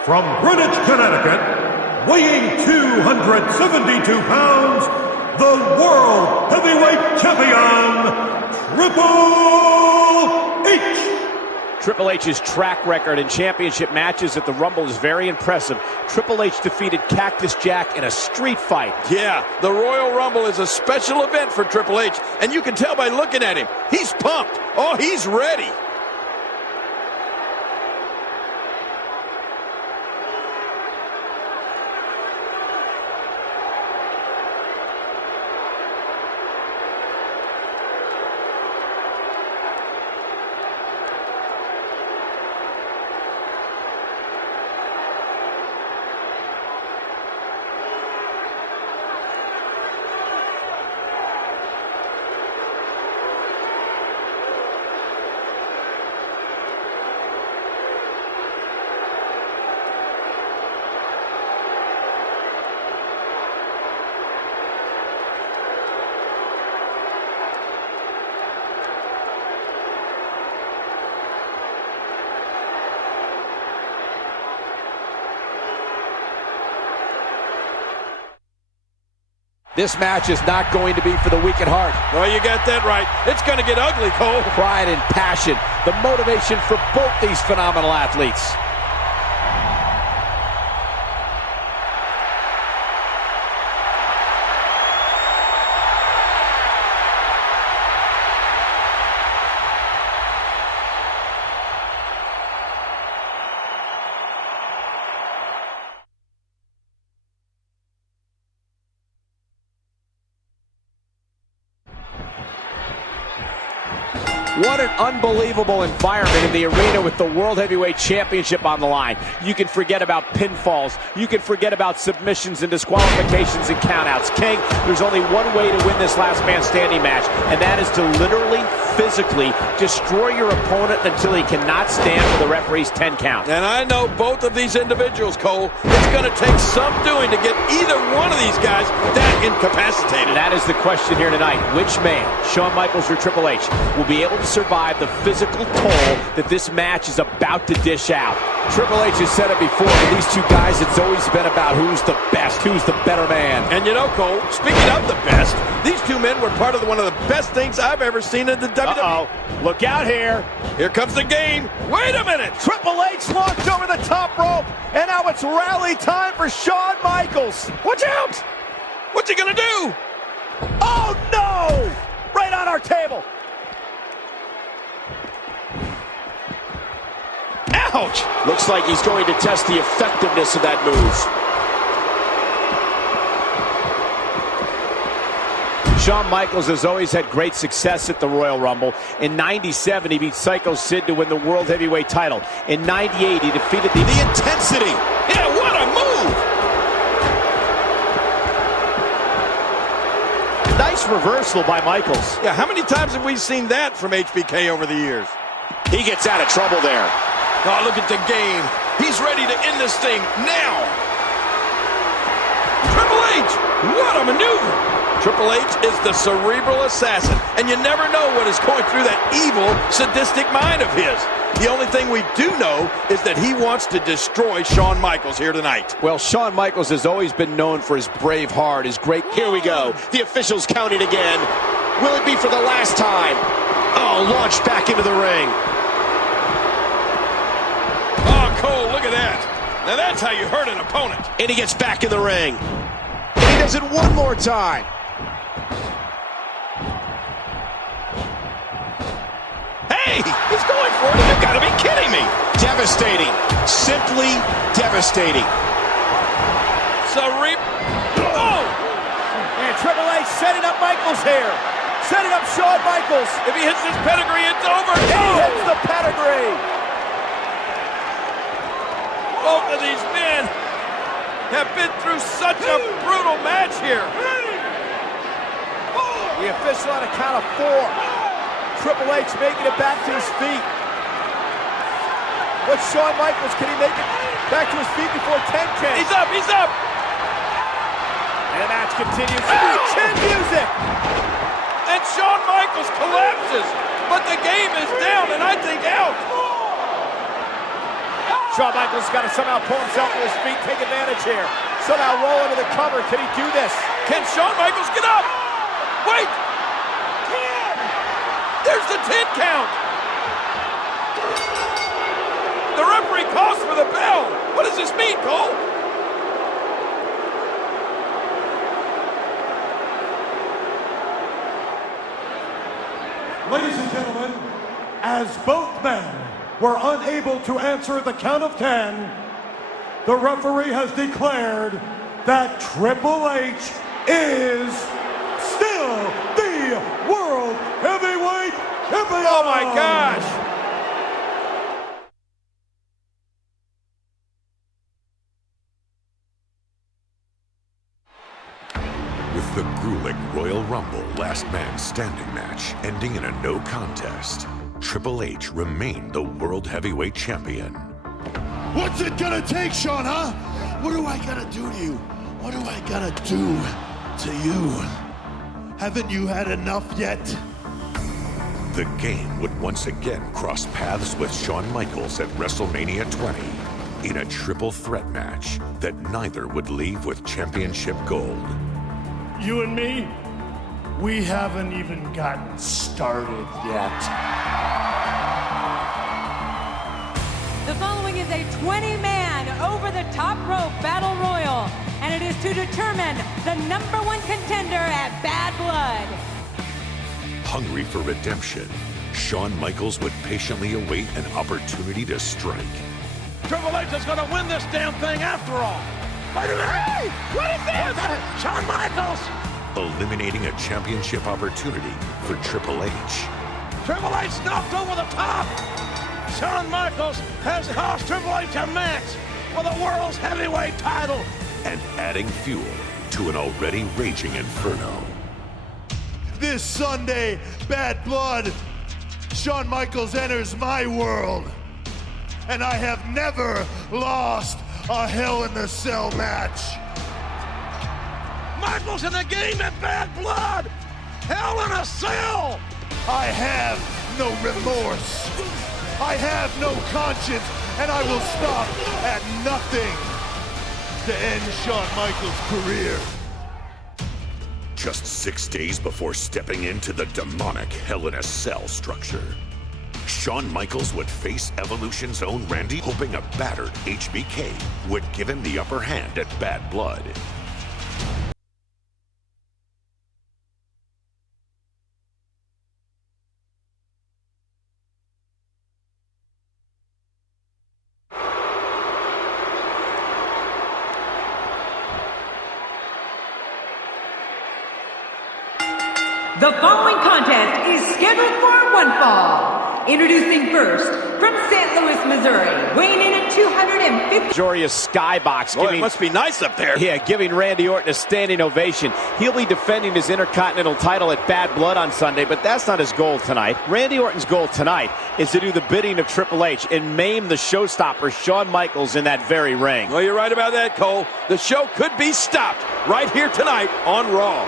from Greenwich, Connecticut, weighing 272 pounds, the World Heavyweight Champion, Triple H. Triple H's track record in championship matches at the Rumble is very impressive. Triple H defeated Cactus Jack in a street fight. Yeah, the Royal Rumble is a special event for Triple H, and you can tell by looking at him. He's pumped. Oh, he's ready. This match is not going to be for the weak at heart. Well, you got that right. It's going to get ugly, Cole. Pride and passion, the motivation for both these phenomenal athletes. What an unbelievable environment in the arena with the World Heavyweight Championship on the line. You can forget about pinfalls. You can forget about submissions and disqualifications and countouts. King, there's only one way to win this last man standing match, and that is to literally, physically destroy your opponent until he cannot stand for the referee's 10 count. And I know both of these individuals, Cole. It's going to take some doing to get either one of these guys that incapacitated. That is the question here tonight. Which man, Shawn Michaels or Triple H, will be able to survive the physical toll that this match is about to dish out? Triple H has said it before, but these two guys, it's always been about who's the best, who's the better man. And you know, Cole, speaking of the best, these two men were part of one of the best things I've ever seen in the WWE. Uh-oh. Look out here. Here comes the game. Wait a minute. Triple H launched over the top rope, and now it's rally time for Shawn Michaels. Watch out. What's he going to do? Oh, no! Right on our table. Ouch! Looks like he's going to test the effectiveness of that move. Shawn Michaels has always had great success at the Royal Rumble. In '97, he beat Psycho Sid to win the World Heavyweight title. In '98, he defeated the intensity. Yeah, what a move! Nice reversal by Michaels. Yeah, how many times have we seen that from HBK over the years? He gets out of trouble there. Oh, look at the game. He's ready to end this thing now. Triple H, what a maneuver. Triple H is the cerebral assassin, and you never know what is going through that evil, sadistic mind of his. The only thing we do know is that he wants to destroy Shawn Michaels here tonight. Well, Shawn Michaels has always been known for his brave heart, his great... Here we go. The official's counting again. Will it be for the last time? Oh, launched back into the ring. Oh, Cole, look at that. Now that's how you hurt an opponent. And he gets back in the ring. And he does it one more time. Hey, he's going for it. You've got to be kidding me. Devastating. Simply devastating. Oh! And Triple H setting up Michaels here. Setting up Shawn Michaels. If he hits this pedigree, it's over. And he hits the pedigree. Both of these men have been through such a brutal match here. The official on a count of 4. Triple H making it back to his feet. What's Shawn Michaels? Can he make it back to his feet before 10 can? He's up, he's up. And the match continues. Chin music. And Shawn Michaels collapses. But the game is down and I think out. Shawn Michaels got to somehow pull himself to his feet, take advantage here. Somehow roll into the cover. Can he do this? Can Shawn Michaels get up? Wait! 10! There's the 10 count! The referee calls for the bell! What does this mean, Cole? Ladies and gentlemen, as both men were unable to answer the count of 10, the referee has declared that Triple H is still the World Heavyweight Champion! Oh my gosh! With the grueling Royal Rumble Last Man Standing match ending in a no contest, Triple H remained the World Heavyweight Champion. What's it gonna take, Shawn, huh? What do I gotta do to you? What do I gotta do to you? Haven't you had enough yet? The game would once again cross paths with Shawn Michaels at WrestleMania 20 in a triple threat match that neither would leave with championship gold. You and me, we haven't even gotten started yet. The following is a 20-man over-the-top rope battle royal, and it is to determine the #1 contender at Bad Blood. Hungry for redemption, Shawn Michaels would patiently await an opportunity to strike. Triple H is gonna win this damn thing after all. Wait a minute! Hey, what is this? Shawn Michaels! Eliminating a championship opportunity for Triple H. Triple H knocked over the top! Shawn Michaels has cost Triple H a match for the world's heavyweight title! And adding fuel to an already raging inferno. This Sunday, Bad Blood, Shawn Michaels enters my world. And I have never lost a Hell in a Cell match. Michaels in the game at Bad Blood! Hell in a Cell! I have no remorse. I have no conscience, and I will stop at nothing to end Shawn Michaels' career. Just 6 days before stepping into the demonic Hell in a Cell structure, Shawn Michaels would face Evolution's own Randy, hoping a battered HBK would give him the upper hand at Bad Blood. The following contest is scheduled for one fall. Introducing first, from St. Louis, Missouri, weighing in at 250. Glorious skybox. Boy, it must be nice up there. Yeah, giving Randy Orton a standing ovation. He'll be defending his Intercontinental title at Bad Blood on Sunday, but that's not his goal tonight. Randy Orton's goal tonight is to do the bidding of Triple H and maim the showstopper Shawn Michaels in that very ring. Well, you're right about that, Cole. The show could be stopped right here tonight on Raw.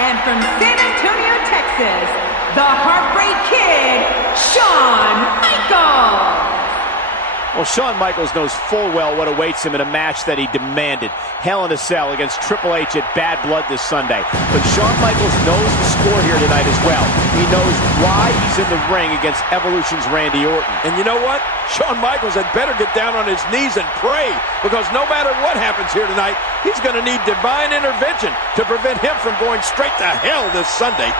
And from San Antonio, Texas, the Heartbreak Kid, Shawn Michaels. Well, Shawn Michaels knows full well what awaits him in a match that he demanded. Hell in a Cell against Triple H at Bad Blood this Sunday. But Shawn Michaels knows the score here tonight as well. He knows why he's in the ring against Evolution's Randy Orton. And you know what? Shawn Michaels had better get down on his knees and pray, because no matter what happens here tonight, he's going to need divine intervention to prevent him from going straight to hell this Sunday.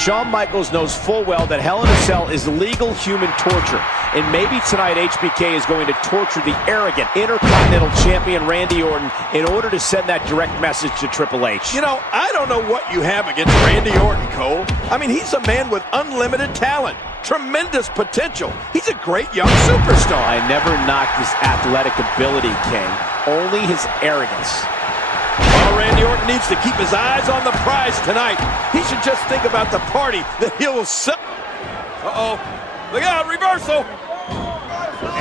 Shawn Michaels knows full well that Hell in a Cell is legal human torture. And maybe tonight HBK is going to torture the arrogant Intercontinental Champion Randy Orton in order to send that direct message to Triple H. You know, I don't know what you have against Randy Orton, Cole. I mean, he's a man with unlimited talent, tremendous potential. He's a great young superstar. I never knocked his athletic ability, King. Only his arrogance. Well, Randy Orton needs to keep his eyes on the prize tonight. He should just think about the party that he'll sell. Uh-oh. Look out, reversal.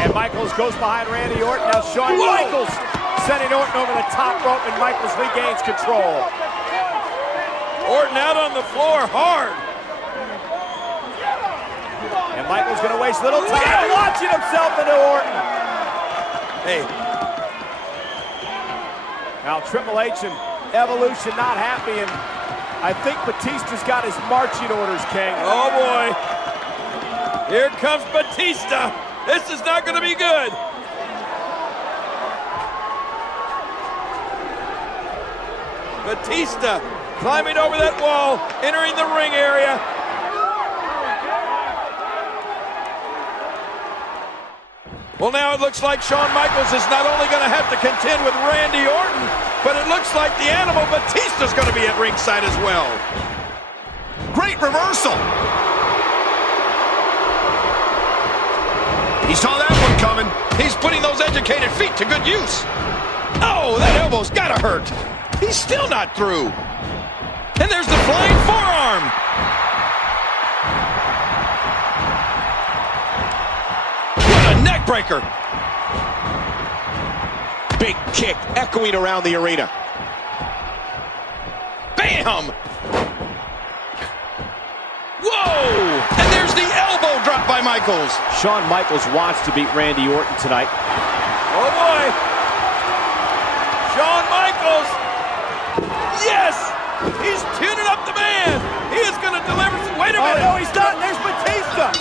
And Michaels goes behind Randy Orton. Now Shawn Michaels sending Orton over the top rope, and Michaels regains control. Orton out on the floor hard. And Michaels going to waste little time launching himself into Orton. Hey. Now Triple H and Evolution not happy, and I think Batista's got his marching orders, King. Oh boy. Here comes Batista. This is not going to be good. Batista climbing over that wall, entering the ring area. Well, now it looks like Shawn Michaels is not only going to have to contend with Randy Orton, but it looks like the animal Batista's going to be at ringside as well. Great reversal. He saw that one coming. He's putting those educated feet to good use. Oh, that elbow's got to hurt. He's still not through. And there's the flying forearm. What a neck breaker. Big kick echoing around the arena. Bam! Whoa! And there's the elbow drop by Michaels. Shawn Michaels wants to beat Randy Orton tonight. Oh boy! Shawn Michaels! Yes! He's tuning up the man! He is going to deliver some... Wait a minute! Oh, no, he's not! There's Batista!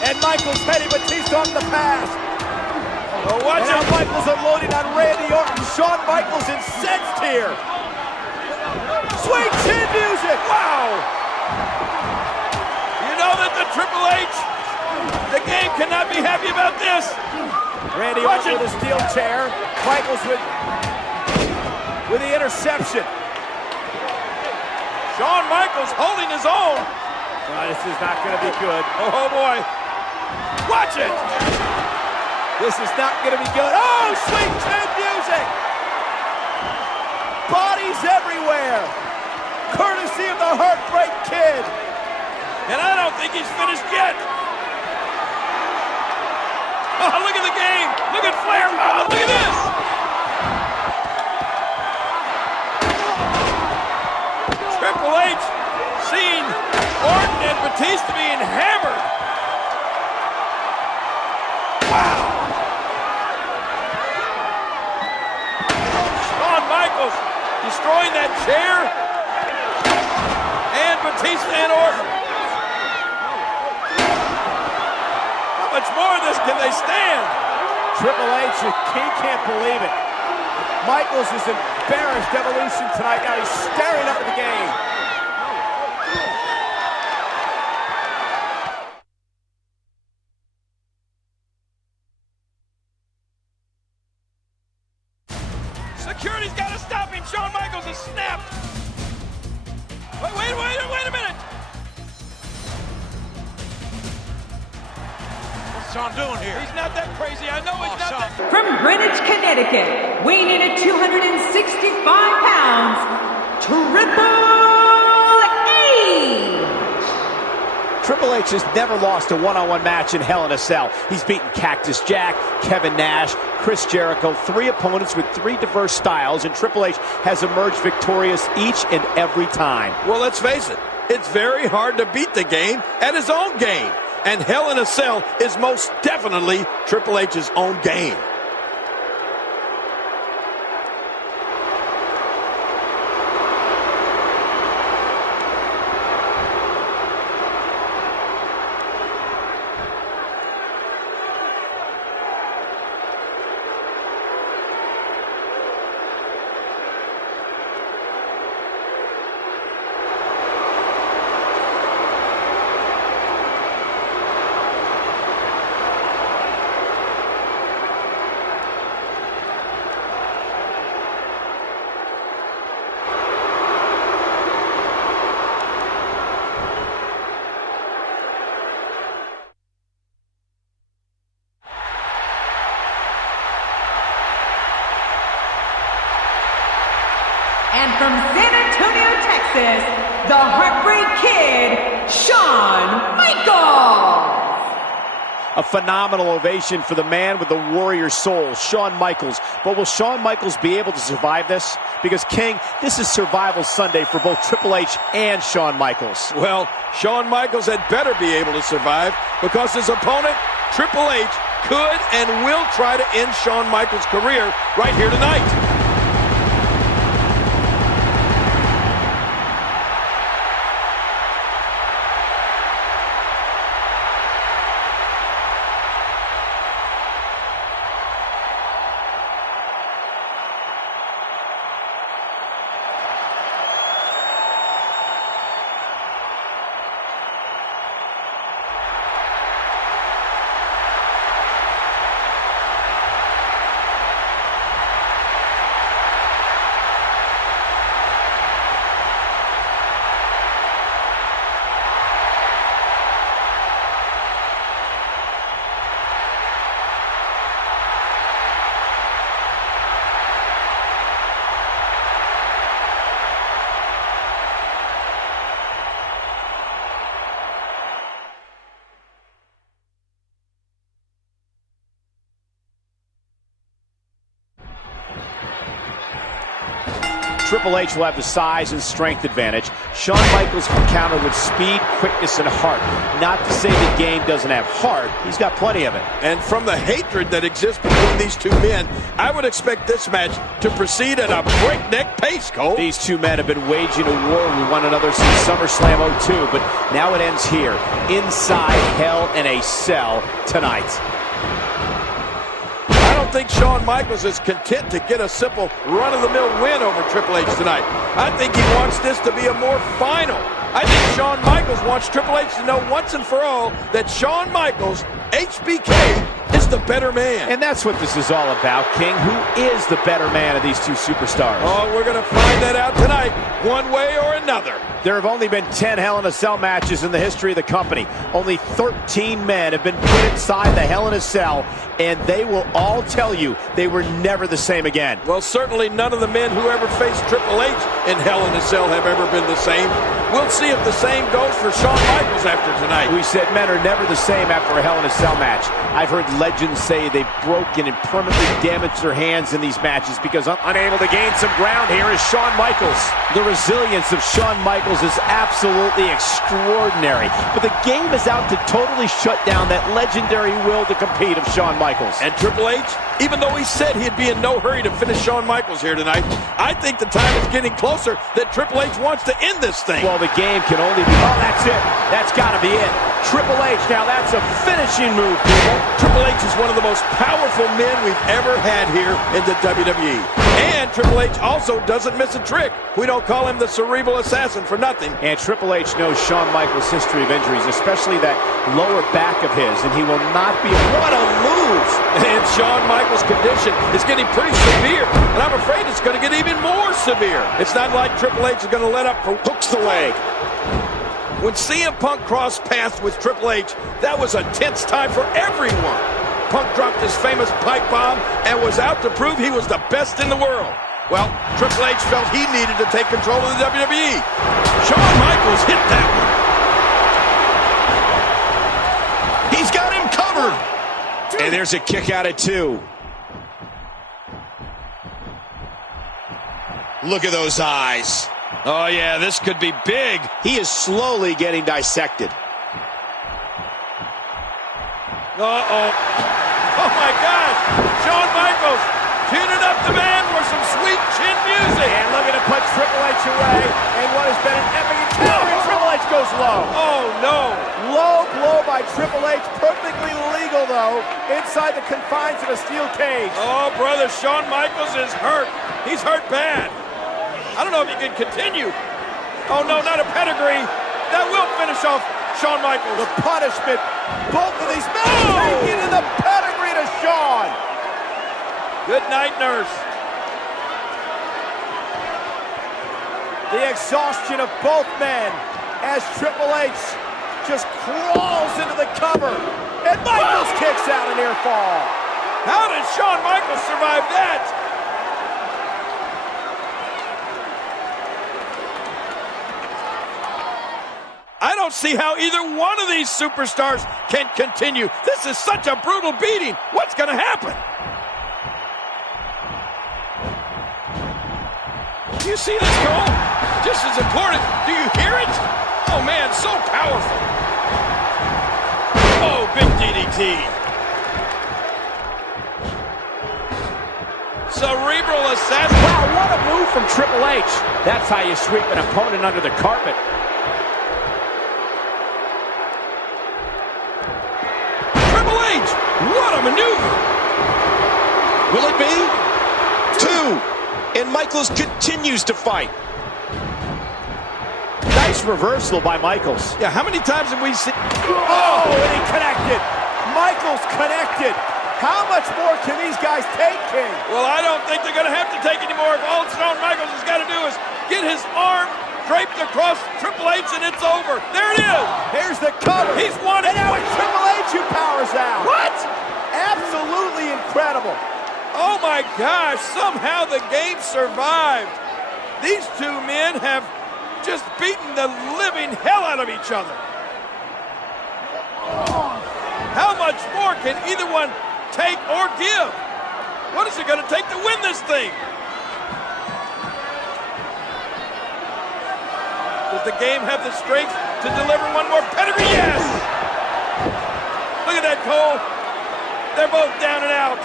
And Michaels heading Batista off the pass. Oh, watch now it! Michaels unloading on Randy Orton. Shawn Michaels incensed here. Sweet chin music! Wow! You know that the Triple H, the game cannot be happy about this. Randy Orton with a steel chair. Michaels with the interception. Shawn Michaels holding his own. This is not going to be good. Oh boy. Watch it. This is not going to be good. Oh, sweet chin music. Bodies everywhere. Courtesy of the Heartbreak Kid. And I don't think he's finished yet. Oh, look at the game. Look at Flair. Oh, look at this. Triple H seeing Orton and Batista being hammered. Wow. Shawn Michaels destroying that chair. And Batista and Orton. How much more of this can they stand? Triple H, he can't believe it. Michaels is embarrassed Evolution tonight. Now he's staring up at the game. Security's got to stop him. Shawn Michaels has snapped. Wait a minute. What's Shawn doing here? He's not that crazy. I know he's not that. From Greenwich, Connecticut, weighing in at 265 pounds, Triple H! Triple H has never lost a one-on-one match in Hell in a Cell. He's beaten Cactus Jack, Kevin Nash, Chris Jericho, 3 opponents with 3 diverse styles, and Triple H has emerged victorious each and every time. Well, let's face it. It's very hard to beat the game at his own game. And Hell in a Cell is most definitely Triple H's own game. And from San Antonio, Texas, the Heartbreak Kid, Shawn Michaels. A phenomenal ovation for the man with the warrior soul, Shawn Michaels. But will Shawn Michaels be able to survive this? Because, King, this is Survival Sunday for both Triple H and Shawn Michaels. Well, Shawn Michaels had better be able to survive because his opponent, Triple H, could and will try to end Shawn Michaels' career right here tonight. Triple H will have the size and strength advantage. Shawn Michaels can counter with speed, quickness, and heart. Not to say the game doesn't have heart. He's got plenty of it. And from the hatred that exists between these two men, I would expect this match to proceed at a breakneck pace, Cole. These two men have been waging a war with one another since SummerSlam 02, but now it ends here, inside Hell in a Cell tonight. I think Shawn Michaels is content to get a simple run-of-the-mill win over Triple H tonight. I think he wants this to be a more final. I think Shawn Michaels wants Triple H to know once and for all that Shawn Michaels, HBK, is the better man. And that's what this is all about, King. Who is the better man of these two superstars? Oh, we're going to find that out tonight, one way or another. There have only been 10 Hell in a Cell matches in the history of the company. Only 13 men have been put inside the Hell in a Cell, and they will all tell you they were never the same again. Well, certainly none of the men who ever faced Triple H in Hell in a Cell have ever been the same. We'll see if the same goes for Shawn Michaels after tonight. We said men are never the same after a Hell in a Cell match. I've heard legends say they've broken and permanently damaged their hands in these matches because unable to gain some ground here is Shawn Michaels. The resilience of Shawn Michaels is absolutely extraordinary, but the game is out to totally shut down that legendary will to compete of Shawn Michaels. And Triple H, even though he said he'd be in no hurry to finish Shawn Michaels here tonight, I think the time is getting closer that Triple H wants to end this thing. Well, the game can only be... Oh, that's it. That's got to be it. Triple H, now that's a finishing move, people. Triple H is one of the most powerful men we've ever had here in the WWE. And Triple H also doesn't miss a trick. We don't call him the cerebral assassin for nothing. And Triple H knows Shawn Michaels' history of injuries, especially that lower back of his, and he will not be... What a move! And Shawn Michaels' condition is getting pretty severe, and I'm afraid it's going to get even more severe. It's not like Triple H is going to let up for hooks the leg. When CM Punk crossed paths with Triple H, that was a tense time for everyone. Punk dropped his famous pipe bomb and was out to prove he was the best in the world. Well, Triple H felt he needed to take control of the WWE. Shawn Michaels hit that one. He's got him covered. And there's a kick out at 2. Look at those eyes. Oh, yeah, this could be big. He is slowly getting dissected. Uh-oh. Oh, my gosh. Shawn Michaels tuning up the man for some sweet chin music. And looking to put Triple H away. And what has been an epic encounter. Triple H goes low. Oh, no. Low blow by Triple H. Perfectly legal, though, inside the confines of a steel cage. Oh, brother, Shawn Michaels is hurt. He's hurt bad. I don't know if he can continue. Oh, no, not a pedigree. That will finish off Shawn Michaels. The punishment. Both of these men taking in the pedigree to Shawn. Good night, nurse. The exhaustion of both men as Triple H just crawls into the cover. And Michaels kicks out a near fall. How did Shawn Michaels survive that? I don't see how either one of these superstars can continue. This is such a brutal beating. What's going to happen? Do you see this goal? Just as important. Do you hear it? Oh, man, so powerful. Oh, big DDT. Cerebral assassin. Wow, what a move from Triple H. That's how you sweep an opponent under the carpet. Triple H, what a maneuver. Will it be? 2. And Michaels continues to fight. Nice reversal by Michaels. Yeah, how many times have we seen... Oh, and he connected. Michaels connected. How much more can these guys take, King? Well, I don't think they're going to have to take any more. If all Shawn Michaels has got to do is get his arm draped across Triple H and it's over. There it is. Here's the cover. He's won it. And now it's Triple H who powers out. What? Absolutely incredible. Oh, my gosh. Somehow the game survived. These two men have just beaten the living hell out of each other. How much more can either one take or give? What is it going to take to win this thing? Does the game have the strength to deliver one more pedigree? Yes! Look at that, Cole. They're both down and out.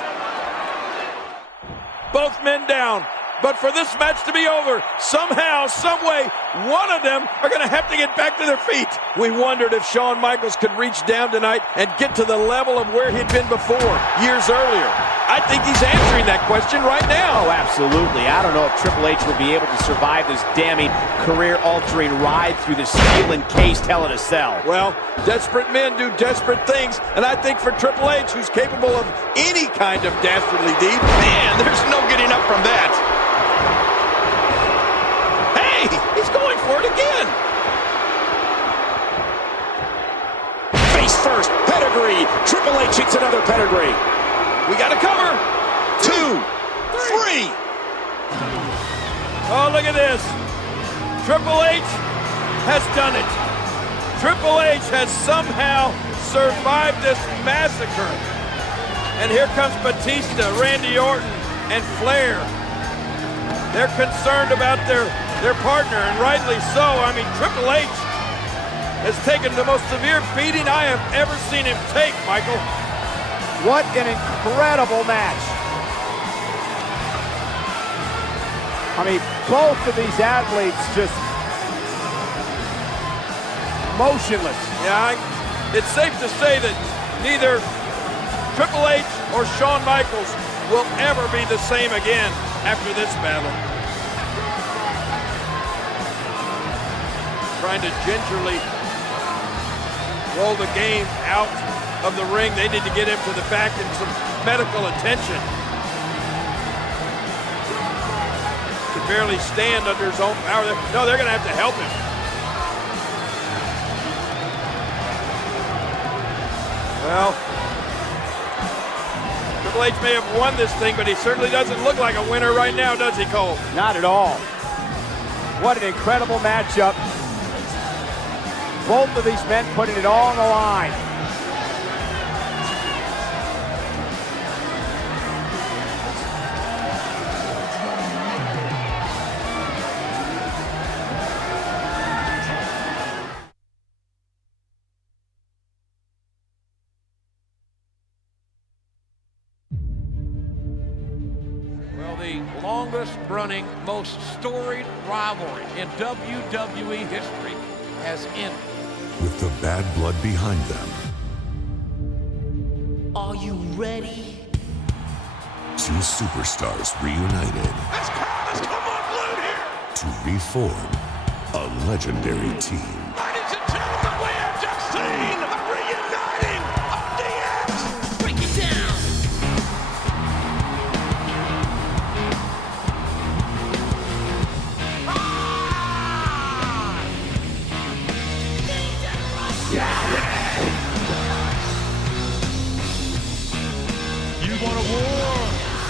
Both men down. But for this match to be over, somehow, some way, one of them are going to have to get back to their feet. We wondered if Shawn Michaels could reach down tonight and get to the level of where he'd been before, years earlier. I think he's answering that question right now. Oh, absolutely. I don't know if Triple H will be able to survive this damning, career-altering ride through the steel-encased Hell in a Cell. Well, desperate men do desperate things, and I think for Triple H, who's capable of any kind of dastardly deed, Man, there's no getting up from that. he's going for it again. Face first, pedigree. Triple H hits another pedigree. We got to cover. 2, 3. Oh, look at this. Triple H has done it. Triple H has somehow survived this massacre. And here comes Batista, Randy Orton, and Flair. They're concerned about their partner, and rightly so. I mean, Triple H has taken the most severe beating I have ever seen him take, Michael. What an incredible match. I mean, both of these athletes just motionless. Yeah, it's safe to say that neither Triple H or Shawn Michaels will ever be the same again after this battle. Trying to gingerly roll the game out of the ring. They need to get him to the back and some medical attention. Can barely stand under his own power. No, they're going to have to help him. Well, Triple H may have won this thing, but he certainly doesn't look like a winner right now, does he, Cole? Not at all. What an incredible matchup. Both of these men putting it all on the line. Well, the longest-running, most storied rivalry in WWE history has ended. With the bad blood behind them. Are you ready? Two superstars reunited. Let's come unglued here. To reform a legendary team. Ladies and gentlemen, we have just seen a reuniting of DX. Break it down. You want a war?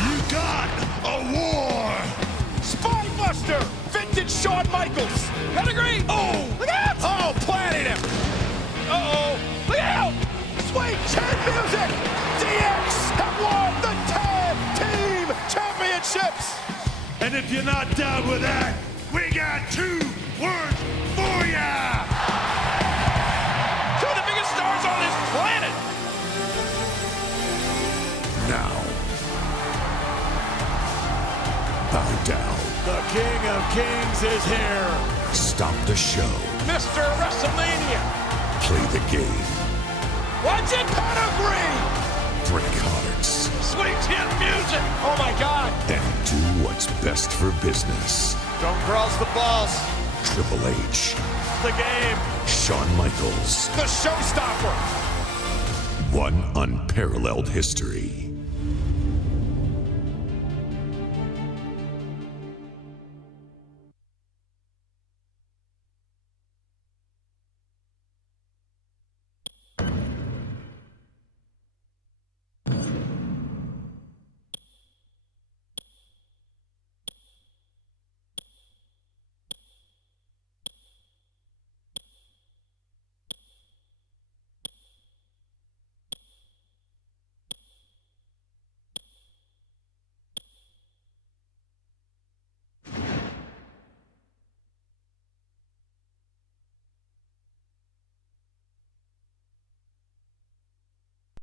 You got a war. Spinebuster! Vintage Shawn Michaels! Pedigree! Oh, Look out! Oh, planted him! Uh-oh. Look out! Sweet chin music! DX have won the Tag Team Championships! And if you're not down with that, we got 2 words for ya! 2 of the biggest stars on this planet! Now, bow down. The King of Kings is here! Stop the show. Mr. WrestleMania! Play the game. Watch it, pedigree! Break hearts. Sweet chin music! Oh my God! And do what's best for business. Don't cross the balls. Triple H. The game. Shawn Michaels. The showstopper. One unparalleled history.